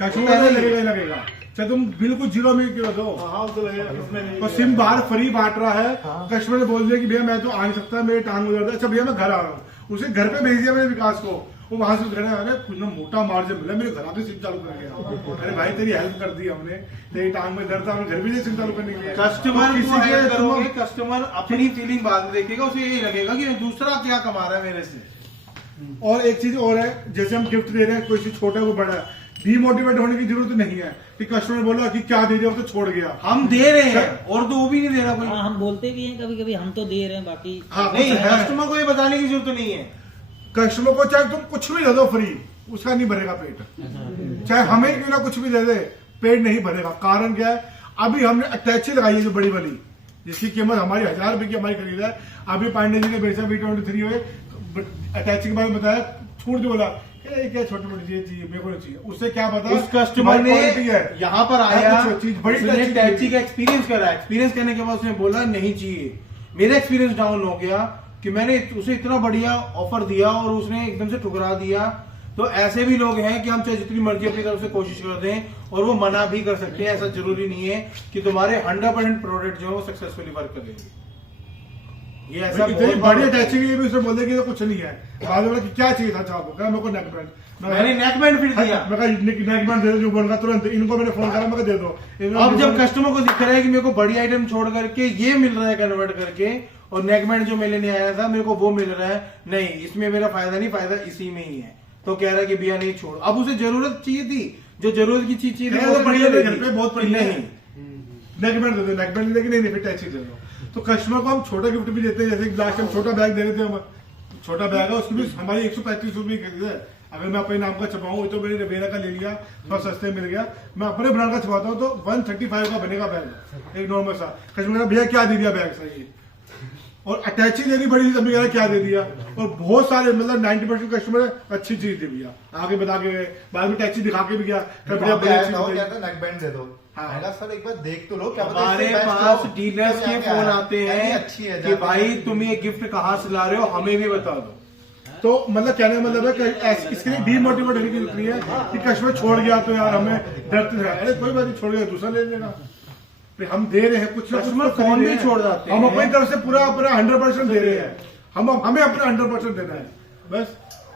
कस्टमर लगेगा ही लगेगा। चाहे तुम बिल्कुल जीरो में क्यों दो, तो सिम बाहर फ्री बांट रहा है, कस्टमर ने बोल दिया कि भैया मैं तो आ नहीं सकता, मेरे टांग में दर्द है, अच्छा भैया मैं घर आ रहा हूँ, उसे घर पे भेज दिया मैंने विकास को, वो वहां से घर अरे कुछ ना मोटा मार्जिन मिला, मेरे घर आके सिम चालू कर गया। अरे भाई तेरी हेल्प कर दी हमने, तेरी टांग में दर्द था, घर भी सिम चालू करने के लिए। कस्टमर किसी के करोगे, कस्टमर अपनी फीलिंग बाद में देखेगा, उसे यही लगेगा कि दूसरा क्या कमा रहा है मेरे से। और एक चीज और है, जैसे हम गिफ्ट दे रहे हैं, कोई चीज छोटा को बड़ा है, डीमोटिवेट होने की जरूरत नहीं है कि कस्टमर बोला कि क्या दे दिया तो छोड़ गया। हम दे रहे हैं और तो वो भी नहीं दे रहा कोई। हम बोलते भी हैं कभी कभी हम तो दे रहे हैं, बाकी नहीं, कस्टमर को ये बताने की जरूरत नहीं है। कस्टमर को चाहे तुम कुछ भी दे दो फ्री, उसका नहीं भरेगा पेट, चाहे हमें क्यों ना कुछ भी दे दे, पेट नहीं भरेगा। कारण क्या है, अभी हमने अटैची लगाई है जो बड़ी वाली, जिसकी कीमत हमारी 1000 रुपए की हमारी खरीद है। अभी पांडे जी ने बेचा V23 हुए, अटैची के बारे में बताया, छूट जो बोला क्या छोटी मोटी चीज चाहिए, मेरे को नहीं चाहिए। उससे क्या पता उस कस्टमर ने यहाँ पर आया, उसने टैक्सी का एक्सपीरियंस करा, एक्सपीरियंस करने के बाद उसने बोला नहीं चाहिए। मेरा एक्सपीरियंस डाउन हो गया कि मैंने उसे इतना बढ़िया ऑफर दिया और उसने एकदम से ठुकरा दिया। तो ऐसे भी लोग हैं कि हम चाहे जितनी मर्जी अपनी तरफ से कोशिश कर दें और वो मना भी कर सकते हैं। ऐसा जरूरी नहीं है कि तुम्हारे 100% प्रोडक्ट जो है वो सक्सेसफुली वर्क करेंगे। ये ऐसा बड़ी अटैची के लिए भी उसने बोल दिया कि कुछ नहीं है। बाद में क्या चाहिए था आपको, मेरे को नेक बैंड, मैंने नेक बैंड फिट दिया, नेक बैंड दे दो, बोल रहा तुरंत। इनको मैंने फोन करा, मैं दे दो। अब जब कस्टमर को दिख रहा है कि मेरे को बड़ी आइटम छोड़ करके ये मिल रहा है कन्वर्ट करके, और नेक बैंड जो मैं लेने आया था मेरे को वो मिल रहा है, नहीं इसमें मेरा फायदा नहीं, फायदा इसी में ही है, तो कह रहा है कि भैया नहीं छोड़। अब उसे जरूरत चाहिए थी, जो जरूरत की चीज है वो बढ़िया देगी। घर पे बहुत बढ़िया है। नहीं नेक बैंड दे दो, नेक बैंड लेके नहीं फिर टैक्सी दे दो। तो कस्टमर को हम छोटा गिफ्ट भी देते हैं, जैसे लास्ट टाइम छोटा बैग दे रहे थे हम, छोटा बैग है उसकी भी हमारी 135 रुपये की खरीद है। अगर मैं अपने नाम का छपाऊँ तो मैंने रवेरा का ले लिया, थोड़ा सस्ते मिल गया। मैं अपने ब्रांड का छपाता हूँ तो 135 का बनेगा बैग, एक नॉर्मल सा। कस्टमर भैया क्या दे दिया बैग सही, और अटैची देनी पड़ी थी, तभी क्या दे दिया। और बहुत सारे मतलब 90% कस्टमर अच्छी चीज दे दिया, आगे बता के गए, बाद में टैक्सी दिखा के भी गया। नेक बैंड दे दो। हाँ। सर एक बार देख तो लो, क्या पता हमारे इससे best पास हो। डीलर्स के क्या फोन है? आते यानी हैं अच्छी है कि भाई तुम ये गिफ्ट कहाँ से ला रहे हो, हमें भी बता दो। तो मतलब कहने का मतलब है कि इसके लिए डीमोटिवेट होने की जरूरत नहीं है कि कस्टमर छोड़ गया तो यार हमें डरते हैं। अरे कोई बात नहीं, छोड़ गया दूसरा ले लेना। फिर हम दे रहे हैं कुछ ना कस्टमर कुछ तो फोन खरीद भी रहे हैं। छोड़ जाते हम हैं। अपनी तरफ से पूरा अपना 100% दे रहे हैं। हम हमें अपना 100% देना है बस।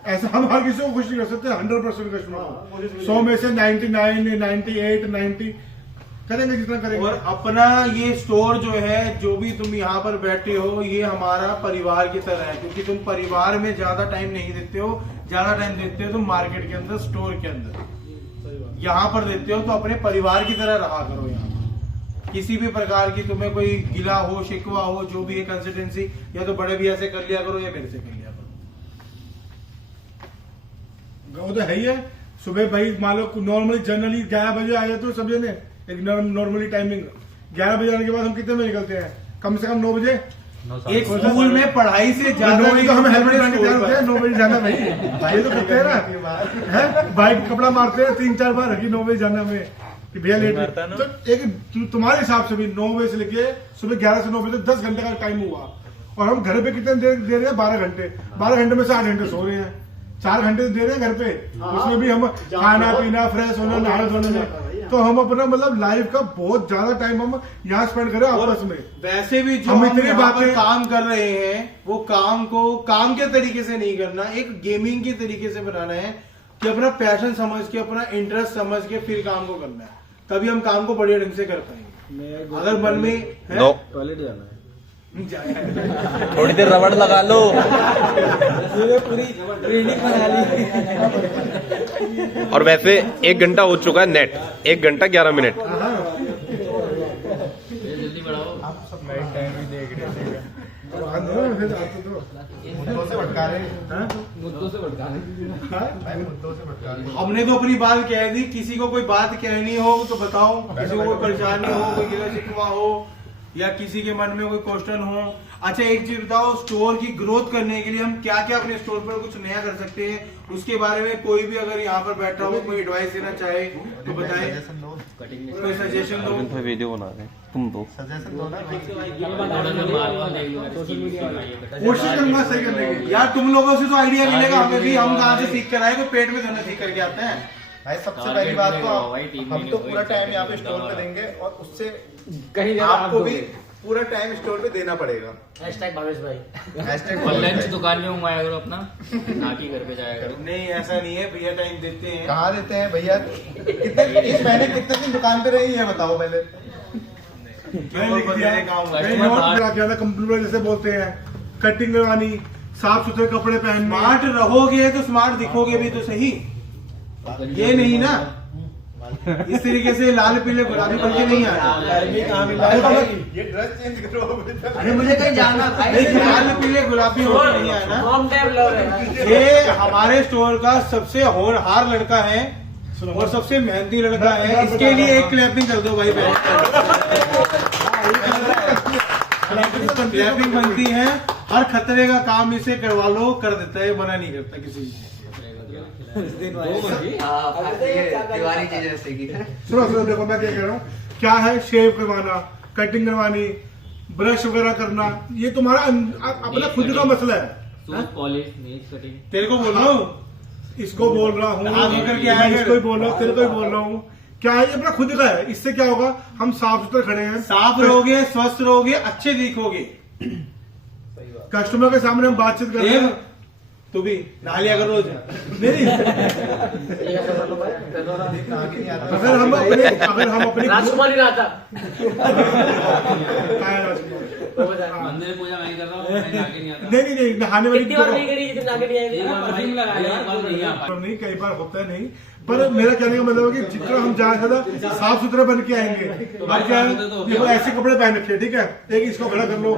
ऐसा हम हर किसी को खुश नहीं कर सकते 100% कस्टमर को। 100 में से 99, 98, 90 करेंगे जितना करेंगे। और अपना ये स्टोर जो है, जो भी तुम यहाँ पर बैठे हो, ये हमारा परिवार की तरह है, क्योंकि तुम परिवार में ज्यादा टाइम नहीं देते हो, ज्यादा टाइम देते हो तुम मार्केट के अंदर, स्टोर के अंदर। यहाँ पर देते हो तो अपने परिवार की तरह रहा करो। यहाँ किसी भी प्रकार की तुम्हें कोई गिला हो, शिकवा हो, जो भी है कंसिस्टेंसी, या तो बड़े भैया से कर लिया करो या मेरे से कर लिया करो। वो तो है ही है। सुबह भाई मान लो नॉर्मली जनरली 11 बजे आ जाते हो सब जने, एक नॉर्मली टाइमिंग। 11 बजे आने के बाद हम कितने बजे निकलते हैं? कम से कम 9 बजे। एक स्कूल में पढ़ाई से ज्यादा 9 बजे तो हम हेलमेट पहन के तैयार होते हैं, स्टोर 9 बजे जाना भाई। भाई तो करते हैं ना, है बाइक कपड़ा मारते हैं 3-4 बार कि 9 बजे जाना हमें, कि भैया लेट। तो एक तुम्हारे हिसाब से भी 9 बजे से लेके सुबह 11 से 9 बजे तक 10 घंटे का टाइम हुआ, और हम घर पे कितने देर दे रहे हैं? 12 घंटे। 12 घंटे में से 8 घंटे सो रहे हैं, 4 घंटे दे रहे हैं घर पे। उसमें भी हम खाना पीना, फ्रेश होना, नहाने धोने में, तो हम अपना मतलब लाइफ का बहुत ज्यादा टाइम हम यहाँ स्पेंड करें आपस में। वैसे भी जो हम हम इतनी यहाँ पर बातें- काम कर रहे हैं, वो काम को काम के तरीके से नहीं करना, एक गेमिंग के तरीके से बनाना है, कि अपना पैशन समझ के, अपना इंटरेस्ट समझ के फिर काम को करना है, तभी हम काम को बढ़िया ढंग से कर पाएंगे। अगर मन में है नो टॉयलेट जाना है। थोड़ी देर रबड़ लगा लो। पूरी ट्रेनिंग बना ली। और वैसे 1 घंटा हो चुका है नेट, 1 घंटा 11 मिनट। जल्दी बढ़ाओ। मुद्दों से भटका रहे हैं। मुद्दों से भटका भाई मुद्दों से भटका रहे हैं। हमने तो अपनी बात कह दी, किसी को कोई बात कहनी हो तो बताओ, किसी को कोई परेशानी हो, कोई गिला शिकवा हो, या किसी के मन में कोई क्वेश्चन हो। अच्छा एक चीज बताओ, स्टोर की ग्रोथ करने के लिए हम क्या क्या अपने स्टोर पर कुछ नया कर सकते हैं, उसके बारे में कोई भी अगर यहाँ पर बैठा हो, कोई एडवाइस देना चाहे तो बताएं, सजेशन दो, कोई सजेशन दो। तो वीडियो बना रहे हैं तुम दो। सजेशन दो ना। कोशिश करूंगा सही करने की। यार तुम लोगों से तो आइडिया मिलेगा हमें भी, हम कहाँ से सीख कर आए, कोई पेट में धोना सीख करके आते हैं। भाई सबसे पहली बात तो हम तो पूरा टाइम यहाँ पे स्टोर पे देंगे, और उससे कहीं आपको भी पूरा टाइम स्टोर पे देना पड़ेगा। भावेश भाई। हैशटैग और लंच दुकान में घुमाया करो अपना, ना कि घर पे जाया करो। नहीं ऐसा नहीं है भैया, टाइम देते हैं। कहाँ देते हैं भैया? कितने इस महीने कितने दिन दुकान पे रही है बताओ पहले। कंप्यूटर जैसे बोलते हैं, कटिंग करवानी, साफ सुथरे कपड़े पहनने। स्मार्ट रहोगे तो स्मार्ट दिखोगे भी तो सही, ये नहीं ना इस तरीके से लाल पीले गुलाबी बन के नहीं आया। ये ड्रेस चेंज करो। अरे मुझे कहीं जाना भाई। नहीं, लाल पीले गुलाबी होके नहीं आया ना। ये हमारे स्टोर का सबसे होनहार लड़का है और सबसे मेहनती लड़का है, इसके लिए एक क्लैपिंग कर दो भाई। क्लैपिंग बनती है, हर खतरे का काम इसे करवा लो, कर देता है, मना नहीं करता किसी से। सुनो देखो मैं क्या कह रहा हूँ, क्या है शेव करवाना, कटिंग करवानी, ब्रश वगैरह करना, ये तुम्हारा अपना खुद का मसला है। Polish, nails cutting. तेरे को बोल रहा हूँ, इसको बोल रहा हूँ, आगे करके आया मैं इसको ही बोल रहा हूँ, तेरे को ही बोल रहा हूँ। क्या है ये अपना खुद का है, इससे क्या होगा, हम साफ सुथरे खड़े हैं, साफ रहोगे, स्वस्थ रहोगे, अच्छे दिखोगे। कस्टमर के सामने हम बातचीत कर रहे हैं। तू भी नहा लिया कर रोज। नहीं अगर हम अपनी राजकुमार ही रहा था। मंदिर में पूजा मैं ही कर रहा हूँ, मैं आगे नहीं आता। नहीं नहाने वाली कितनी बार नहीं करी जितने आगे नहीं आएगी। एक बार लगाया, एक बार नहीं आ पाया। नहीं, कई बार होता है नहीं, पर मेरा कहने का मतलब है कि जितना हम ज्यादा साफ सुथरे बन के आएंगे। अब क्या है, देखो ऐसे कपड़े पहन रखे, ठीक है, एक इसको खड़ा कर लो।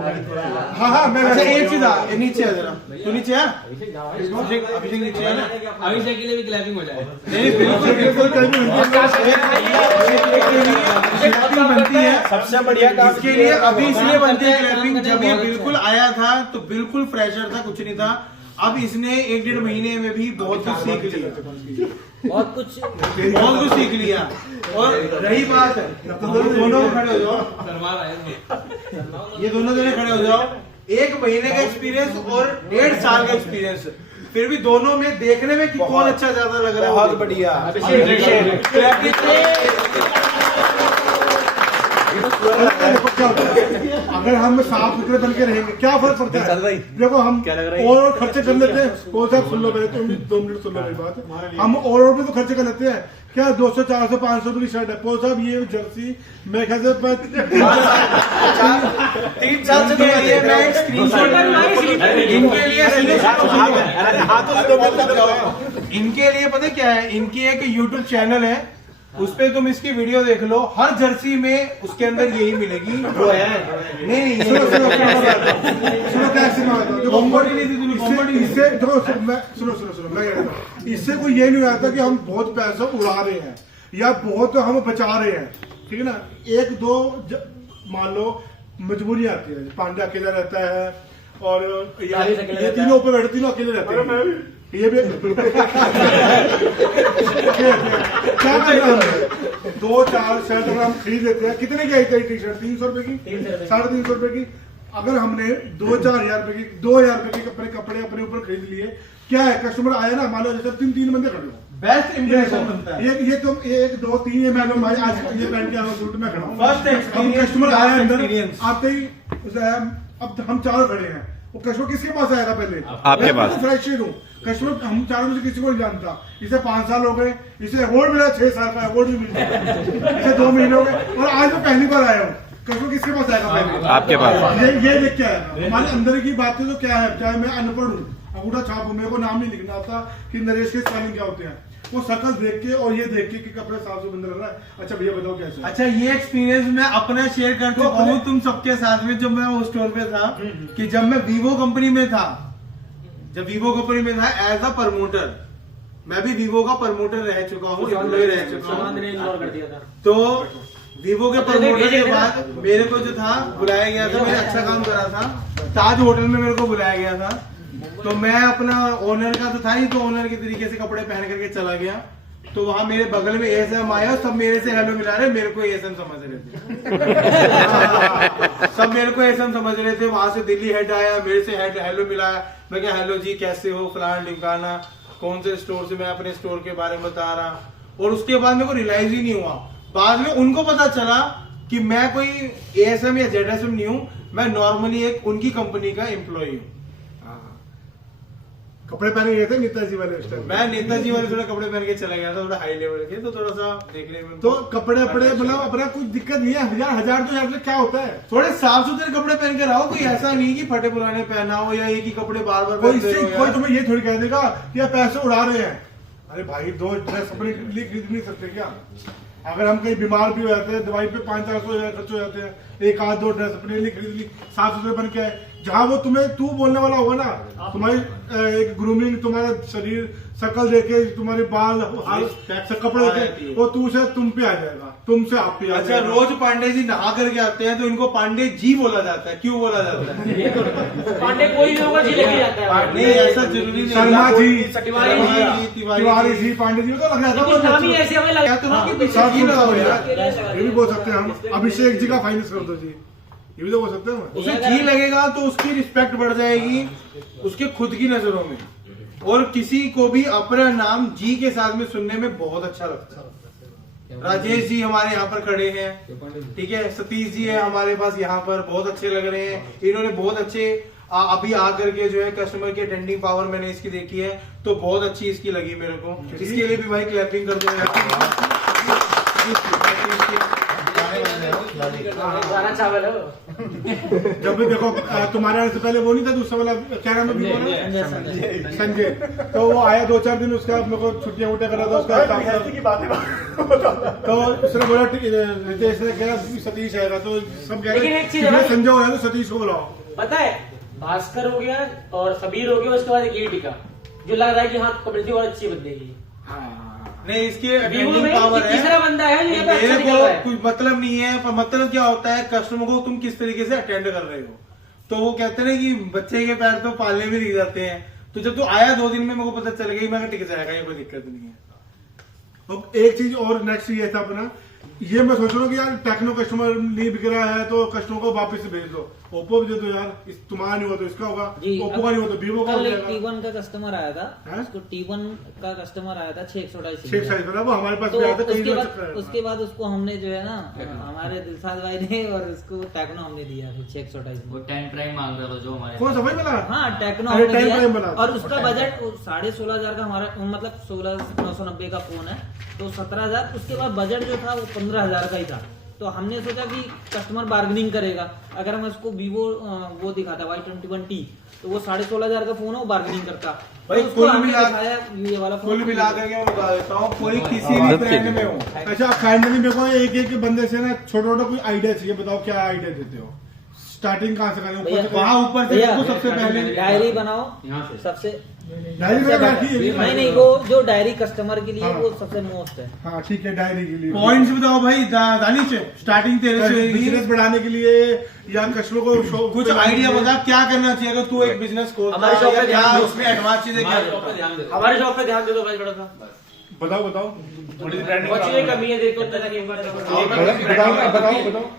हाँ मैं अच्छा एक चीज नीचे आ जरा, तू नीचे आ, अभिषेक नीचे आ ना, अभिषेक के लिए भी क्लैपिंग हो जाए। नहीं बिल्कुल बिल्कुल क्लैपिंग बनती है, सबसे बढ़िया काम इसके लिए अभी इसलिए बनती है क्लैपिंग। जब ये बिल्कुल आया था तो बिल्कुल फ्रेशर था, कुछ नहीं था। अब इसने 1-1.5 महीने में भी बहुत कुछ सीख लिया, बहुत कुछ सीख लिया। और रही बात, दोनों खड़े हो जाओ, ये दोनों जने खड़े हो जाओ। 1 महीने का एक्सपीरियंस और 1.5 साल का एक्सपीरियंस, फिर भी दोनों में देखने में कि कौन अच्छा ज्यादा लग रहा है। बहुत बढ़िया। देखो क्या होता है, अगर हम साफ सुथरे बन के रहेंगे क्या फर्क पड़ता है। देखो हम और खर्चे कर लेते हैं, कौन सा सुन लो पहले, तुम 2 मिनट सुन लो मेरी बात। हम और भी तो खर्चे कर लेते हैं, क्या 200 400 500 की शर्ट है। पोल साहब ये जर्सी मेरे ख्याल से 3-4 से तो ये मैं स्क्रीनशॉट इनके लिए पता क्या है, इनकी एक यूट्यूब चैनल है, उस पे तुम इसकी वीडियो देख लो, हर जर्सी में उसके अंदर यही मिलेगी। वो है नहीं सुनो इससे कोई ये नहीं आता कि हम बहुत पैसा उड़ा रहे हैं या बहुत हम बचा रहे हैं, ठीक है ना। 1-2 मान लो मजबूरी आती है, पांडे अकेला रहता है और ये तीनों ऊपर बैठे, तीनों अकेले रहते हैं, ये भी क्या करना है। 2-4 शर्ट अगर हम खरीद लेते हैं, कितने की आई थी टी शर्ट? 300 रुपए की, 350 रुपए की। अगर हमने 2-4 हजार रुपए की, 2 हजार रुपए के कपड़े अपने ऊपर खरीद लिए, क्या है, कस्टमर आया ना, मान लो जैसे 3 बंदे खड़े हो, बेस्ट इंप्रेशन बनता है। ये तुम 1-2-3 ये मैडम भाई आज ये पहन के आया सूट में खड़ा हूं, फर्स्ट एक्सपीरियंस, कस्टमर आया अंदर, एक्सपीरियंस आते ही अब हम चारों खड़े हैं, वो कस्टमर किसके पास आएगा पहले? आपके पास। फ्रेश हूँ, कस्टमर हम चारों में से किसी को नहीं जानता। इसे 5 साल हो गए, इसे अवार्ड मिला, 6 साल का अवार्ड भी मिल गया, इसे 2 महीने हो गए, और आज मैं पहली बार आया हूँ। कस्टमर किसके पास आएगा पहले? आपके पास। ये देख के आएगा। हमारे अंदर की बातें तो क्या है, चाहे मैं अनपढ़ हूँ, अंगूठा छाप हूँ, मेरे को नाम नहीं लिखना आता कि नरेश के स्पेलिंग क्या होते हैं, वो शकल देख के और ये देख के कि कपड़े साफ सुथरे बंद रह रहा है। अच्छा भैया बताओ कैसे। अच्छा ये एक्सपीरियंस मैं अपना शेयर कर चुका हूँ तुम सबके साथ में, जब मैं उस स्टोर पे था, कि जब मैं वीवो कंपनी में था, एज अ प्रमोटर, मैं भी वीवो का प्रमोटर रह चुका हूँ, रह चुका हूँ। तो वीवो के प्रमोटर के बाद मेरे को जो था बुलाया गया था, मैंने अच्छा काम करा था, ताज होटल में मेरे को बुलाया गया था। तो मैं अपना ओनर का तो था ही, तो ओनर के तरीके से कपड़े पहन करके चला गया। तो वहां मेरे बगल में एएसएम आया, सब मेरे से हेलो मिला रहे, मेरे को एएसएम समझ रहे थे। सब मेरे को एएसएम समझ रहे थे। वहां से दिल्ली हेड आया, मेरे से हेलो मिलाया, मैं क्या हेलो जी कैसे हो, फलाना ढिमकाना, कौन से स्टोर से, मैं अपने स्टोर के बारे में बता रहा। और उसके बाद मेरे को रियलाइज ही नहीं हुआ, बाद में उनको पता चला कि मैं कोई एएसएम या जेडएसएम नहीं हूँ, मैं नॉर्मली एक उनकी कंपनी का एम्प्लॉय हूँ। कपड़े पहने गए थे नेताजी वाले उस टाइम? मैं नेताजी वाले थोड़ा कपड़े पहन के चला गया था, थोड़ा हाई लेवल के, तो थोड़ा सा देखने में तो कपड़े मतलब अपना कुछ दिक्कत नहीं है। 1000-2000 से क्या होता है, थोड़े साफ सुथरे कपड़े पहन कर आओ, कोई ऐसा नहीं कि फटे पुराने पहना हो या एक ही कपड़े बार बार कोई तुम्हें ये थोड़ी कह देगा कि आप पैसे उड़ा रहे हैं। अरे भाई 2 ड्रेस अपने लिए खरीद नहीं सकते क्या? अगर हम कहीं बीमार भी हो जाते हैं, दवाई पे 500-400 हजार खर्च हो जाते हैं, 1-2 ड्रेस अपने लिए खरीद ली, साफ सुथरे बन के आए। जहाँ वो तुम्हें तू बोलने वाला होगा ना, तुम्हारी एक ग्रूमिंग, तुम्हारा शरीर शकल देखे, तुम्हारे बाल कपड़े देखे, वो तुम पे आ जाएगा, तुमसे आप पे आ जाएगा। अच्छा रोज पांडे जी नहा करके आते हैं, तो इनको पांडे जी बोला जाता है, क्यों बोला जाता है? पांडे कोई भी होगा जी लेके जाता है। नहीं ऐसा जरूरी नहीं। शर्मा जी, तिवारी जी, पांडे जी तो लग लेकिन नाम ही ऐसे हमें लगा ये भी बोल सकते हैं हम। अभिषेक जी का फाइनेंस कर दो जी, ये भी तो बोल सकते हैं। उसे जी लगेगा तो उसकी रिस्पेक्ट बढ़ जाएगी उसके खुद की नजरों में, और किसी को भी अपना नाम जी के साथ में सुनने में बहुत अच्छा लगता है। राजेश जी हमारे यहाँ पर खड़े हैं, ठीक है, सतीश जी है हमारे पास यहाँ पर, बहुत अच्छे लग रहे हैं। इन्होंने बहुत अच्छे अभी आकर के जो है कस्टमर की अटेंडिंग पावर मैंने इसकी देखी है, तो बहुत अच्छी इसकी लगी मेरे को। इसके लिए भी भाई क्लैपिंग कर दो। पुराना चावल है वो। जब भी देखो तुम्हारे आने से पहले वो नहीं था दूसरा वाला, क्या नाम है बीबो वाला? संजय। तो वो आया 2-4 दिन, उसका मेरे को छुट्टियां वुट्टियां कर रहा था उसका। तो उसने बोला रितेश ने कहा सतीश आएगा, तो सब कह लेकिन एक चीज है रहे भाई- संजय हो रहा है तो सतीश को बुलाओ। पता है, भास्कर हो गया और सबीर हो गया, उसके बाद एक ये टिका जो लग रहा है कि हाँ कम्युनिटी और अच्छी बंदेगी। नहीं, इसके वीवो अटेंडिंग में पावर ये है। तीसरा बंदा है जो यहाँ पे अच्छा मेरे निकल रहा है। को कुछ मतलब नहीं है, पर मतलब क्या होता है कस्टमर को तुम किस तरीके से अटेंड कर रहे हो। तो वो कहते हैं ना कि बच्चे के पैर तो पालने में दिख जाते हैं। तो जब तू आया 2 दिन में मेरे को पता चल गई, मैं टिक जाएगा, ये कोई दिक्कत नहीं है। अब एक चीज और नेक्स्ट ये था अपना, ये मैं सोच रहा हूँ कि यार टेक्नो कस्टमर नहीं बिक रहा है तो कस्टमर को वापस से भेज दो, ओप्पो भी दे दो यार, तुम्हारा नहीं हुआ तो इसका होगा, ओप्पो का नहीं हुआ तो वीवो का हो कल एक जाएगा। T1 का कस्टमर आया था, हैं? उसको T1 का कस्टमर आया था 628 6 साइज वाला, वो हमारे पास तो भी आया था कई उसके लोग बाद चक्कर आया उसके बाद उसको हमने जो है ना हमारे दिलशाद भाई ने और उसको टेक्नो हमने दिया फिर 628 में। वो 10 प्राइम मांग रहा था जो हमारे कौन सा भाई वाला? हाँ टेक्नो अरे, हमने 10 प्राइम दिया वाला। और उसका बजट 16,500 का हमारा, मतलब 16,990 का फोन है, तो 17,000। उसके बाद बजट जो था वो 15,000 का ही था। तो हमने सोचा कि कस्टमर बार्गेनिंग करेगा, अगर हम उसको वीवो वो दिखाता Y21T, तो वो 16,500 का फोन है, वो बार्गेनिंग करता। भाई, तो उसको कुल हमने मिला- दिखाया ये वाला फोन। कुल मिला करके मैं बता देता हूँ, कोई किसी भी ब्रांड में हो। अच्छा फाइनली मेरे को एक बंदे से ना छोटा छोटा कोई आइडिया चाहिए, बताओ क्या आइडिया देते हो, स्टार्टिंग कहाँ से करें? ऊपर से वहाँ ऊपर से भैया, देखो सबसे पहले डायरी बनाओ सबसे डायरी में बैठी है। नहीं वो जो डायरी कस्टमर के लिए हाँ। वो सबसे मोस्ट है। हाँ ठीक है, डायरी के लिए पॉइंट्स बताओ भाई, दानिश स्टार्टिंग तेरे से होगी। बिजनेस बढ़ाने के लिए या कस्टमर को कुछ आइडिया बता क्या करना चाहिए अगर तू एक बिजनेस खोलता हमारी है, शॉप या पे क्या ध्यान दो। उसमें एडवांस चीजें क्या करता? हमारे शॉप पे ध्यान दे दो भाई बड़ा सा। बताओ बताओ बहुत चीजें कमी है, देखो तरह की बताओ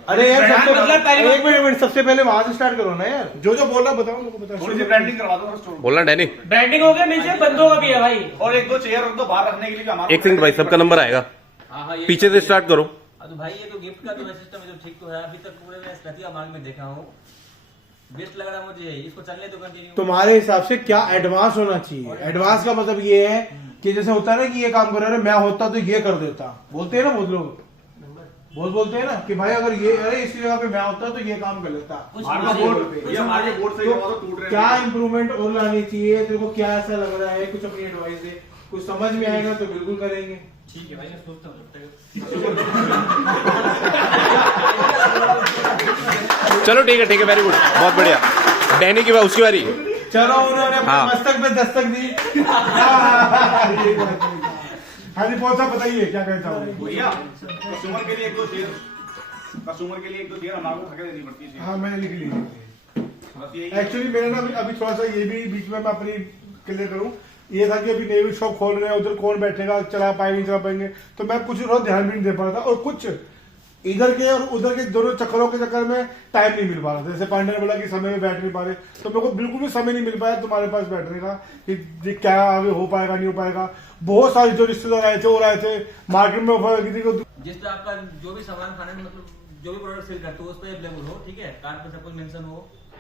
अरे यार ब्रांड सबसे मतलब पहले- एक मिनट सबसे पहले वहां से स्टार्ट करो ना यार। जो बोल रहा बताओ मेरे को, बताओ ब्रांडिंग करवा दो स्टोर, बोलना डैनी। ब्रांडिंग हो गया, नीचे बंदों का भी है भाई। और 1-2 चेयर रख दो बाहर रखने के लिए भी हमारा। एक सेकंड भाई, सबका नंबर आएगा, पीछे से स्टार्ट करो। तो भाई ये तो गिफ्ट का जो सिस्टम है जो ठीक तो है, अभी तक पूरे मैं रतिया मार्ग में देखा हूँ, बेस्ट लग रहा मुझे, इसको चलने तो कंटिन्यू। तुम्हारे हिसाब से क्या एडवांस होना चाहिए? एडवांस का मतलब ये है कि जैसे होता है ना कि ये काम कर रहे हैं, मैं होता तो ये कर देता, बोलते हैं ना बहुत लोग, बोलते हैं ना कि भाई अगर ये अरे इसी जगह पे मैं होता तो ये काम कर लेता। ये हमारे बोर्ड से टूट रहे क्या इम्प्रूवमेंट और लानी चाहिए? तेरे को क्या ऐसा लग रहा है? कुछ अपनी एडवाइस दे, कुछ समझ में आएगा तो बिल्कुल करेंगे। ठीक है भाई, मैं सोचता हूँ। चलो ठीक है, वेरी गुड, बहुत बढ़िया। डैनी की उसकी बारी। चलो उन्होंने अपने हाँ। मस्तक पे दस्तक दी। हरी पौध साहब बताइए क्या कहता हूँ। भैया कस्टमर के लिए 1-2 चेयर, कस्टमर के लिए 1-2 चेयर हमारे को खरीदनी पड़ती है। हाँ मैंने लिख ली। बस यही एक्चुअली मेरा ना अभी थोड़ा सा ये भी बीच में मैं अपनी क्लियर करूँ, ये था कि अभी नेवी शॉप खोल रहे हैं, उधर कौन बैठेगा, चला पाएंगे नहीं चला पाएंगे, तो मैं कुछ थोड़ा ध्यान भी नहीं दे पा रहा था, और कुछ इधर के और उधर के दोनों चक्करों के चक्कर में टाइम नहीं मिल पा रहा था। जैसे पांडे ने बोला कि समय में बैठ नहीं पा रहे, तो मेरे को बिल्कुल भी समय नहीं मिल पाया तुम्हारे पास बैठने का कि क्या आगे हो पाएगा नहीं हो पाएगा। बहुत सारे जो रिश्तेदार आए थे और आए थे, मार्केट में ऑफर लगी थी। जिस पे आपका जो भी सामान खाने में मतलब जो भी प्रोडक्ट सेल करते हो उस पर अवेलेबल हो, ठीक है, कार्ड पे सब कुछ मेंशन हो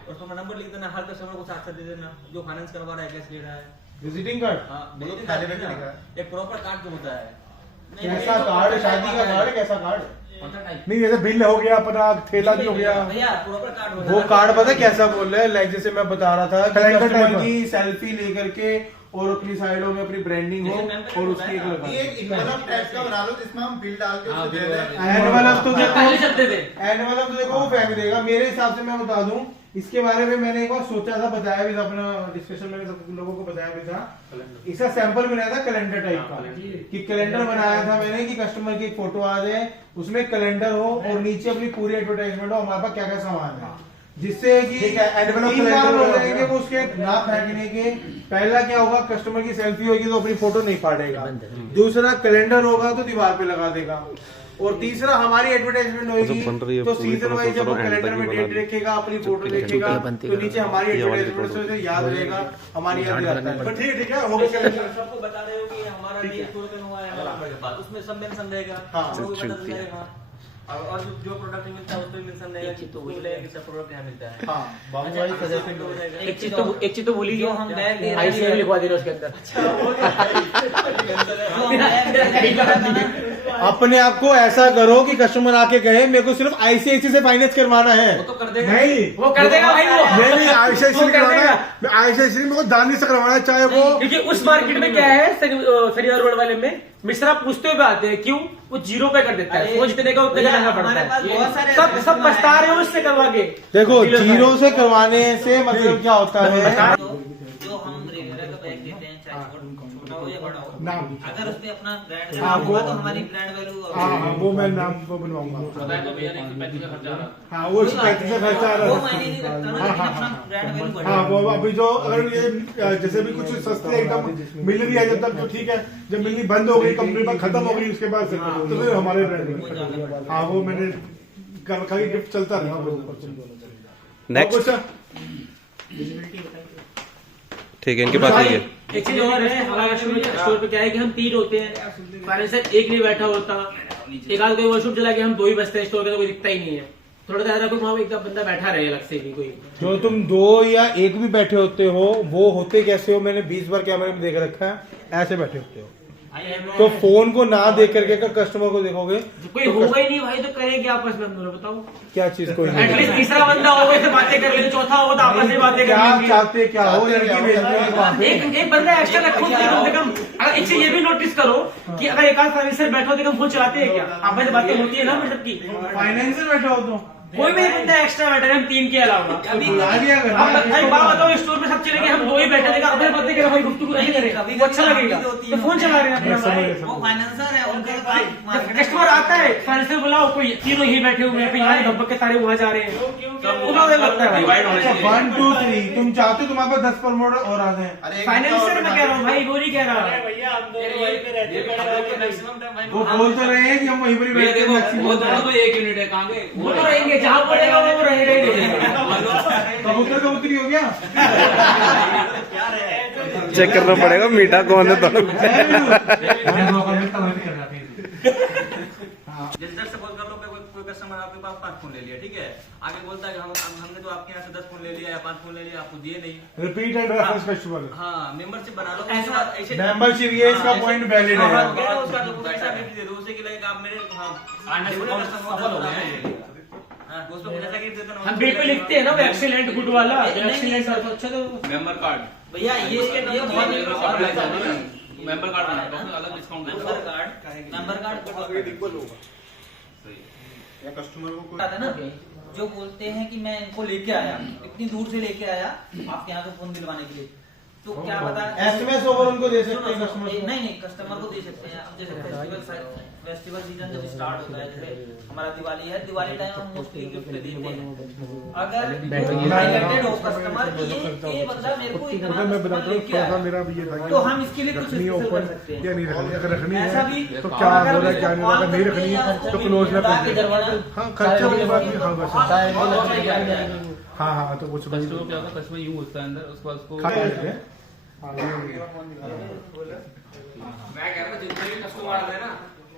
और उसका नंबर लिख देना, हर कस्टमर को साथ साथ दे देना जो फाइनेंस करवा रहा है, कैश ले रहा है, विजिटिंग कार्ड। हाँ वो खाली में लिखा है। एक प्रॉपर कार्ड जो होता है। कैसा कार्ड? शादी का कार्ड? कैसा कार्ड? नहीं जैसे बिल हो गया अपना, थैला भी हो गया, भैया प्रॉपर कार्ड होता वो है। कार्ड पता कैसा बोल रहे हैं? लाइक जैसे मैं बता रहा था, कैलेंडर कस्टमर टाइप की सेल्फी लेकर के और अपनी साइडों में अपनी ब्रांडिंग हो और उसकी एक लगा। ये एक इन्वेलप टाइप का बना लो जिसमें हम बिल डाल के उसको दे दें। एनवलप तो देखो, पहले चलते थे। एनवलप तो देखो वो फेंक देगा। मेरे हिसाब से मैं बता दूं, इसके बारे में मैंने एक बार सोचा था, बताया भी था अपना डिस्कशन में, सब लोगों को बताया भी था। इसका सैंपल बनाया था कैलेंडर टाइप का, कि कैलेंडर बनाया था मैंने कि कस्टमर की एक फोटो आ जाए, उसमें कैलेंडर हो और नीचे अपनी पूरी एडवर्टाइजमेंट हो, हमारे पास क्या क्या सामान है, जिससे कि envelope तीन काम calendar हो जाएंगे वो उसके ना फेंकने के। पहला क्या होगा, कस्टमर की सेल्फी होगी तो अपनी फोटो नहीं फाड़ेगा। दूसरा कैलेंडर होगा तो दीवार पे लगा देगा। और तीसरा हमारी एडवर्टाइजमेंट होगी तो सीजन वाइज जब वो कैलेंडर में डेट लिखेगा, अपनी फोटो लिखेगा, तो नीचे हमारी एडवर्टाइजमेंट से उसे याद रहेगा, हमारी याद दिलाता है। ठीक है हो गया। सबको बता रहे हो कि हमारा डे स्टोर हुआ है, हमारा उसमें सब मेंशन रहेगा, हाँ। लोगों को पता चलेगा। और जो प्रोडक्ट मिलता है उस पर मेंशन रहेगा कि तो बोलेगा कि सब प्रोडक्ट यहाँ मिलता है। हाँ, बाबू भाई सजेशन हो जाएगा। एक चीज तो भूल ही जो गया, हम बैग दे रहे ICM लिखवा दे रहे उसके अंदर। जो हम बैग दे रहे हैं अपने आप को ऐसा करो कि कस्टमर आके कहे मेरे को सिर्फ आईसीआईसी से फाइनेंस करवाना है। वो तो कर देगा। नहीं वो कर देगा भाई, वो नहीं आईसीआईसी वो कर करवाना देगा। है, आईसीआईसी मेरे को दानी से करवाना है, चाहे वो क्योंकि उस मार्केट में क्या है शनिवार रोड वाले में मिश्रा पूछते हुए आते हैं, क्यों वो 0 पे कर देता है, वो जितने का उतने का देना पड़ता हमारे पास बहुत सारे है। सब पछता रहे हो इससे करवा के। देखो 0 से करवाने से मतलब क्या होता है, जो हम रेगुलर का बैग देते हैं, चाहे छोटा हो या बड़ा हो, नाम अगर उसमें अपना ब्रांड हाँ, होगा वो- तो हमारी ब्रांड वैल्यू हाँ वो मैं नाम वो बनवाऊंगा। तो भैया ने 135 का खर्चा आ रहा। हाँ वो 35 से खर्चा आ रहा वो है। मायने नहीं रखता ना, हाँ, लेकिन हाँ, अपना हाँ। ब्रांड वैल्यू बढ़ेगा। हाँ वो अभी जो अगर ये जैसे भी कुछ सस्ते एकदम मिल रही है जब तक तो ठीक है, जब मिलनी बंद हो गई कंपनी पर खत्म हो गई उसके बाद से तो फिर हमारे ब्रांड में हाँ वो मैंने कर रखा कि गिफ्ट चलता रहा। नेक्स्ट ठीक है, इनके पास भाई, नहीं है। एक चीज और है, हमारा स्टोर पे क्या है कि हम 3 होते हैं, फाइनेंसर एक नहीं बैठा होता, एक आध कोई वॉशरूम चला के हम 2 ही बचते हैं स्टोर के, तो कोई दिखता ही नहीं है। थोड़ा ज्यादा कोई वहाँ एक बंदा बैठा रहे अलग से भी कोई। जो तुम 2 या 1 भी बैठे होते हो वो होते कैसे हो, मैंने 20 बार कैमरे में देख रखा है, ऐसे बैठे होते हो। तो फोन को ना देख करके अगर कस्टमर को देखोगे कोई होगा ही नहीं भाई, तो करेंगे आपस में हम दोनों, बताओ क्या चीज कोई नहीं। एटलीस्ट तीसरा बंदा होगा तो बातें कर लेंगे, चौथा होगा तो आपस में बातें कर क्या लेंगे। चाहते क्या हो, लड़की भेजने के वहाँ पे एक बंदा एक्स्ट्रा रखो कम से कम। अगर एक चीज ये भी नोटिस करो कि अगर एक आध फाइनेंसर बैठा हो तो हम फोन चलाते हैं क्या, आपस में बातें होती है ना मतलब की। फाइनेंसर बैठा हो तो कोई भी बंदा एक्स्ट्रा बैठा है, हम 3 के अलावा। अभी बुला दिया करना। अब भाई बात बताओ, स्टोर में सब चलेंगे, हम 2 ही बैठे थे, अपने बातें करें भाई, गुफ्तगू नहीं करें, वो अच्छा लगेगा। तो फोन चला रहे हैं अपना भाई। वो फाइनेंसर है, उनके पास कस्टमर आता है, फाइनेंसर बुलाओ, कोई 3 ही बैठे हुए हैं, यहाँ धब्बक के सारे वहाँ जा रहे हैं, उनको लगता है भाई। 1 2 3 तुम चाहते हो तुम्हारे पास 10 प्रमोटर और आ जाए। फाइनेंसर में कह रहा हूँ भाई, वो नहीं कह रहा। वो बोल तो रहे हैं कि हम वहीं पर ही भैया बैठे देखो, हैं, वो दोनों तो एक यूनिट है, कहाँ गए? वो तो रहेंगे, जहाँ पड़ेगा वो रहेगा ही रहेगा। कबूतर कबूतरी हो गया। चेक करना पड़ेगा मीठा कौन है दोनों। जैसे दस सपोज कर लो कोई कस्टमर आपके पास 5 फोन ले लिया, ठीक है, आगे बोलता है कि हमने तो आपके यहाँ से 10 फोन ले लिया या 5 फोन ले लिया, आपको दिए नहीं। Repeat and reference customer. हाँ, मेंबरशिप बना लो। ऐसा- मेंबरशिप ये इसका पॉइंट वैलिड है। उसका पैसा गिफ्ट दे दो, उसे कि लगेगा आप मेरे सफल हो गए। हाँ, उसको कुछ ऐसा गिफ्ट देते ना। हम बिल पे लिखते हैं ना वो एक्सीलेंट गुड वाला, एक्सीलेंट अच्छा तो मेंबर कार्ड, भैया ये बहुत मेंबर कार्ड बनाता हूँ, अलग डिस्काउंट मेंबर कार्ड या कस्टमर को कोई आता है ना, जो बोलते हैं कि मैं इनको लेके आया, इतनी दूर से लेके आया आपके यहाँ से फोन दिलवाने के लिए, तो क्या बता एसएमएस ओवर उनको दे सकते हैं सुनो, कस्टमर को। नहीं कस्टमर को दे सकते हैं। अब जैसे फेस्टिवल सीजन जब स्टार्ट होता है, जैसे हमारा दिवाली है, दिवाली टाइम हम मोस्टली गिफ्ट देते हैं। अगर रिलेटेड हो कस्टमर ये बंदा मेरे को इतना मैं बताता हूँ लेके थोड़ा सा आया, मेरा भी ये था कि तो हम इसके लिए कुछ रखनी है स्पेशल ओपन कर सकते या हैं। नहीं रखनी, अगर रखनी ऐसा है भी तो क्या अगर हो रहा है क्या नहीं हो रहा है, नहीं रखनी है तो क्लोज ना कर दे। हाँ खर्चा की बात नहीं, हाँ बस हाँ हाँ तो कुछ कस्टमर क्या होता है, कस्टमर यूं घुसता है अंदर, उसके बाद उसको खा लेते हैं। मैं कह रहा हूँ जितने भी कस्टमर आते हैं ना,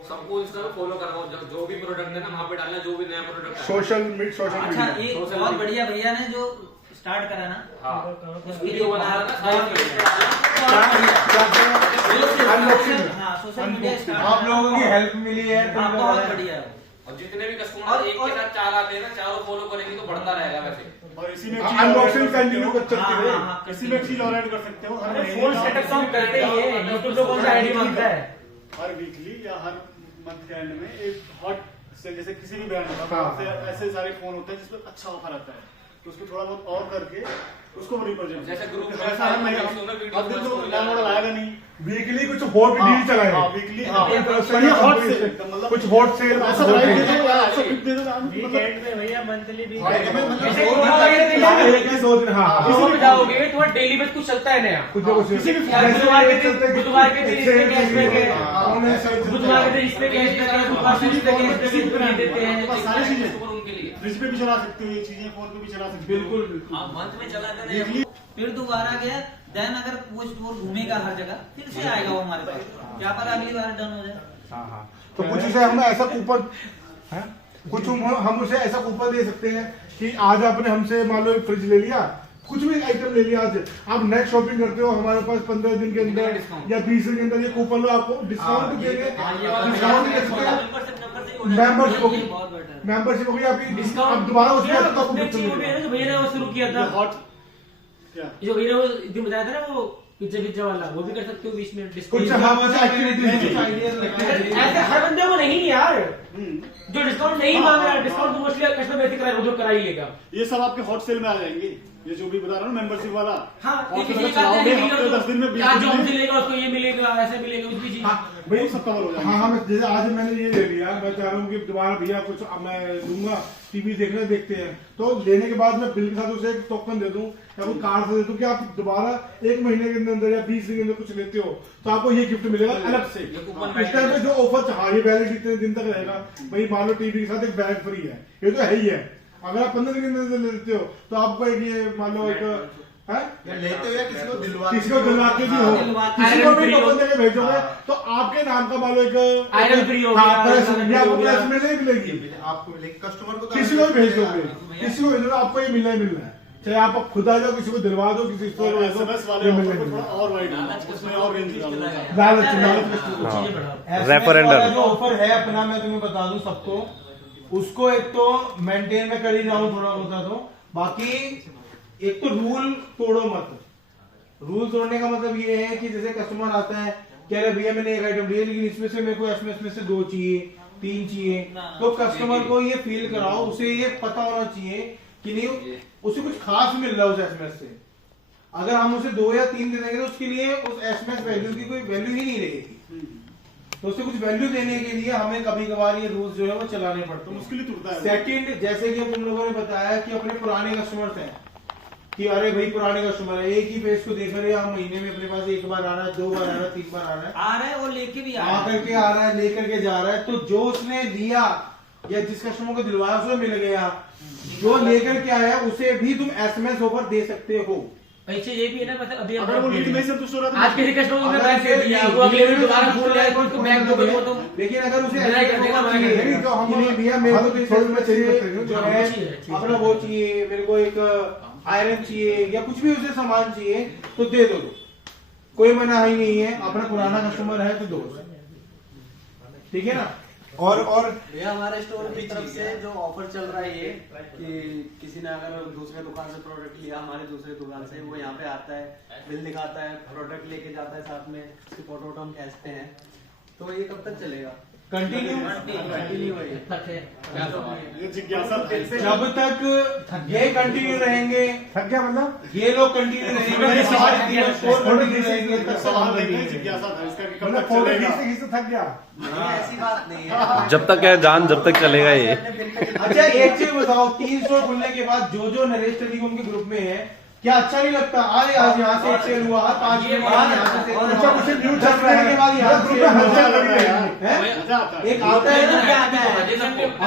सबको इसका फॉलो कर रहा हूँ, जो भी प्रोडक्ट है ना वहाँ पे डालना, जो भी नया प्रोडक्ट है। सोशल अच्छा मीडिया ये बहुत बढ़िया भैया ने जो स्टार्ट करा ना, उसके लिए वीडियो बना रहा हाँ सोशल मीडिया स्टार्ट आप लोगों की हेल्प मिली है तो हाँ बहुत बढ़िया है। और जितने भी कस्टमर एक के साथ 4 आते हैं ना, चारों फॉलो करेंगे तो बढ़ता रहेगा वैसे। और इसी में अनबॉक्सिंग कंटिन्यू कर सकते हाँ, हैं। हाँ, हाँ, इसी में एक चीज और ऐड कर सकते हो, हर महीने फोन सेटअप तो हम करते ही है, यूट्यूब पे कौन सा आईडी मांगता है। हर वीकली या हर मंथ एंड में एक हॉट सेल, जैसे किसी भी ब्रांड का हाँ, बहुत से ऐसे सारे फोन होते हैं जिसमें अच्छा ऑफर आता है, तो उसको थोड़ा बहुत और करके उसको रिप्रेजेंट जैसे ग्रुप में ऐसा है मैं अब दिन तो नया मॉडल आएगा नहीं, वीकली कुछ हॉट डील चलाए हाँ वीकली हॉट सेल, मतलब कुछ हॉट सेल ऐसा प्राइस दे दो या ऐसा गिफ्ट दे दो, वीकेंड में भैया मंथली भी जैसे दो दिन हाँ इसमें जाओगे तो डेली बेस कुछ चलता है नया। कुछ ना कुछ किसी भी बुधवार के दिन बुधवार के दिन इसमें कैशबैक है, बुधवार के दिन इसमें कैशबैक है, बुधवार के दिन कैशबैक देते हैं। सारी चीजें उनके लिए फ्रिज पे भी चला सकते हो, ये चीजें फोन पे भी चला सकते हो। बिल्कुल आप मंथ में चलाते वीकली फिर दोबारा गया, देन अगर वो स्टोर घूमेगा हर जगह, फिर से आएगा वो हमारे पास, क्या पता अगली बार डन हो जाए। तो कुछ उसे हम ऐसा कूपन है, कुछ हम उसे ऐसा कूपन दे सकते हैं कि आज आपने हमसे मान लो फ्रिज ले लिया, कुछ भी आइटम ले लिया आज, आप नेट शॉपिंग करते हो हमारे पास 15 दिन के अंदर या 20 दिन के अंदर ये कूपन लो, आपको डिस्काउंट भी देंगे, डिस्काउंट भी दे सकते हैं, मेंबरशिप होगी आपकी, डिस्काउंट आप दोबारा उसमें आपको जो भैया ने वो शुरू किया था, हॉट क्या जो भैया ने वो दिन बताया था ना, वो पिज्जा वाला, वो भी कर सकते हो 20 मिनट डिस्काउंट। कुछ हाँ कुछ एक्टिविटीज ऐसे हर बंदे को नहीं यार, जो डिस्काउंट नहीं मांग रहा है, डिस्काउंट तो मोस्टली कस्टमर बेसिक करा, जो करा ही लेगा। ये सब आपके हॉट सेल में आ जाएंगे, ये जो भी बता रहा हूँ मेंबरशिप वाला। हाँ, और किसी अगर का चलाओगे हफ्ते 10 दिन में 20 आज दिन जॉब में मिलेगा उसको, ये मिलेगा, ऐसा मिलेगा, कुछ भी चीज। भाई सब कवर हो जाएगा। हाँ मैं जैसे आज मैंने ये ले लिया, मैं चाह रहा हूँ कि दोबारा भैया कुछ मैं दूंगा, टीवी देखने देखते हैं, तो लेने के बाद मैं बिल के साथ उसे एक टोकन दे दूं या कोई कार्ड से दे दूं कि आप दोबारा 1 महीने के अंदर या 20 दिन के अंदर कुछ लेते हो तो आपको ये गिफ्ट मिलेगा अलग से। इस टाइम पे जो ऑफर, हाँ ये वैलिड इतने दिन तक रहेगा भाई, मान लो टीवी के साथ एक बैग फ्री है, ये तो है ही है। अगर आप 15 दिन के अंदर लेते हो तो आपको एक ये मान लो एक लेते हो या किसी को दिलवा के भी हो, किसी को भी टोकन देके भेजोगे तो आपके नाम का मान लो एक आयरन फ्री हो हाँ, प्रेस गया, आपको प्रेस मिलेगी, आपको मिलेगी, कस्टमर को किसी को भी भेज दोगे, किसी को भेज दो, आपको ये मिलना ही मिलना है, चाहे आप खुद आ जाओ, किसी को दिलवा दो, किसी को SMS वाले ऑफर को थोड़ा और वाइड उसमें और रेंज रेफरेंडर जो ऑफर है अपना, मैं तुम्हें बता दूं सबको, उसको एक तो मेंटेन में कर ही रहा हूँ थोड़ा होता, तो बाकी एक तो रूल तोड़ो मत। रूल तोड़ने का मतलब ये है कि जैसे कस्टमर आता है कह रहे भैया मैंने एक आइटम लिया लेकिन इसमें से मेरे को एसएमएस में से 2 चाहिए 3 चाहिए, तो कस्टमर को ये फील कराओ, उसे ये पता होना चाहिए कि नहीं उसे कुछ खास मिल रहा है उस एसएमएस से। अगर हम उसे 2 या 3 दे देंगे तो उसके लिए उस एसएमएस वैल्यू की कोई वैल्यू ही नहीं रहेगी, तो उसे कुछ वैल्यू देने के लिए हमें कभी कभार ये रूल्स जो है वो चलाने पड़ते हैं, मुश्किल टूटता है। सेकंड, जैसे कि तुम लोगों ने बताया कि अपने पुराने कस्टमर्स हैं कि अरे भाई पुराने कस्टमर है, एक ही पेज को देख रहे हैं हम, महीने में अपने पास 1 बार आ रहा है, 2 बार आ रहा है, 3 बार आ रहा है, और लेके भी आकर के आ रहा है, लेकर के जा रहा है, तो जो उसने लिया या जिस कस्टमर को दिलवाया उसे मिल गया, जो लेकर के आया उसे भी तुम एसएमएस ऑफर दे सकते हो। अच्छा ये भी है ना, मतलब अभी अगर वो लीड में संतुष्ट हो रहा है आज किसी कस्टमर को बैग दे दिया, वो अगले दिन दोबारा बोल रहा है कि उसको बैग दोगे, वो तो लेकिन अगर उसे मना कर देगा, मना कर देगा। तो हम भैया मेरे को तो इस में चाहिए जो है अपना वो चाहिए, मेरे को एक आयरन चाहिए या कुछ भी उसे सामान चाहिए तो दे दो, कोई मना ही नहीं है, अपना पुराना कस्टमर है तो दो, ठीक है ना। और भैया हमारे स्टोर की तरफ से जो ऑफर चल रहा है ये कि किसी ने अगर दूसरे दुकान से प्रोडक्ट लिया हमारे दूसरे दुकान से, वो यहाँ पे आता है, बिल दिखाता है, प्रोडक्ट लेके जाता है, साथ में उसकी फोटो वोटो हम खींचते हैं, तो ये कब तक चलेगा? कंटिन्यू ये जिज्ञासा जब तक ये कंटिन्यू रहेंगे, थक गया मतलब ये लोग कंटिन्यू रहेंगे, सवाल नहीं, जिज्ञासा था इसका कि कब मतलब तक फोटो चलेगा। खींचते खींचते थक गया। नहीं ऐसी बात नहीं है, जब तक है जान जब तक चलेगा ये। अच्छा एक चीज बताओ, 3 स्टोर खुलने के बाद जो नरेश टेलीकॉम के ग्रुप में है, क्या अच्छा नहीं लगता? आज यहाँ से एक सेल हुआ, 5 दिन बाद यहाँ से अच्छा मुझे न्यूज चल रहा है के बाद यहाँ से मजा लग रहा है। मजा आता है। एक आता है ना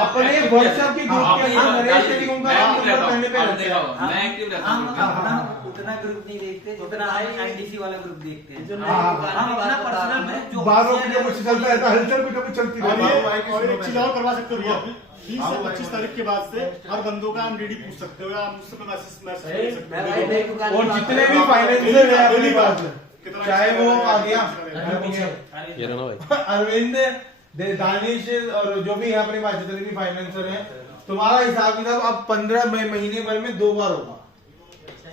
अपने व्हाट्सएप के ग्रुप के अंदर नरेश टेलीकॉम का नाम नंबर पहले पे रहता है। हम उतना ग्रुप नहीं देखते जितना एनडीसी वाला ग्रुप देखते हैं, जो हम अपना पर्सनल ग्रुप जो बारों की कुछ चलता रहता है, हलचल कुछ कुछ चलती रहती है। और एक चीज और करवा सकते हो भैया, 20 से 25 तारीख के बाद से हर बंदों का हम डीडी पूछ सकते हो या मुझसे मैसेज कर सकते हो। और जितने भी फाइनेंसर है अपने पास, चाहे वो आ गया ये ना भाई अरविंद, दानिश और जो भी है अपने पास जितने भी फाइनेंसर हैं, तुम्हारा हिसाब किताब अब 15 महीने भर में 2 बार होगा,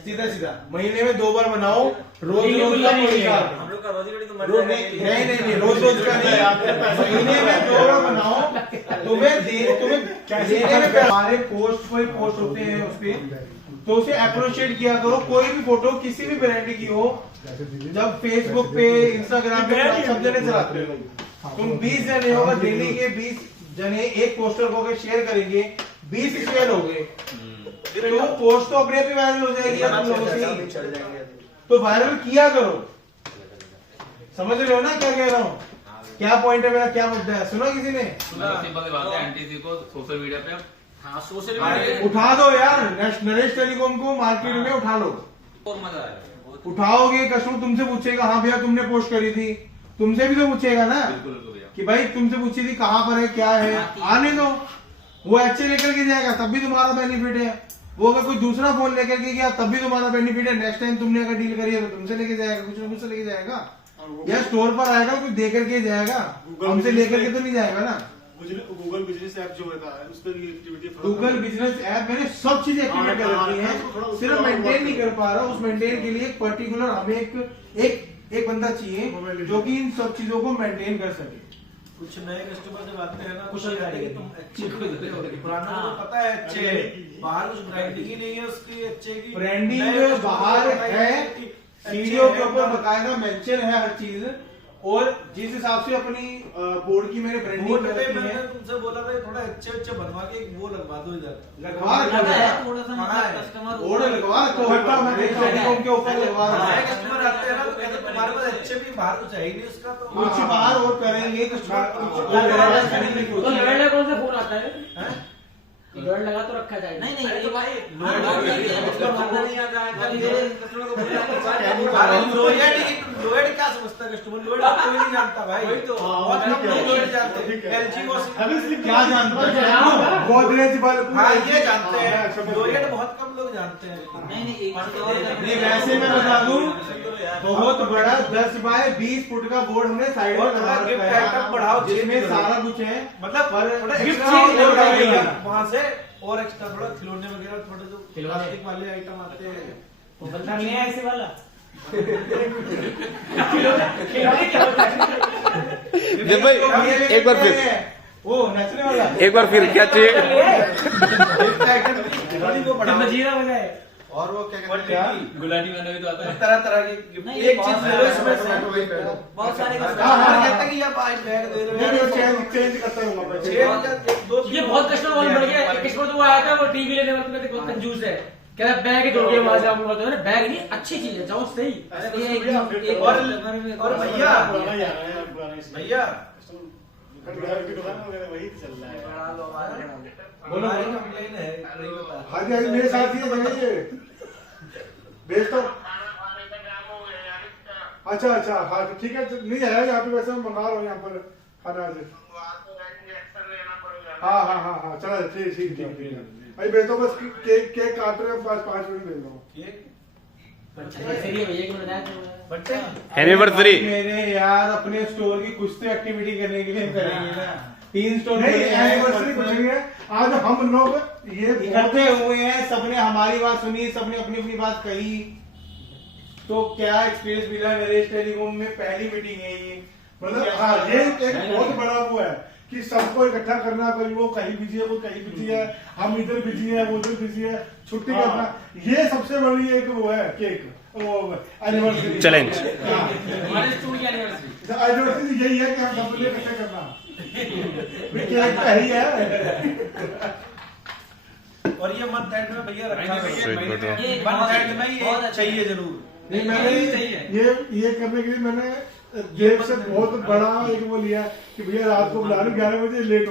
सीधा सीधा महीने में 2 बार बनाओ, रोज रोज का कोई हम लोग का रोजी रोटी तो मर नहीं रोज रोज का नहीं, महीने में 2 बार बनाओ। तुम्हें देने में हमारे पोस्ट कोई पोस्ट होते हैं उस पे, तो उसे अप्रिशिएट किया करो, कोई भी फोटो किसी भी ब्रांड की हो, जब फेसबुक पे इंस्टाग्राम पे सब जने चलाते हो, तुम 20 जने होगा, डेली के 20 जने एक पोस्टर को अगर शेयर करेंगे, 20 शेयर हो गए, तो पोस्ट तो अपने आप ही वायरल हो जाएगी तुम लोगों से, तो वायरल किया करो। समझ रहे हो ना क्या कह रहा हूँ, क्या पॉइंट है मेरा, क्या मुद्दा है, सुनो किसी ने? सिंपल सी बात है, एनटीसी को सोशल मीडिया पे सोशल मीडिया उठा दो यार, नरेश टेलीकॉम को मार्केट में उठा लो, और मजा आएगा। उठाओगे कस्टमर तुमसे पूछेगा, हाँ भैया तुमने पोस्ट करी थी, तुमसे भी तो पूछेगा ना कि भाई तुमसे पूछी थी कहाँ पर है क्या है, आने दो, वो अच्छे लेकर के जाएगा, तब भी तुम्हारा बेनिफिट है। वो अगर कोई दूसरा फोन लेकर के गया तब भी तुम्हारा बेनिफिट है। नेक्स्ट टाइम तुमने अगर डील करी है तो तुमसे लेके जाएगा, कुछ ना कुछ से लेके जाएगा, या स्टोर पर आएगा कुछ दे करके जाएगा, हमसे लेकर के तो नहीं जाएगा ना। गूगल बिजनेस ऐप जो होता है उस पर एक्टिविटी, गूगल बिजनेस ऐप मैंने सब चीजें एक्टिवेट कर रखी है, सिर्फ मेंटेन नहीं कर पा रहा। उस मेंटेन के लिए एक पर्टिकुलर हमें एक बंदा चाहिए जो कि इन सब चीजों को मेंटेन कर सके। कुछ नए कस्टमर जब आते हैं ना, कुछ तुम अच्छे पुराना तो पता है अच्छे, बाहर कुछ ब्रांडिंग ही नहीं है उसकी अच्छे की। ब्रांडिंग बाहर है, सीडीओ के ऊपर बकायदा मेंशन है हर चीज, और जिस हिसाब से अपनी बोर्ड की मैंने ब्रांडिंग कर रखी है। मैंने तुमसे बोला था थोड़ा अच्छे बनवा के वो लगवा दो इधर, लगवा थोड़ा सा कस्टमर बोर्ड लगवा तो के ऊपर लगवा रहा है। कस्टमर आते हैं ना तो कहते तुम्हारे पास अच्छे भी बाहर कुछ है ही नहीं उसका, तो कुछ बाहर और करेंगे तो लड़ने कौन सा फोन आता है? लोड लगा तो रखा जाए। नहीं नहीं भाई लोड क्या समझता है कस्टमर? लोड कोई नहीं जानता भाई, बहुत कम लोग लोड जानते हैं। एलजी वॉशिंग क्या जानते हैं? गोदरेज बल्ब ये जानते हैं, लोड बहुत कम लोग जानते हैं। नहीं वैसे मैं बता दूं, बहुत बड़ा 10 बाय 20 फुट का बोर्ड हमने साइड में लगा रखा है, बढ़ाओ जिसमें सारा कुछ है, मतलब गिफ्ट वहाँ से और एक्स्ट्रा थोड़ा खिलौने वगैरह, थोड़े जो प्लास्टिक वाले आइटम आते हैं वो बंदा नहीं है ऐसे वाला। देव भाई एक बार फिर, वो नचने वाला एक बार फिर क्या चाहिए? मजीरा बनाए और वो क्या कहते हैं, गुलाटी मैंने भी तो आता है। तरह तरह की गिफ्ट। एक चीज ले लो इसमें से, बहुत सारे कहते हैं कि ये बैग दे रहे हो, चेंज करता हूँ ये बहुत कस्टमर वाले बढ़ गया। एक कस्टमर तो वो आया था, वो टीवी लेने वाले में बहुत कंजूस है, कह रहा बैग दो वहां से आपको बताओ ना, बैग नहीं अच्छी चीज है, जाओ सही। और भैया वही चल रहा है। बोलो कंप्लेन है, नहीं बता। हाँ जी मेरे साथ ही है, भेज दो। अच्छा हाँ ठीक है, नहीं है यहाँ पे, वैसे मैं मंगा रहा हूँ यहाँ पर खाना आज। हाँ चला ठीक है भाई, भेज दो बस। केक काट रहे हैं, 5 मिनट भेज दो। एनिवर्सरी मेरे यार अपने स्टोर की कुछ तो एक्टिविटी करने के लिए करेंगे ना। 3 स्टोर नहीं एनिवर्सरी कुछ नहीं है, आज हम लोग ये इकट्ठे हुए हैं, सबने हमारी बात सुनी, सबने अपनी अपनी बात कही, तो क्या एक्सपीरियंस मिला मेरे टेलीकॉम में, पहली मीटिंग है ये। मतलब हाँ ये एक बहुत बड़ा वो है कि सबको इकट्ठा करना, कोई वो कहीं बिजी है, वो कहीं बिजी है, हम इधर बिजी है, वो उधर बिजी है, छुट्टी करना, ये सबसे बड़ी एक वो है केक, वो एनिवर्सरी चैलेंज। हमारे स्टोर की एनिवर्सरी एनिवर्सरी यही है कि हम सबको इकट्ठा करना, केक तो ही है। और ये मंथ एंड में भैया रखा ये मंथ एंड में ये चाहिए जरूर। नहीं मैंने ये करने के लिए मैंने देव से बहुत बड़ा एक वो लिया कि भैया रात को बुला लो 11 बजे लेट